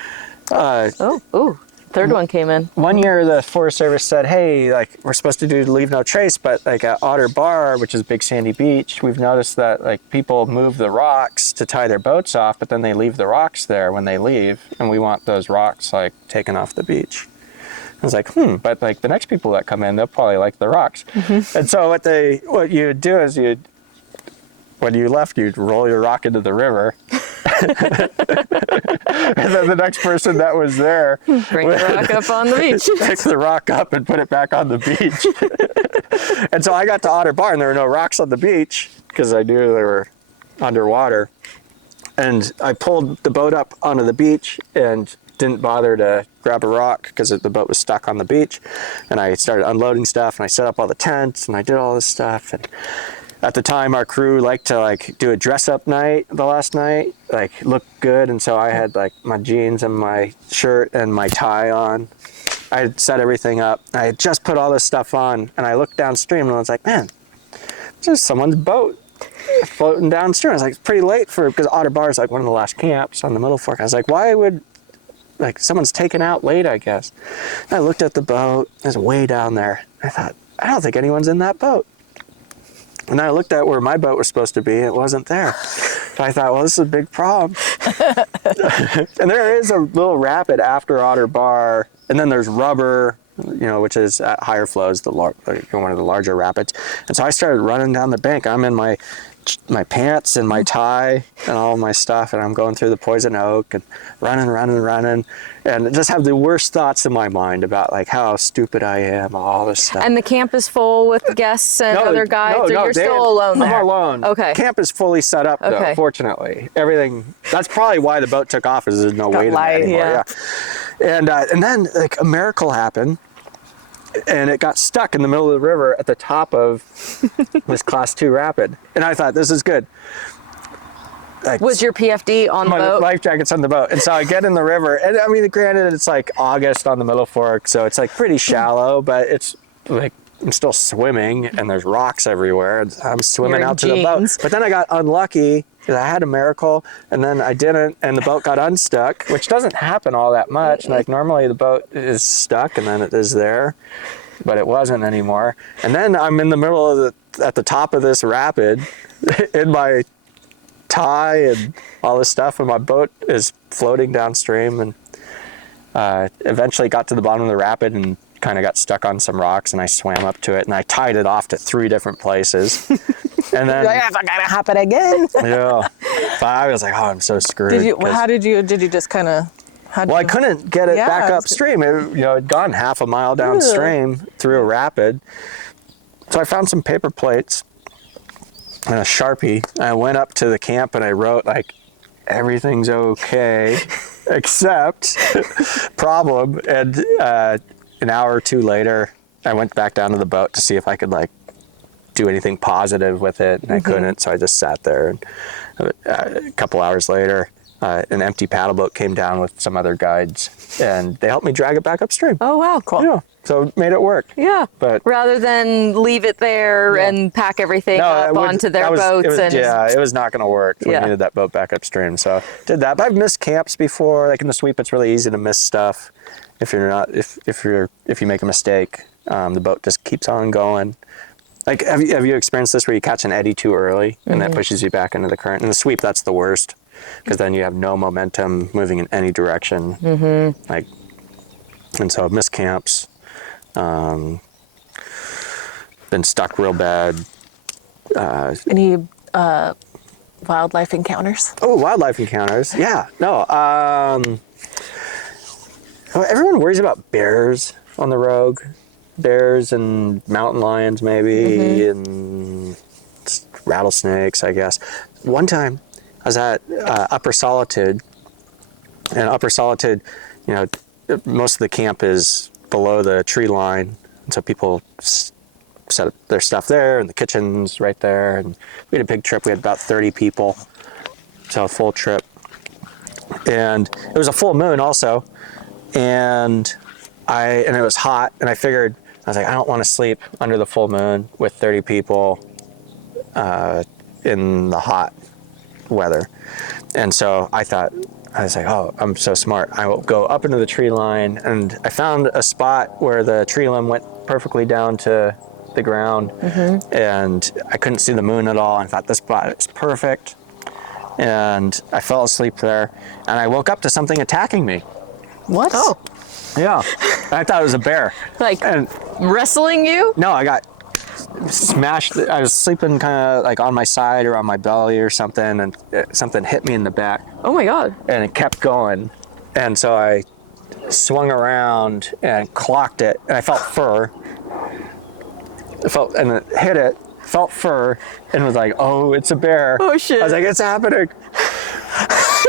Third one came in. One year the Forest Service said, hey, like we're supposed to do leave no trace, but like at Otter Bar, which is big sandy beach, we've noticed that like people move the rocks to tie their boats off, but then they leave the rocks there when they leave, and we want those rocks like taken off the beach. I was like, but like the next people that come in, they'll probably like the rocks. And so what you would do is when you left, you'd roll your rock into the river. And then the next person that was there bring the rock up on the beach. Pick the rock up and put it back on the beach. And so I got to Otter Bar and there were no rocks on the beach because I knew they were underwater. And I pulled the boat up onto the beach and didn't bother to grab a rock because the boat was stuck on the beach. And I started unloading stuff and I set up all the tents and I did all this stuff. And at the time, our crew liked to do a dress-up night the last night, look good. And so I had my jeans and my shirt and my tie on. I had set everything up. I had just put all this stuff on, and I looked downstream and I was like, man, there's someone's boat floating downstream. I was like, it's pretty late because Otter Bar is one of the last camps on the Middle Fork. I was like, why would someone's taken out late, I guess. And I looked at the boat. It was way down there. I thought, I don't think anyone's in that boat. And I looked at where my boat was supposed to be, and it wasn't there. I thought, well, this is a big problem. And there is a little rapid after Otter Bar, and then there's Rubber, which is at higher flows, one of the larger rapids. And so I started running down the bank. I'm in my pants and my tie and all my stuff, and I'm going through the poison oak and running, and just have the worst thoughts in my mind about like how stupid I am, all this stuff. And the camp is full with guests and other guides, or you're still alone there? I'm alone. Okay. Camp is fully set up though, fortunately. Everything, that's probably why the boat took off, is there's no weight in it anymore. Yeah. And then like a miracle happened. And it got stuck in the middle of the river at the top of this class 2 rapid. And I thought, this is good. Like, was your PFD on the boat? My life jacket's on the boat. And so I get in the river. And I mean, granted, it's like August on the Middle Fork. So it's like pretty shallow, but it's like, I'm still swimming and there's rocks everywhere. I'm swimming out to the boat. But then I got unlucky because I had a miracle and then I didn't, and the boat got unstuck, which doesn't happen all that much. Like normally the boat is stuck and then it is there, but it wasn't anymore. And then I'm in the middle of at the top of this rapid in my tie and all this stuff, and my boat is floating downstream, and eventually got to the bottom of the rapid and kind of got stuck on some rocks, and I swam up to it and I tied it off to 3 different places. And then I gotta happen again. Yeah. But I was like, oh, I'm so screwed. Did you just kind of? I couldn't get it back upstream. It had gone half a mile downstream through a rapid. So I found some paper plates and a Sharpie. I went up to the camp and I wrote like, everything's okay, except problem. And an hour or 2 later, I went back down to the boat to see if I could like do anything positive with it, and I couldn't, so I just sat there. And a couple hours later, an empty paddle boat came down with some other guides, and they helped me drag it back upstream. Oh wow, cool. Yeah, so it made it work. Yeah, but rather than leave it there and pack everything up onto their boats. It was not going to work. We needed that boat back upstream, so did that. But I've missed camps before. Like in the sweep, it's really easy to miss stuff if you make a mistake. The boat just keeps on going. Like, have you experienced this where you catch an eddy too early and that pushes you back into the current? In the sweep, that's the worst, because then you have no momentum moving in any direction. Like, and so I've missed camps, been stuck real bad. Any wildlife encounters? Oh, wildlife encounters. Yeah, no. Everyone worries about bears on the Rogue. Bears and mountain lions maybe, and rattlesnakes, I guess. One time I was at Upper Solitude, and Upper Solitude, most of the camp is below the tree line, and so people set up their stuff there, and the kitchen's right there, and we had a big trip. We had about 30 people, so a full trip. And it was a full moon also, and it was hot, and I figured, I was like, I don't want to sleep under the full moon with 30 people in the hot weather. And so I was like, oh, I'm so smart. I will go up into the tree line, and I found a spot where the tree limb went perfectly down to the ground, and I couldn't see the moon at all. I thought, this spot is perfect. And I fell asleep there, and I woke up to something attacking me. What? Oh. Yeah, I thought it was a bear. Like, and wrestling you? No, I got smashed. I was sleeping kind of like on my side or on my belly or something, and something hit me in the back. Oh my God. And it kept going. And so I swung around and clocked it, and I felt fur. And it hit it, felt fur, and was like, oh, it's a bear. Oh shit. I was like, it's happening.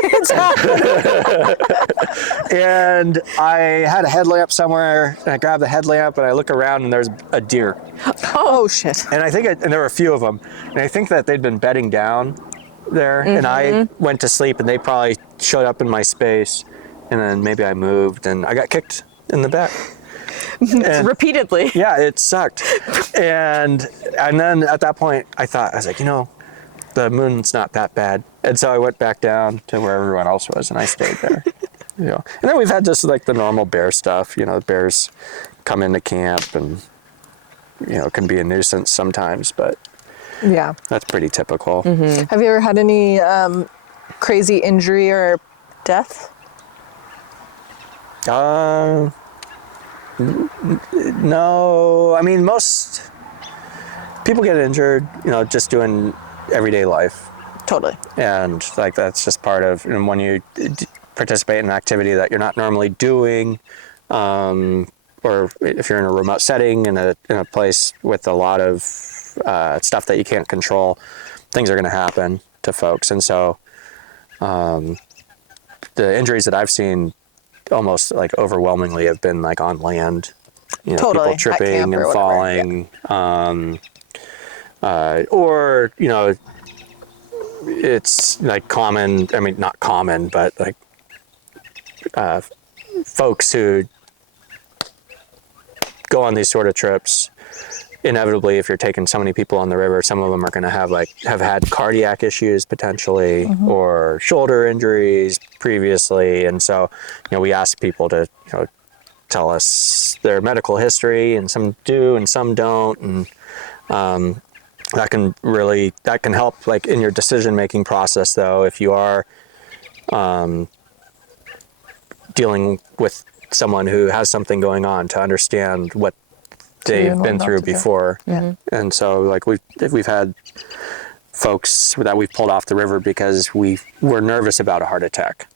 It's happening. And I had a headlamp somewhere, and I grabbed the headlamp, and I look around, and there's a deer. Oh shit. And and there were a few of them, and I think that they'd been bedding down there, and I went to sleep, and they probably showed up in my space, and then maybe I moved, and I got kicked in the back. And, repeatedly. Yeah, it sucked. And then at that point, I was like, the moon's not that bad. And so I went back down to where everyone else was, and I stayed there. And then we've had just like the normal bear stuff. The bears come into camp, and can be a nuisance sometimes, but Yeah. That's pretty typical. Have you ever had any crazy injury or death? No. I mean, most people get injured, just doing everyday life. Totally. And like that's just part of, and when you participate in an activity that you're not normally doing, or if you're in a remote setting in a place with a lot of stuff that you can't control, things are going to happen to folks. And so the injuries that I've seen almost like overwhelmingly have been like on land, Totally. people tripping and falling, or it's like common, I mean not common, but like folks who go on these sort of trips, inevitably if you're taking so many people on the river, some of them are going to have had cardiac issues potentially, or shoulder injuries previously. And so we ask people to tell us their medical history, and some do and some don't, and that can help like in your decision making process, though, if you are dealing with someone who has something going on, to understand what they've been through before. And so like we've had folks that we've pulled off the river because we were nervous about a heart attack,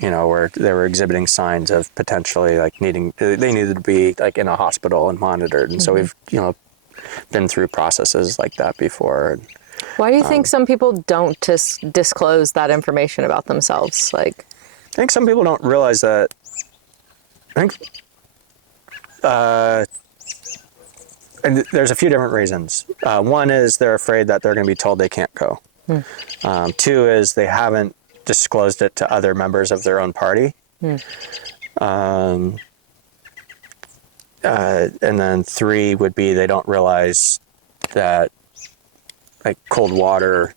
where they were exhibiting signs of potentially like they needed to be like in a hospital and monitored. And so we've been through processes like that before. Why do you think some people don't disclose that information about themselves? Like, I think some people don't realize that. I think and there's a few different reasons. One is they're afraid that they're going to be told they can't go. Two is they haven't disclosed it to other members of their own party. And then three would be they don't realize that like cold water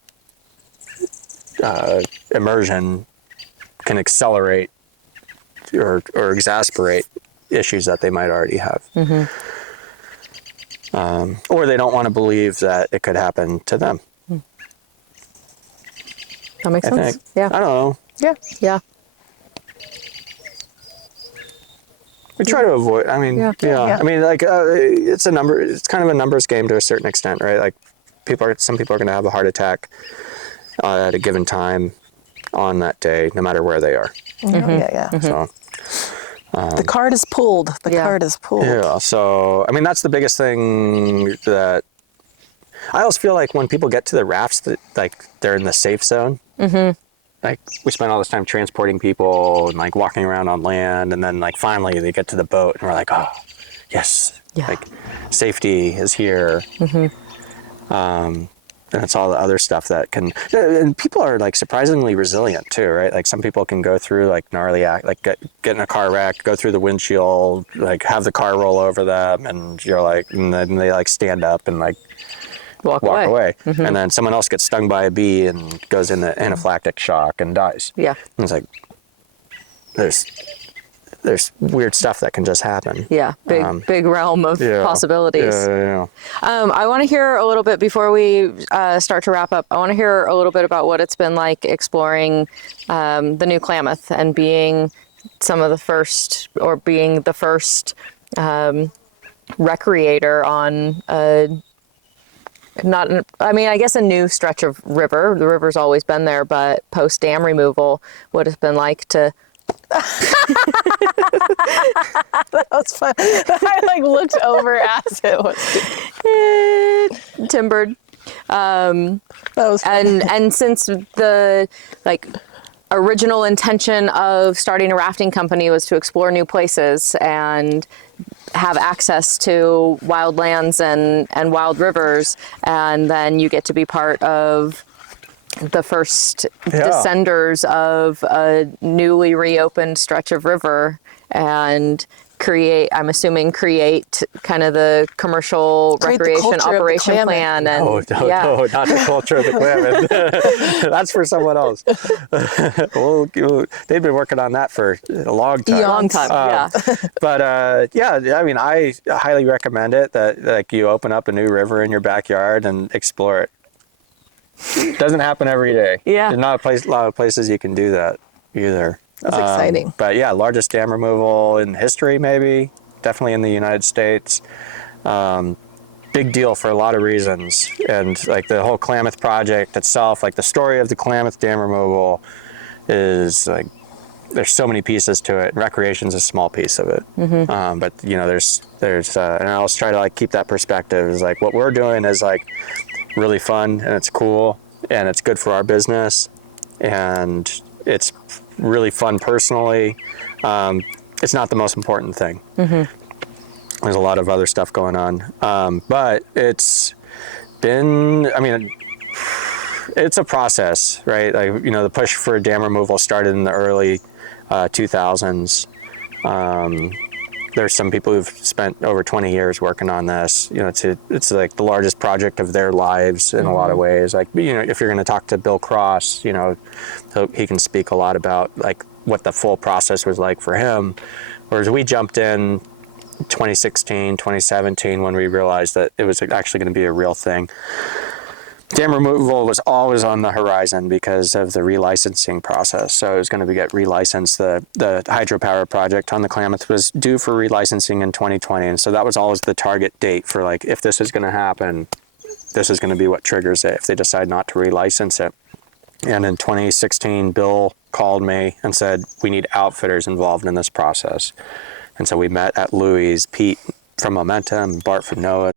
immersion can accelerate or exasperate issues that they might already have. Or they don't want to believe that it could happen to them. That makes sense. Think. Yeah. I don't know. Yeah. We try to avoid, I mean, Yeah. I mean, like, it's kind of a numbers game to a certain extent, right? Like, some people are going to have a heart attack at a given time on that day, no matter where they are. So, the card is pulled. The card is pulled. Yeah. So, I mean, that's the biggest thing that I always feel like when people get to the rafts, that like they're in the safe zone. Like we spend all this time transporting people and like walking around on land, and then like finally they get to the boat and we're like, oh, yes, like safety is here. And it's all the other stuff that can, and people are like surprisingly resilient too, right? Like some people can go through like gnarly like get in a car wreck, go through the windshield, like have the car roll over them, and you're like, and then they like stand up and like walk away. And then someone else gets stung by a bee and goes into anaphylactic shock and dies. And it's like there's weird stuff that can just happen. Big realm of possibilities. I want to hear a little bit before we start to wrap up. I want to hear a little bit about what it's been like exploring the new Klamath and being some of the first, or being the first recreator on I guess a new stretch of river. The river's always been there, but post dam removal, what it's been like to. That was fun. I like looked over as it was timbered. That was fun. And since the like original intention of starting a rafting company was to explore new places and have access to wild lands and wild rivers, and then you get to be part of the first descenders of a newly reopened stretch of river, and I'm assuming create kind of the commercial Create the recreation culture of the operation Klamath. plan. And No, not the culture of the Klamath. That's for someone else. Well, they've been working on that for a long time. Long time, But yeah, I mean, I highly recommend it. That like you open up a new river in your backyard and explore it. It doesn't happen every day. Yeah. There's not a lot of places you can do that either. That's exciting. But yeah, largest dam removal in history, maybe. Definitely in the United States. Big deal for a lot of reasons. And like the whole Klamath project itself, like the story of the Klamath Dam removal is like, there's so many pieces to it. Recreation's a small piece of it. But you know, there's and I always try to like keep that perspective. Is like what we're doing is like really fun and it's cool and it's good for our business and it's really fun personally. It's not the most important thing. There's a lot of other stuff going on. But it's been, I mean, it's a process, right? Like, you know, the push for dam removal started in the early 2000s. There's some people who've spent over 20 years working on this. You know, it's like the largest project of their lives in a lot of ways. Like, you know, if you're going to talk to Bill Cross, you know, he can speak a lot about like what the full process was like for him. Whereas we jumped in 2016, 2017 when we realized that it was actually going to be a real thing. Dam removal was always on the horizon because of the relicensing process. So it was going to get relicensed. The hydropower project on the Klamath was due for relicensing in 2020. And so that was always the target date for like, if this is going to happen, this is going to be what triggers it if they decide not to relicense it. And in 2016, Bill called me and said, we need outfitters involved in this process. And so we met at Louie's, Pete from Momentum, Bart from NOAA.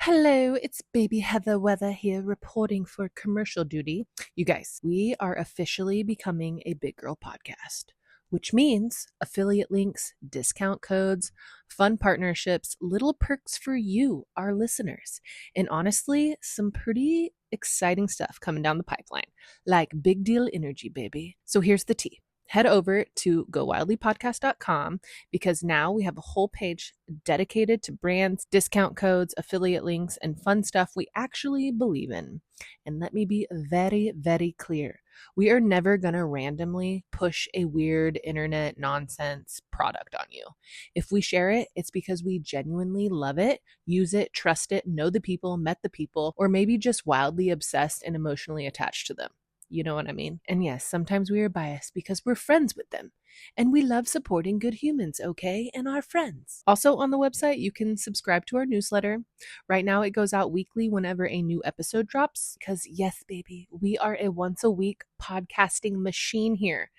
Hello, it's Baby Heather Weather here reporting for commercial duty. You guys, we are officially becoming a Big Girl podcast, which means affiliate links, discount codes, fun partnerships, little perks for you, our listeners, and honestly, some pretty exciting stuff coming down the pipeline, like big deal energy, baby. So here's the tea. Head over to gowildlypodcast.com because now we have a whole page dedicated to brands, discount codes, affiliate links, and fun stuff we actually believe in. And let me be very, very clear. We are never going to randomly push a weird internet nonsense product on you. If we share it, it's because we genuinely love it, use it, trust it, know the people, met the people, or maybe just wildly obsessed and emotionally attached to them. You know what I mean? And yes, sometimes we are biased because we're friends with them. And we love supporting good humans, okay? And our friends. Also on the website, you can subscribe to our newsletter. Right now, it goes out weekly whenever a new episode drops. Because yes, baby, we are a once a week podcasting machine here.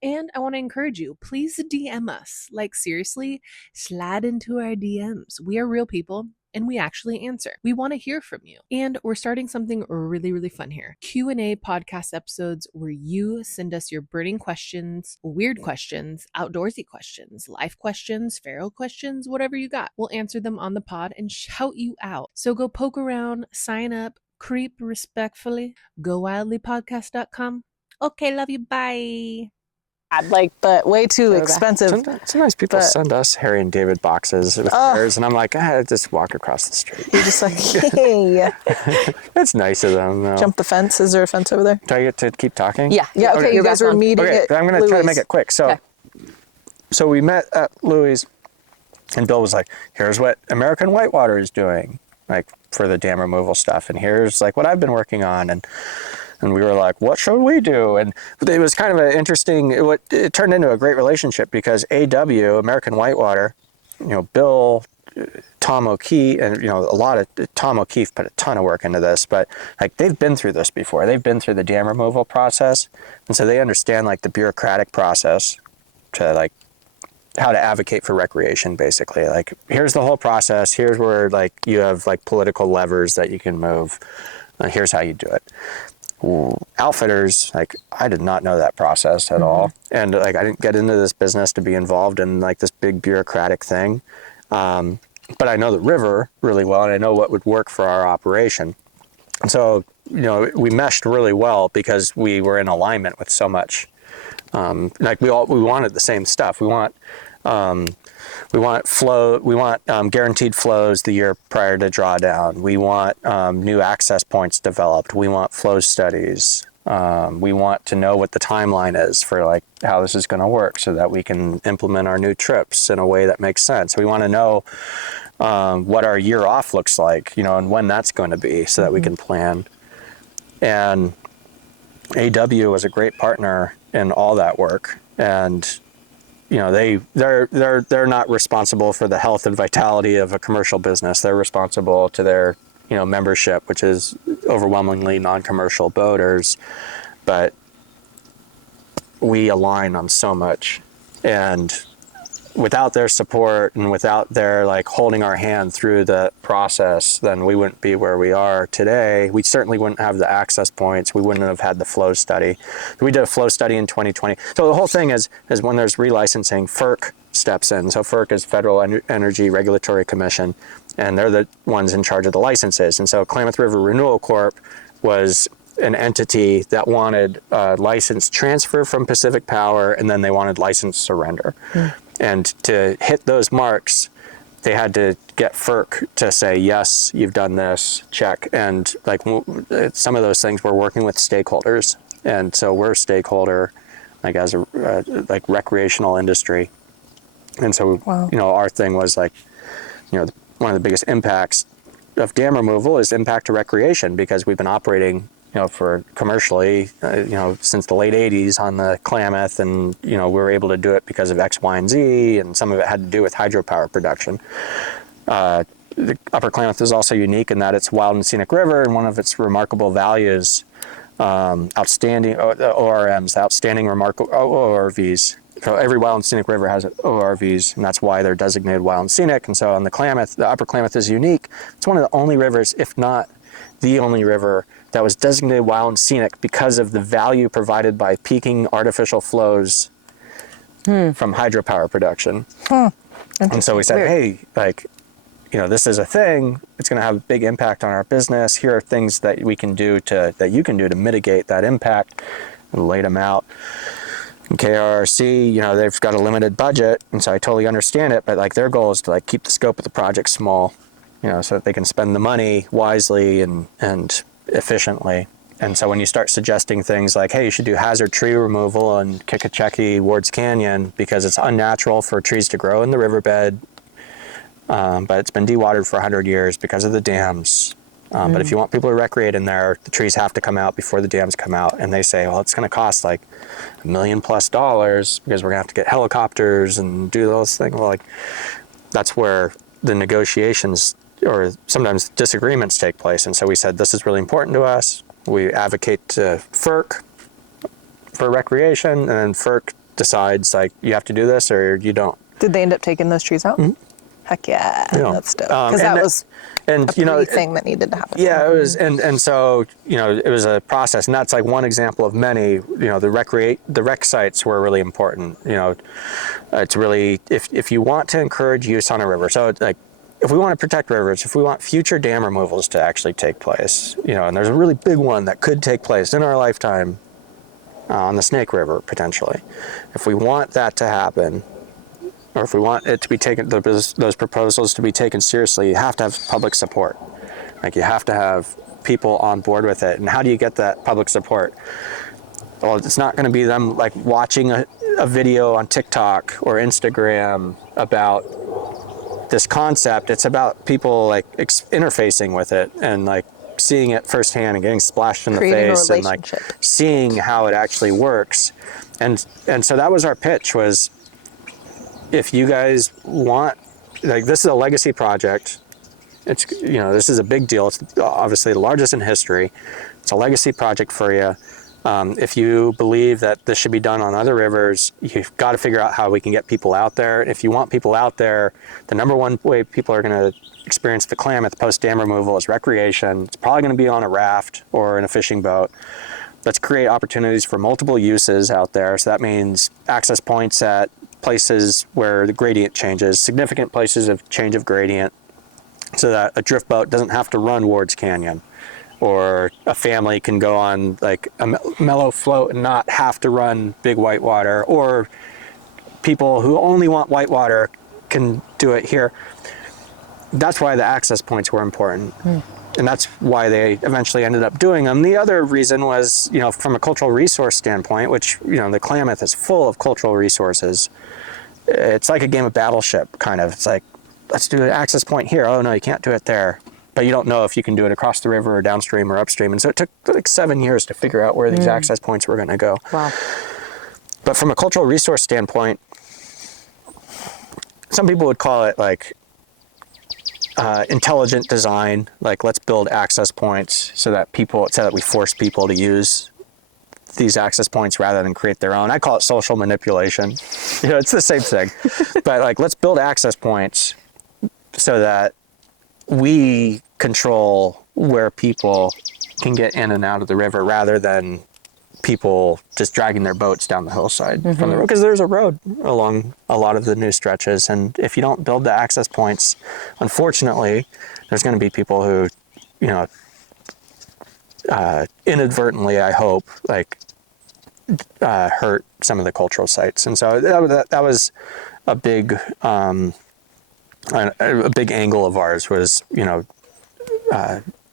And I want to encourage you, please DM us. Like seriously, slide into our DMs. We are real people. And we actually answer. We want to hear from you. And we're starting something really, really fun here. Q&A podcast episodes where you send us your burning questions, weird questions, outdoorsy questions, life questions, feral questions, whatever you got. We'll answer them on the pod and shout you out. So go poke around, sign up, creep respectfully, gowildlypodcast.com. Okay, love you. Bye. But way too expensive. Sometimes people send us Harry and David boxes with theirs, and I'm like, just walk across the street. You're just like, hey. It's nice of them, though. Jump the fence. Is there a fence over there? Do I get to keep talking? Yeah. Yeah, okay, you guys were meeting at I'm going to try to make it quick. Okay. So we met at Louie's, and Bill was like, here's what American Whitewater is doing, like, for the dam removal stuff, and here's, like, what I've been working on, and we were like, what should we do? And it was kind of an interesting, it turned into a great relationship because AW, American Whitewater, you know, Bill, Tom O'Keefe, and, you know, Tom O'Keefe put a ton of work into this, but like they've been through this before. They've been through the dam removal process. And so they understand like the bureaucratic process to like how to advocate for recreation, basically. Like, here's the whole process. Here's where like you have like political levers that you can move. Here's how you do it. Outfitters, like I did not know that process at all, and like I didn't get into this business to be involved in like this big bureaucratic thing, but I know the river really well, and I know what would work for our operation. And so, you know, we meshed really well because we were in alignment with so much. Like we wanted the same stuff. We want We want flow. We want guaranteed flows the year prior to drawdown. We want new access points developed. We want flow studies. We want to know what the timeline is for like how this is going to work, so that we can implement our new trips in a way that makes sense. We want to know what our year off looks like, and when that's going to be, so that we can plan. And AW was a great partner in all that work, and they're not responsible for the health and vitality of a commercial business. They're responsible to their membership, which is overwhelmingly non-commercial boaters, but we align on so much, and without their support and without their like holding our hand through the process, then we wouldn't be where we are today. We certainly wouldn't have the access points. We wouldn't have had the flow study. We did a flow study in 2020. So the whole thing is when there's relicensing, FERC steps in. So FERC is Federal Energy Regulatory Commission, and they're the ones in charge of the licenses. And so Klamath River Renewal Corp was an entity that wanted license transfer from Pacific Power, and then they wanted license surrender. And to hit those marks, they had to get FERC to say, yes, you've done this, check. And like some of those things, we're working with stakeholders. And so we're a stakeholder, like as a like recreational industry. And so, our thing was like, one of the biggest impacts of dam removal is impact to recreation, because we've been operating for commercially, since the late 80s on the Klamath, and, we were able to do it because of X, Y, and Z, and some of it had to do with hydropower production. The Upper Klamath is also unique in that it's wild and scenic river, and one of its remarkable values, outstanding ORMs, outstanding remarkable ORVs. So every wild and scenic river has ORVs, and that's why they're designated wild and scenic. And so on the Klamath, the Upper Klamath is unique. It's one of the only rivers, if not the only river, that was designated wild and scenic because of the value provided by peaking artificial flows from hydropower production. And so we said, hey, like, this is a thing. It's going to have a big impact on our business. Here are things that we can do that you can do to mitigate that impact, and laid them out. And KRRC, they've got a limited budget, and so I totally understand it, but like their goal is to like keep the scope of the project small, so that they can spend the money wisely and efficiently. And so when you start suggesting things like, hey, you should do hazard tree removal in Kikacheki, Ward's Canyon, because it's unnatural for trees to grow in the riverbed, but it's been dewatered for 100 years because of the dams. But if you want people to recreate in there, the trees have to come out before the dams come out. And they say, well, it's going to cost like $1 million+ because we're going to have to get helicopters and do those things. Well, like that's where the negotiations or sometimes disagreements take place. And so we said, this is really important to us. We advocate to FERC for recreation, and then FERC decides like you have to do this or you don't. Did they end up taking those trees out? Heck yeah, that's dope. Because that was a thing that needed to happen. Yeah, it was, and so it was a process, and that's like one example of many. The rec sites were really important. It's really if you want to encourage use on a river, so it's like if we want to protect rivers, if we want future dam removals to actually take place, and there's a really big one that could take place in our lifetime on the Snake River potentially. If we want that to happen, or if we want it to be taken, those proposals to be taken seriously, you have to have public support. Like you have to have people on board with it. And how do you get that public support? Well, it's not going to be them like watching a video on TikTok or Instagram about this concept. It's about people like interfacing with it and like seeing it firsthand and getting splashed in the face and like seeing how it actually works. And so that was our pitch was, if you guys want, like this is a legacy project. It's, this is a big deal. It's obviously the largest in history. It's a legacy project for you. If you believe that this should be done on other rivers, you've got to figure out how we can get people out there. If you want people out there, the number one way people are going to experience the Klamath post-dam removal is recreation. It's probably going to be on a raft or in a fishing boat. Let's create opportunities for multiple uses out there. So that means access points at places where the gradient changes, significant places of change of gradient, so that a drift boat doesn't have to run Ward's Canyon, or a family can go on like a mellow float and not have to run big whitewater, or people who only want whitewater can do it here. That's why the access points were important. And that's why they eventually ended up doing them. The other reason was, from a cultural resource standpoint, which, the Klamath is full of cultural resources. It's like a game of Battleship, kind of. It's like, let's do an access point here. Oh, no, you can't do it there. But you don't know if you can do it across the river or downstream or upstream. And so it took like 7 years to figure out where these access points were going to go. Wow. But from a cultural resource standpoint, some people would call it like intelligent design. Like, let's build access points so that we force people to use these access points rather than create their own. I call it social manipulation. It's the same thing. But like, let's build access points so that we control where people can get in and out of the river rather than people just dragging their boats down the hillside from the road, because there's a road along a lot of the new stretches. And if you don't build the access points, unfortunately, there's going to be people who, inadvertently, I hope, hurt some of the cultural sites. And so that was a big angle of ours was,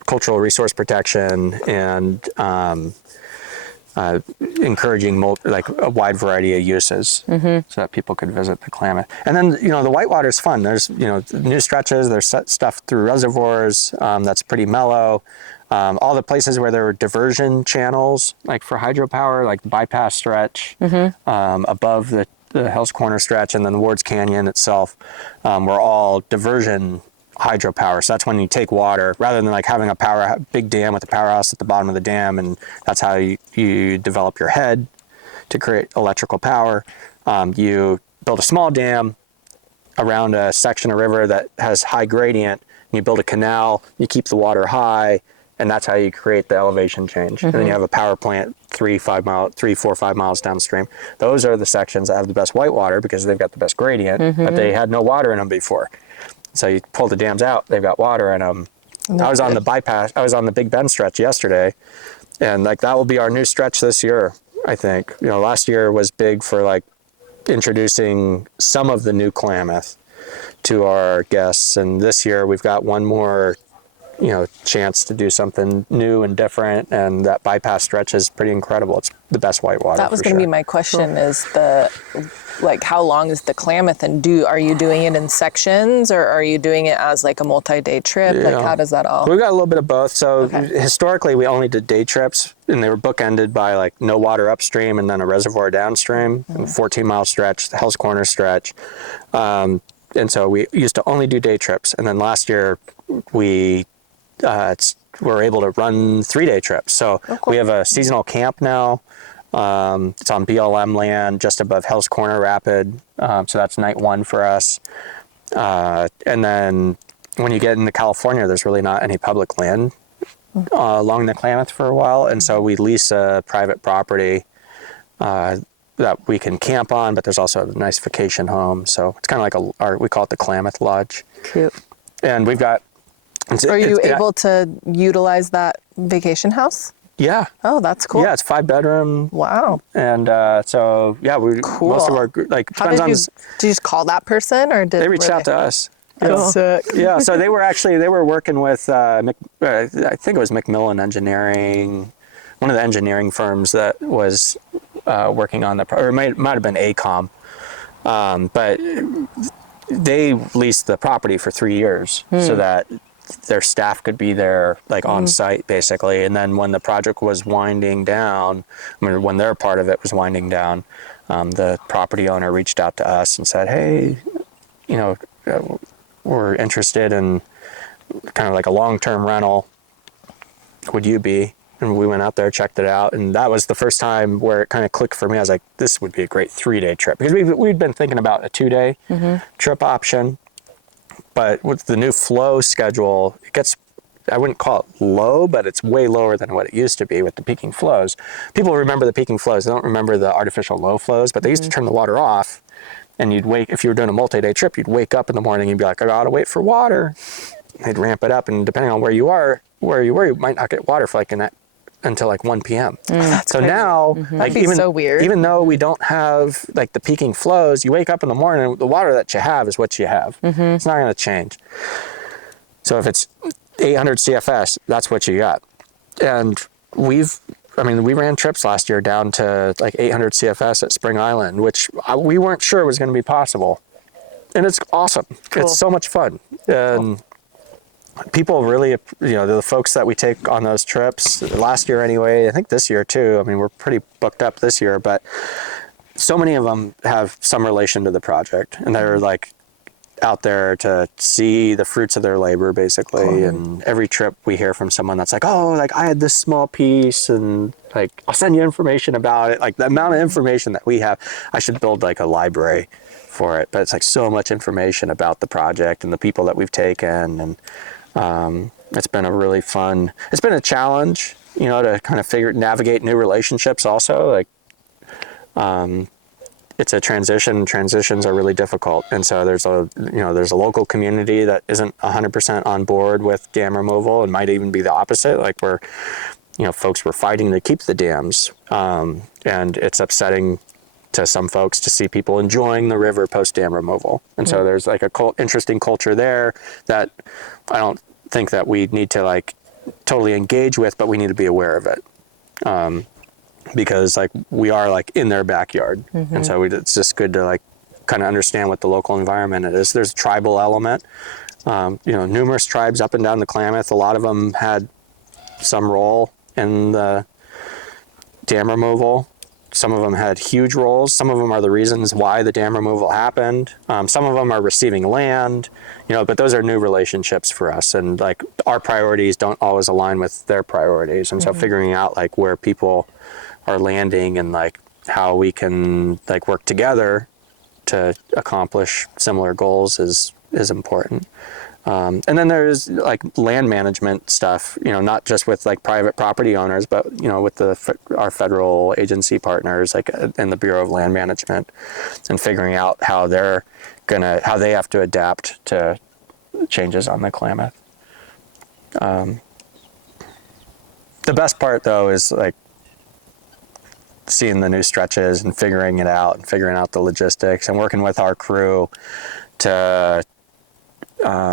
cultural resource protection and encouraging a wide variety of uses so that people could visit the Klamath. And then, the whitewater is fun. There's, new stretches, there's stuff through reservoirs that's pretty mellow. All the places where there were diversion channels, like for hydropower, like the bypass stretch above the Hell's Corner stretch and then Ward's Canyon itself were all diversion hydropower. So that's when you take water, rather than like having a big dam with a powerhouse at the bottom of the dam, and that's how you develop your head to create electrical power. You build a small dam around a section of river that has high gradient, and you build a canal, you keep the water high, and that's how you create the elevation change. And then you have a power plant 3, 4, 5 miles downstream. Those are the sections that have the best whitewater because they've got the best gradient, but they had no water in them before. So you pull the dams out, they've got water in them. I was on the bypass, I was on the Big Bend stretch yesterday, and that will be our new stretch this year, I think. Last year was big for introducing some of the new Klamath to our guests, and this year we've got one more chance to do something new and different, and that bypass stretch is pretty incredible. It's the best whitewater. That was going to be my question: is how long is the Klamath, and are you doing it in sections, or are you doing it as a multi-day trip? How does that all? We've got a little bit of both. So historically, we only did day trips, and they were bookended by no water upstream and then a reservoir downstream, and 14-mile stretch, the Hell's Corner stretch. And so we used to only do day trips, and then last year we we're able to run 3-day trips. So we have a seasonal camp now. It's on BLM land just above Hell's Corner Rapid. So that's night 1 for us. And then when you get into California, there's really not any public land along the Klamath for a while. And so we lease a private property that we can camp on, but there's also a nice vacation home. So it's kind of like we call it the Klamath Lodge. Cute. And we've got... Are you able to utilize that vacation house? Yeah. Oh, that's cool. Yeah, it's 5-bedroom. Wow. And so, we cool. most of our How did you just call that person, or they reached out to us? That's sick. Yeah, so they were working with I think it was McMillan Engineering, one of the engineering firms that was working on or it might have been ACOM, but they leased the property for 3 years so that their staff could be there on site basically. And then when the project was winding down, when their part of it was winding down, the property owner reached out to us and said, hey, we're interested in kind of a long-term rental. Would you be? And we went out there, checked it out, and that was the first time where it kind of clicked for me. I was like, this would be a great 3-day trip, because we'd been thinking about a 2-day trip option. But with the new flow schedule, it gets, I wouldn't call it low, but it's way lower than what it used to be with the peaking flows. People remember the peaking flows. They don't remember the artificial low flows, but they used to turn the water off, and if you were doing a multi-day trip, you'd wake up in the morning and you'd be like, I gotta wait for water. They'd ramp it up, and depending on where you were, you might not get water for until like 1 p.m. That's So crazy. now, like That'd be so weird. even though we don't have like the peaking flows, you wake up in the morning, the water that you have is what you have. It's not going to change. So if it's 800 CFS, that's what you got. And we ran trips last year down to like 800 CFS at Spring Island, which we weren't sure was going to be possible. And it's awesome. Cool. It's so much fun. And people really, the folks that we take on those trips last year anyway, I think this year too. I mean, we're pretty booked up this year, but so many of them have some relation to the project, and they're like out there to see the fruits of their labor basically. Cool. And every trip we hear from someone that's like, oh, like I had this small piece, and like I'll send you information about it. Like the amount of information that we have, I should build like a library for it, but it's like so much information about the project and the people that we've taken. And it's been a really fun, it's been a challenge, to kind of navigate new relationships also. Like it's a transition. Transitions are really difficult. And so there's a local community that isn't 100% on board with dam removal, and might even be the opposite. Like folks were fighting to keep the dams. And it's upsetting to some folks to see people enjoying the river post dam removal. And so there's like a interesting culture there that I don't think that we need to like totally engage with, but we need to be aware of it. Because like we are like in their backyard. And so it's just good to like kind of understand what the local environment is. There's a tribal element, numerous tribes up and down the Klamath. A lot of them had some role in the dam removal. Some of them had huge roles. Some of them are the reasons why the dam removal happened. Some of them are receiving land, but those are new relationships for us. And like our priorities don't always align with their priorities. And so figuring out like where people are landing and like how we can like work together to accomplish similar goals is important. And then there's like land management stuff, not just with like private property owners, but with our federal agency partners, like in the Bureau of Land Management, and figuring out how they have to adapt to changes on the Klamath. The best part though is like seeing the new stretches and figuring it out and figuring out the logistics and working with our crew to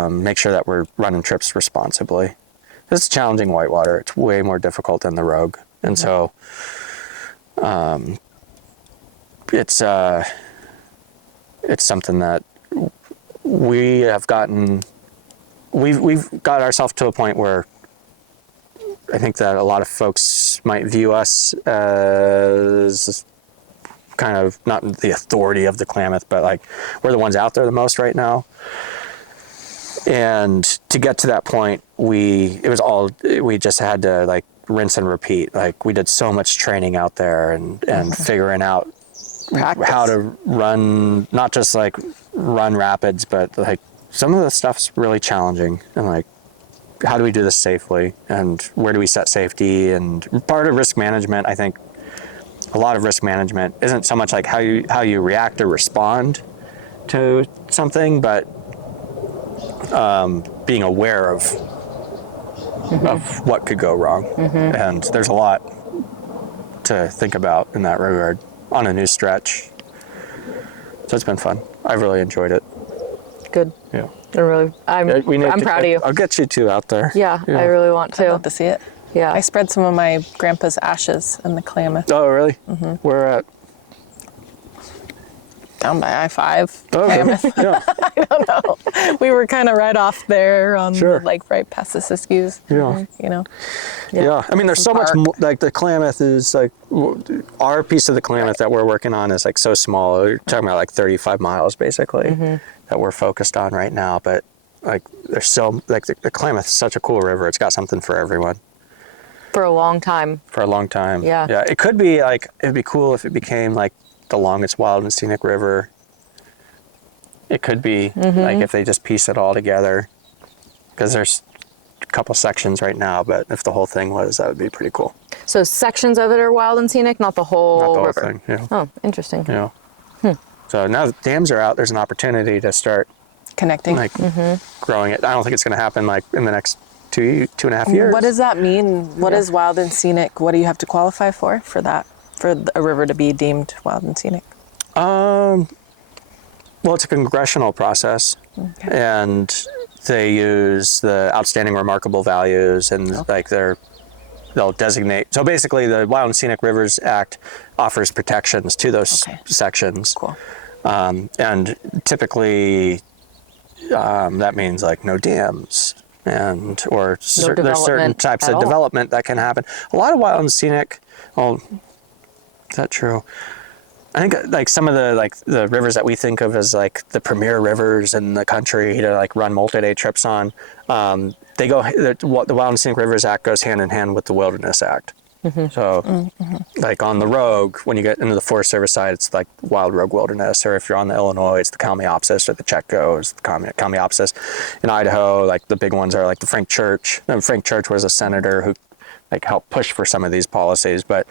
make sure that we're running trips responsibly. It's challenging whitewater. It's way more difficult than the Rogue. And so it's something that we've got ourselves to a point where I think that a lot of folks might view us as kind of not the authority of the Klamath, but like we're the ones out there the most right now. And to get to that point, we just had to like rinse and repeat. Like we did so much training out there and figuring out how to run, not just like run rapids, but like some of the stuff's really challenging. And like, how do we do this safely? And where do we set safety? And part of risk management, I think a lot of risk management isn't so much like how you react or respond to something, but being aware of what could go wrong. And there's a lot to think about in that regard on a new stretch. So it's been fun. I've really enjoyed it. Good. Yeah. I'm proud of you. I'll get you two out there. Yeah, I really want to. I'd love to see it. Yeah. I spread some of my grandpa's ashes in the Klamath. Oh, really? Where at? Down by I-5. Oh, Klamath. yeah. I don't know. We were kind of right off there on Sure. like right past the Siskiyous. Yeah. Yeah. I mean, there's so much more, like the Klamath is like, our piece of the Klamath that we're working on is like so small. We're talking about like 35 miles basically that we're focused on right now. But like there's so, like the Klamath is such a cool river. It's got something for everyone. For a long time. For a long time. Yeah. Yeah. It could be like, it'd be cool if it became like the longest wild and scenic river. It could be like if they just piece it all together, because there's a couple sections right now, but if the whole thing was, that would be pretty cool. So sections of it are wild and scenic, not the whole river. Thing, yeah. Oh, interesting. Yeah. So now that dams are out, there's an opportunity to start Connecting. like growing it. I don't think it's going to happen like in the next 2.5 years. What does that mean? What is wild and scenic? What do you have to qualify for that? For a river to be deemed wild and scenic? Well, it's a congressional process, and they use the outstanding remarkable values, and like they'll designate. So basically, the Wild and Scenic Rivers Act offers protections to those sections. Cool. And typically, that means like no dams or there's certain types of development that can happen. A lot of wild and scenic. Well, is that true? I think like some of the rivers that we think of as like the premier rivers in the country to like run multi-day trips on, they go. The Wild and Scenic Rivers Act goes hand in hand with the Wilderness Act. So, like on the Rogue, when you get into the Forest Service side, it's like Wild Rogue Wilderness, or if you're on the Illinois, it's the Kalmiopsis, or the Chetco is the Kalmiopsis. In Idaho, like the big ones are like the Frank Church. And Frank Church was a senator who like helped push for some of these policies, but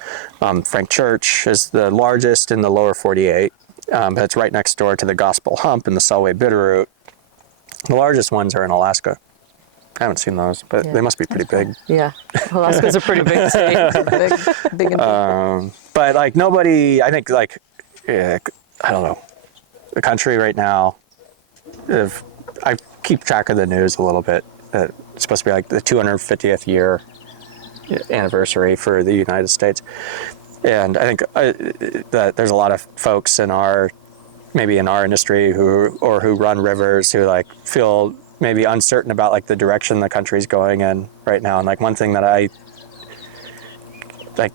Frank Church is the largest in the lower 48. But it's right next door to the Gospel Hump and the Selway Bitterroot. The largest ones are in Alaska. I haven't seen those, but they must be pretty big. Yeah, Alaska's a pretty big state. big and big. But like nobody, I think like, I don't know, the country right now, if I keep track of the news a little bit, it's supposed to be like the 250th year anniversary for the United States. And I think that there's a lot of folks maybe in our industry who run rivers who like feel maybe uncertain about like the direction the country's going in right now. And like one thing that I like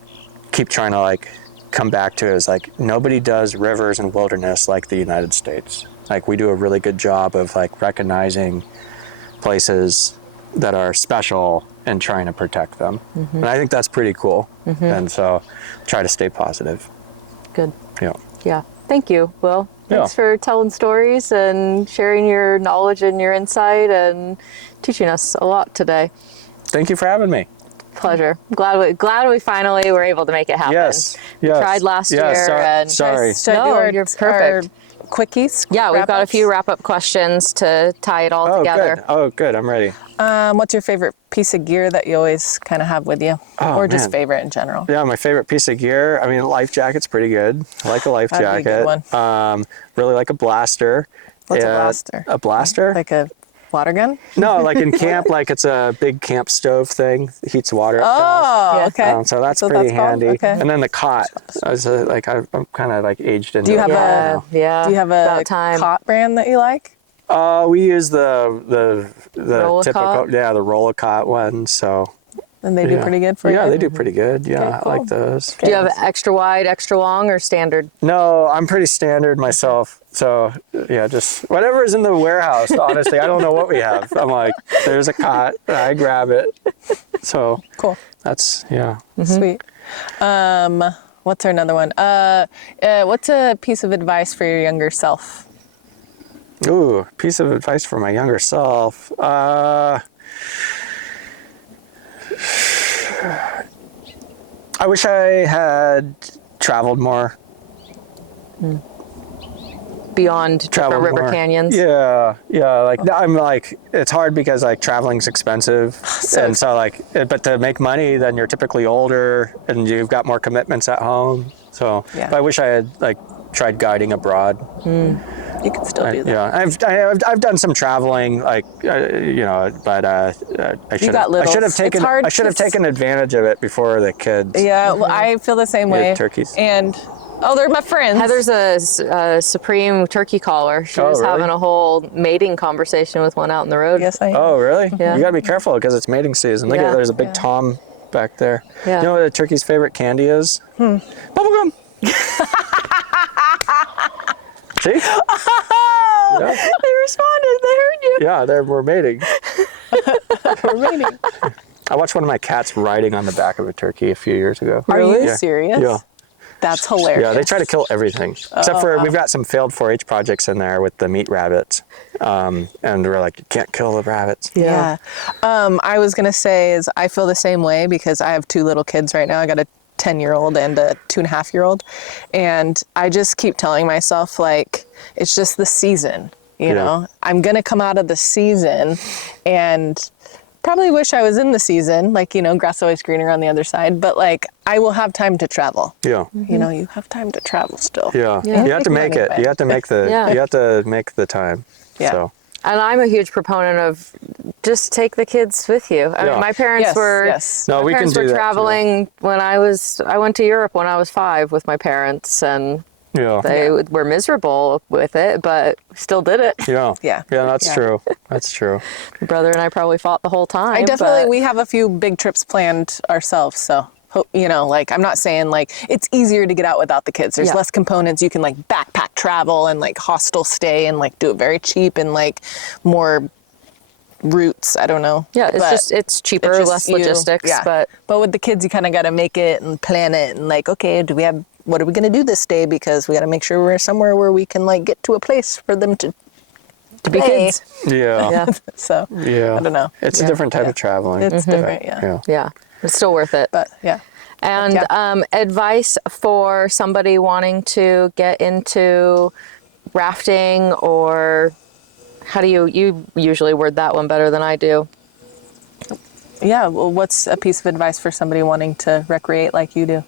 keep trying to like come back to is like nobody does rivers and wilderness like the United States. Like we do a really good job of like recognizing places that are special and trying to protect them. And I think that's pretty cool. And so try to stay positive. Good. Yeah. Yeah. Thank you, Will. Thanks for telling stories and sharing your knowledge and your insight and teaching us a lot today. Thank you for having me. Pleasure. Glad we finally were able to make it happen. Yes. We tried last year. Sorry. No, you're perfect. Quickies? Yeah, we've got a few wrap-up questions to tie it all together. Good. I'm ready. What's your favorite piece of gear that you always kind of have with you? Or just favorite in general? Yeah, my favorite piece of gear, I mean, life jacket's pretty good. I like a life jacket. Be a good one. Really like a blaster. What's a blaster? A blaster? Like a water gun? No, like in camp, like it's a big camp stove thing. It heats water up fast. Okay. So that's pretty handy. Okay. And then the cot. I'm kind of like aged into Do you have it. Do you have a cot brand that you like? We use the typical Roll-a-cot? the Roll-a-cot one. So And they do pretty good for you? Yeah, they do pretty good. Yeah, Okay, cool. I like those. Do you have extra wide, extra long, or standard? No, I'm pretty standard myself. So yeah, just whatever's in the warehouse. Honestly, I don't know what we have. I'm like, there's a cot, I grab it. So Cool. that's Sweet. What's another one? What's a piece of advice for your younger self? Ooh, piece of advice for my younger self. I wish I had traveled more. Beyond different river canyons? Yeah. Like I'm like, it's hard because like traveling's expensive. And so like, but to make money, then you're typically older and you've got more commitments at home. So but I wish I had like tried guiding abroad. You can still do that. Yeah, I've done some traveling, like but I should have taken advantage of it before the kids. Yeah, well, I feel the same way. Turkeys. And they're my friends. Heather's a supreme turkey caller. She was having a whole mating conversation with one out in the road. Yes, I am. Oh, really? Yeah. You gotta be careful because it's mating season. Look at there's a big tom back there. Yeah. You know what a turkey's favorite candy is? Bubblegum. See? Oh, Yeah. They responded. They heard you. Yeah, we're mating. we're mating. I watched one of my cats riding on the back of a turkey a few years ago. Are you Yeah. serious? Yeah. That's hilarious. Yeah, they try to kill everything. Except for, we've got some failed 4-H projects in there with the meat rabbits. And we're like, you can't kill the rabbits. Yeah. I was going to say is I feel the same way because I have 2 little kids right now. I got a 10-year-old and a 2.5-year-old. And I just keep telling myself, like, it's just the season, you know? I'm going to come out of the season and probably wish I was in the season, like, you know, grass always greener on the other side, but like I will have time to travel. Yeah. You know, you have time to travel still. Yeah. Yeah. You have to make it. You have to make the Yeah. you have to make the time. Yeah. So And I'm a huge proponent of just take the kids with you. I Yeah. mean, my parents Yes, were yes. No, my we can parents do were that, too. traveling when I went to Europe when I was 5 with my parents, and yeah. they were miserable with it, but still did it. Yeah. Yeah. Yeah, that's Yeah. true. That's true. My brother and I probably fought the whole time. I definitely, but- we have a few big trips planned ourselves, so you know, like I'm not saying like it's easier to get out without the kids. There's Yeah. less components. You can like backpack travel and like hostel stay and like do it very cheap and like more routes. I don't know. Yeah, it's cheaper, it's just less logistics, yeah. but with the kids, you kind of got to make it and plan it and like, okay, what are we going to do this day? Because we got to make sure we're somewhere where we can like get to a place for them to be play. kids. Yeah. Yeah, So Yeah. I don't know. It's a different type of traveling. It's Mm-hmm. different. Yeah. Yeah. yeah, it's still worth it. But yeah. And Yeah. advice for somebody wanting to get into rafting, or how do you usually word that one better than I do? Yeah. Well, what's a piece of advice for somebody wanting to recreate like you do?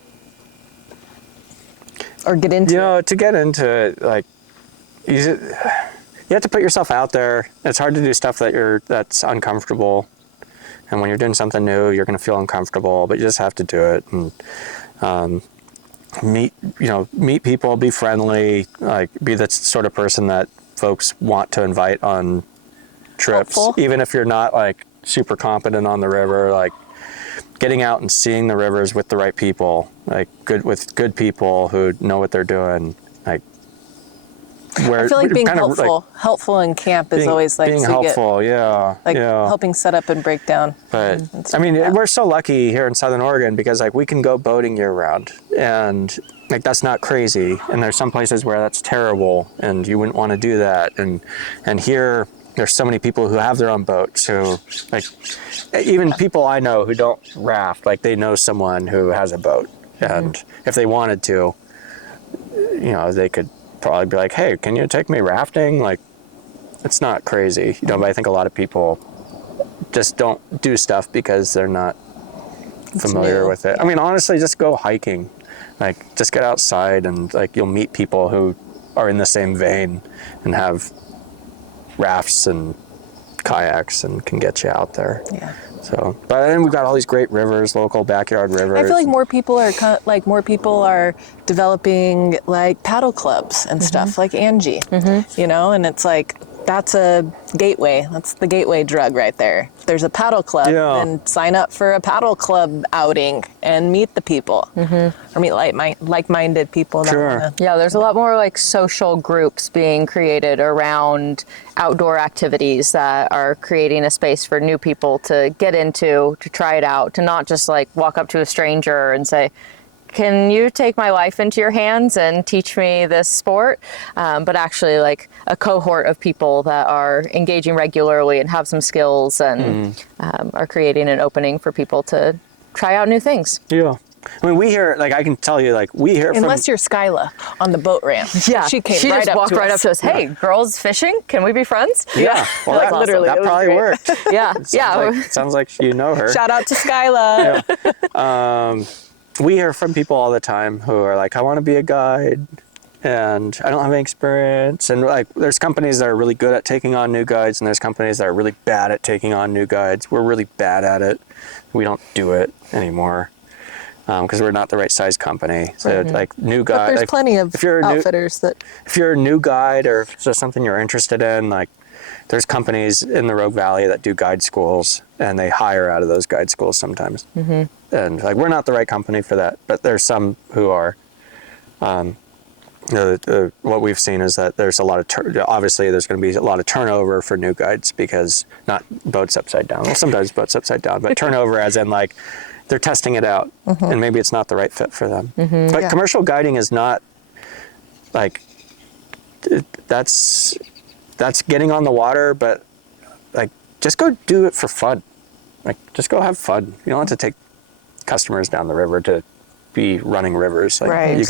Or get into You know, to get into it, like you have to put yourself out there. It's hard to do stuff that's uncomfortable. And when you're doing something new, you're going to feel uncomfortable, but you just have to do it and meet people, be friendly, like be the sort of person that folks want to invite on trips, Helpful. even if you're not like super competent on the river. Like getting out and seeing the rivers with the right people, like with good people who know what they're doing, like. I feel like being kind of, helpful in camp is always like being to get, helpful, yeah, like yeah. helping set up and break down. But and stuff I mean, like that. we're so lucky here in Southern Oregon because like we can go boating year round, and like that's not crazy. And there's some places where that's terrible, and you wouldn't want to do that. And here there's so many people who have their own boats, who like even people I know who don't raft, like they know someone who has a boat, and if they wanted to, you know, they could probably be like, hey, can you take me rafting? Like, it's not crazy, you know, but I think a lot of people just don't do stuff because they're not familiar new. with it. I mean, honestly, just go hiking. Like, just get outside and like you'll meet people who are in the same vein and have rafts and kayaks and can get you out there. Yeah. So, but then we've got all these great rivers, local backyard rivers. I feel like more people are developing like paddle clubs and stuff, like Angie, you know, and it's like that's a gateway. That's the gateway drug right there. There's a paddle club, Yeah. and sign up for a paddle club outing and meet the people, or meet like-minded people. That Sure. wanna- Yeah, there's a lot more like social groups being created around outdoor activities that are creating a space for new people to get into, to try it out, to not just like walk up to a stranger and say, can you take my life into your hands and teach me this sport? But actually like a cohort of people that are engaging regularly and have some skills and are creating an opening for people to try out new things. Yeah. I mean, we hear, like, I can tell you, like, we hear Unless you're Skyla on the boat ramp. Yeah, she came she right just up walked to right us. up to us. Hey, girls fishing? Can we be friends? Yeah. Well, That's that, literally- that it was probably great. worked. Yeah, yeah. Sounds like you know her. Shout out to Skyla. We hear from people all the time who are like, I want to be a guide and I don't have any experience. And like, there's companies that are really good at taking on new guides, and there's companies that are really bad at taking on new guides. We're really bad at it. We don't do it anymore because we're not the right size company. So like new guide, But there's like, plenty of if you're a new, outfitters that. if you're a new guide or if it's just something you're interested in, like there's companies in the Rogue Valley that do guide schools, and they hire out of those guide schools sometimes. And like, we're not the right company for that, but there's some who are. What we've seen is that there's a lot of, obviously there's going to be a lot of turnover for new guides because not boats upside down. Well, sometimes boats upside down, but turnover as in like they're testing it out and maybe it's not the right fit for them. But Yeah. commercial guiding is not like, that's getting on the water, but like just go do it for fun. Like just go have fun. You don't have to take customers down the river to be running rivers. Like Right. you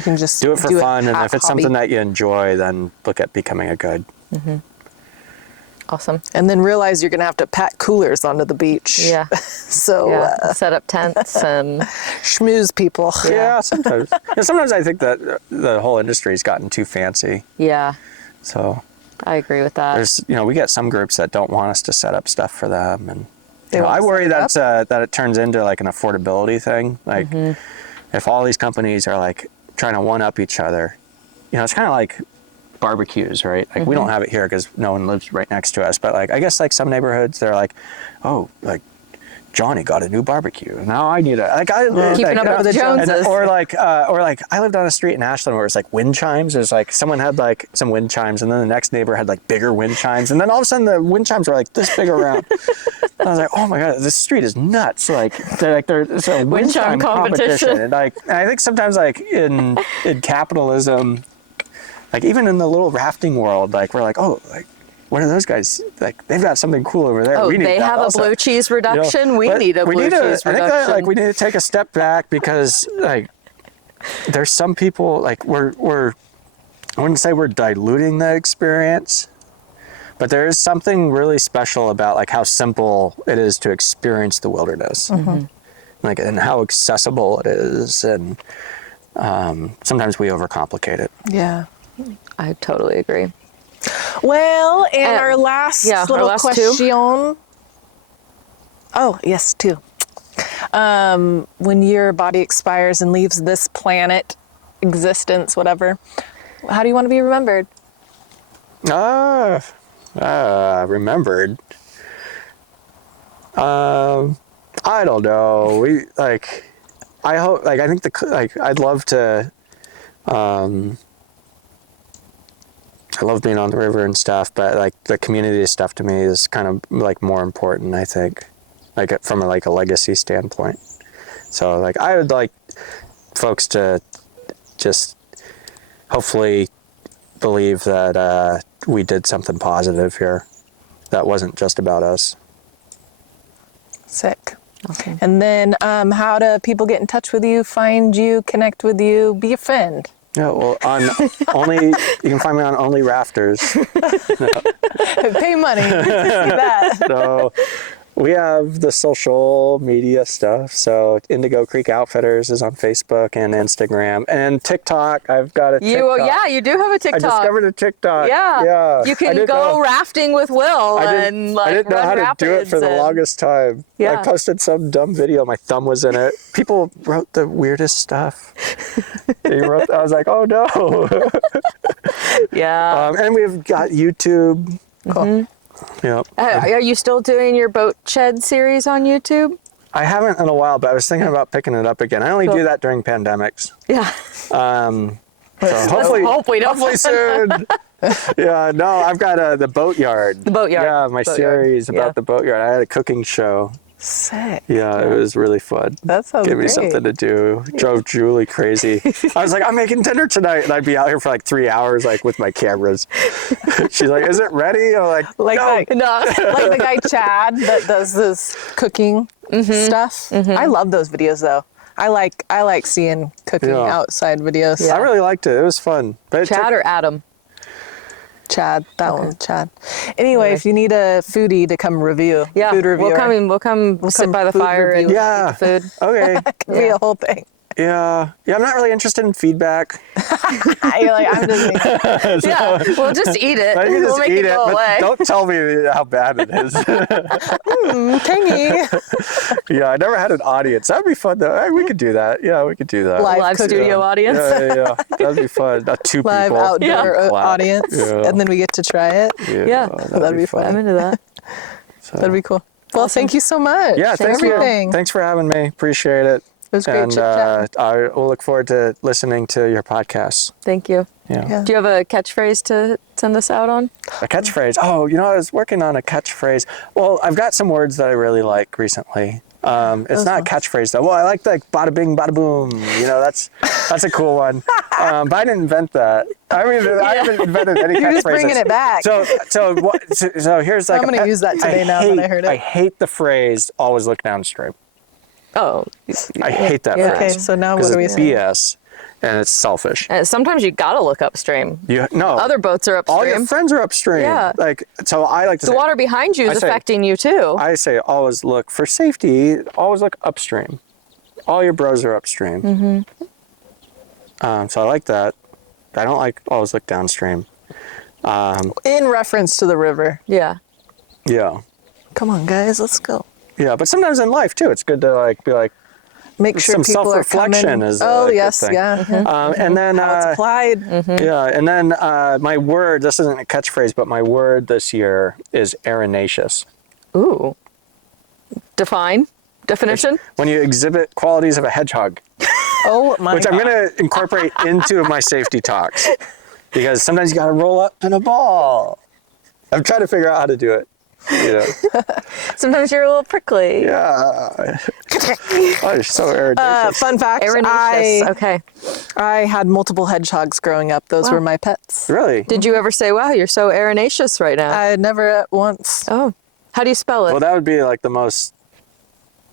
can just do it for fun, and a if it's hobby. something that you enjoy, then look at becoming a guide. Awesome. And then realize you're going to have to pack coolers onto the beach. Yeah. So Set up tents and schmooze people. Yeah, sometimes. Sometimes I think that the whole industry's gotten too fancy. yeah, So I agree with that. there's, we get some groups that don't want us to set up stuff for them, and want I to worry set it that it turns into like an affordability thing. Like if all these companies are like trying to one up each other, it's kind of like barbecues, right? Like we don't have it here because no one lives right next to us, but like I guess like some neighborhoods they're like, oh, like Johnny got a new barbecue. Now I need a Keeping up with the Joneses. or like I lived on a street in Ashland where it was like wind chimes. There's like someone had like some wind chimes, and then the next neighbor had like bigger wind chimes, and then all of a sudden the wind chimes were like this big around. And I was like, oh my god, this street is nuts! Like there's a wind chime competition, and I think sometimes like in capitalism, like even in the little rafting world, like we're like, oh, like what are those guys? Like they've got something cool over there. Oh, We need they that have also. a blue cheese reduction. We But need a blue cheese I think reduction. that, like we need to take a step back because like there's some people like we're I wouldn't say we're diluting the experience, but there is something really special about like how simple it is to experience the wilderness, like and how accessible it is, and sometimes we overcomplicate it. Yeah. I totally agree. Well, and our last little our last question. two. Oh, yes, two. When your body expires and leaves this planet, existence, whatever, how do you want to be remembered? Remembered. I don't know. I hope, I think I'd love to, I love being on the river and stuff, but like the community stuff to me is kind of like more important, I think, like from a legacy standpoint. So like I would like folks to just hopefully believe that we did something positive here that wasn't just about us. Sick. Okay. And then how do people get in touch with you, find you, connect with you, be a friend? Yeah, well, you can find me on Only Rafters. Pay money. See that. So we have the social media stuff. So Indigo Creek Outfitters is on Facebook and Instagram and TikTok. I've got a TikTok. You do have a TikTok. I discovered a TikTok. Yeah. You can go rafting with Will and like I didn't know run how to rapids do it for the longest time. Yeah. I posted some dumb video. My thumb was in it. People wrote the weirdest stuff. I was like, oh no. Yeah. And we've got YouTube. Cool. Yeah. Are you still doing your boat shed series on YouTube? I haven't in a while, but I was thinking about picking it up again. I only do that during pandemics. Yeah. So hopefully, hope we don't. hopefully soon. Yeah, no, I've got the Boatyard. The Boatyard. Yeah, my series about the Boatyard. I had a cooking show. Sick. Yeah, it was really fun. That sounds Give me great. something to do. Drove Julie crazy. I was like, I'm making dinner tonight, and I'd be out here for like 3 hours, like with my cameras. She's like, "Is it ready?" I'm like, "No." Like the guy Chad that does this cooking stuff. I love those videos though. I like seeing cooking outside videos. I really liked it. It was fun. But Chad or Adam? Chad, that one, Chad. Anyway, if you need a foodie to come review, food reviewer, we'll come sit by the food fire and review. eat the food. Okay. it could be a whole thing. Yeah, I'm not really interested in feedback. You're like, I'm just Yeah, we'll just eat it. I can We'll just make eat it go but away. don't tell me how bad it is. tangy. Yeah, I never had an audience. That'd be fun though. We could do that. Yeah, we could do that. Live cooking. studio audience. Yeah. That'd be fun. Not two Live people. outdoor Clap. audience, Yeah. and then we get to try it. Yeah. That'd be fun. I'm into that. That'd be cool. Well, thank you so much. Yeah, for thanks everything. Thanks for having me. Appreciate it. It was great And chit-chatting. I will look forward to listening to your podcasts. Thank you. Yeah. Do you have a catchphrase to send us out on? A catchphrase. Oh, I was working on a catchphrase. Well, I've got some words that I really like recently. It's not a catchphrase though. Well, I like bada bing, bada boom. That's a cool one. But I didn't invent that. I haven't invented any catchphrases. You're just bringing it back. So here's like I'm going to use that today now that I heard it. I hate the phrase "always look downstream." Oh. I hate that Yeah. phrase. Okay, so now what Because do we it's say? BS. and it's selfish. And sometimes you gotta look upstream. No, Other boats are upstream. all your friends are upstream. Yeah. Like, so I like to The say, water behind you is I say- affecting you too. I say always look for safety. Always look upstream. All your bros are upstream. So I like that. I don't like always look downstream. In reference to the river. Yeah. Yeah, Come on, guys, let's go. yeah. But sometimes in life too, it's good to like be like Make sure some people are self-reflection coming. is a oh, good yes, thing. yeah. And then How it's applied. yeah, and then my word. This isn't a catchphrase, but my word this year is arenaceous. Ooh. Definition? When you exhibit qualities of a hedgehog, Oh, my which I'm going to incorporate into my safety talks, because sometimes you got to roll up in a ball. I'm trying to figure out how to do it. You know? Sometimes you're a little prickly. Yeah. Oh, you're so arenaceous. Fun fact, Arenaceous. Okay. I had multiple hedgehogs growing up. Those Wow. were my pets. Really? Did you ever say, wow, you're so arenaceous right now? I had never at once. Oh. How do you spell it? Well, that would be like the most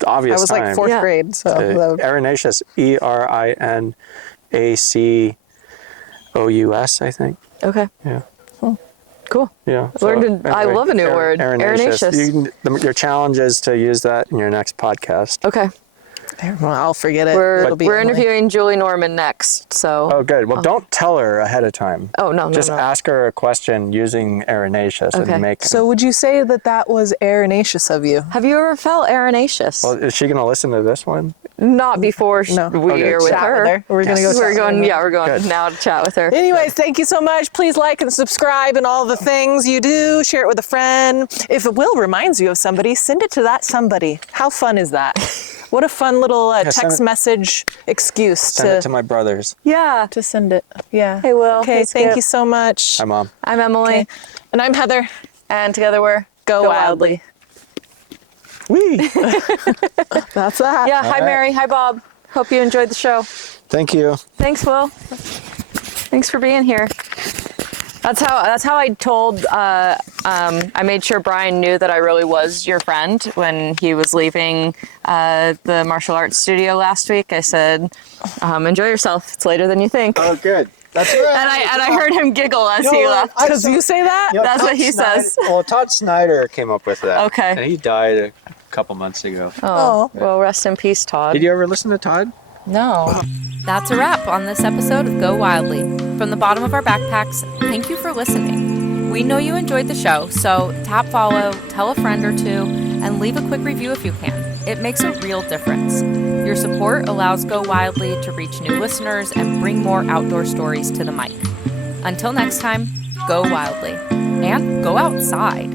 obvious I was time. like fourth Yeah. grade, so that would- Arenaceous, ERINACOUS, I think. Okay. Yeah. Cool. Yeah. I love a new word. Arenaceous. Your challenge is to use that in your next podcast. Okay. well, I'll forget it. We're It'll be Emily. interviewing Julie Norman next, so. Oh, good. Well, don't tell her ahead of time. Oh, no. Just ask her a question using arenaceous Okay. and make. So would you say that that was arenaceous of you? Have you ever felt arenaceous? Well, is she going to listen to this one? Not before No. we're Okay. with Chat her. with her. We're gonna go. We're chat with going. her. Yeah, we're going Good. now to chat with her. Anyways, thank you so much. Please like and subscribe and all the things you do. Share it with a friend. If it reminds you of somebody, send it to that somebody. How fun is that? What a fun little send text it- message excuse Send it to my brothers. Yeah. to send it. Yeah. Hey, Will. Okay, Hey, thank Skip. you so much. Hi, Mom. I'm Emily, Okay. And I'm Heather. and together we're Go Wildly. Wee. That's that. Yeah. Hi, right. Mary. Hi, Bob. Hope you enjoyed the show. Thank you. Thanks, Will. Thanks for being here. That's how I told. I made sure Brian knew that I really was your friend when he was leaving the martial arts studio last week. I said, "Enjoy yourself. It's later than you think." Oh, good. That's right. And I heard him giggle as he left. Because you say that? That's what he says. Well, Todd Snyder came up with that. Okay. And he died a couple months ago. Oh, well, rest in peace, Todd. Did you ever listen to Todd? No. That's a wrap on this episode of Go Wildly. From the bottom of our backpacks, thank you for listening. We know you enjoyed the show, so tap follow, tell a friend or two, and leave a quick review if you can. It makes a real difference. Your support allows Go Wildly to reach new listeners and bring more outdoor stories to the mic. Until next time, go wildly and go outside.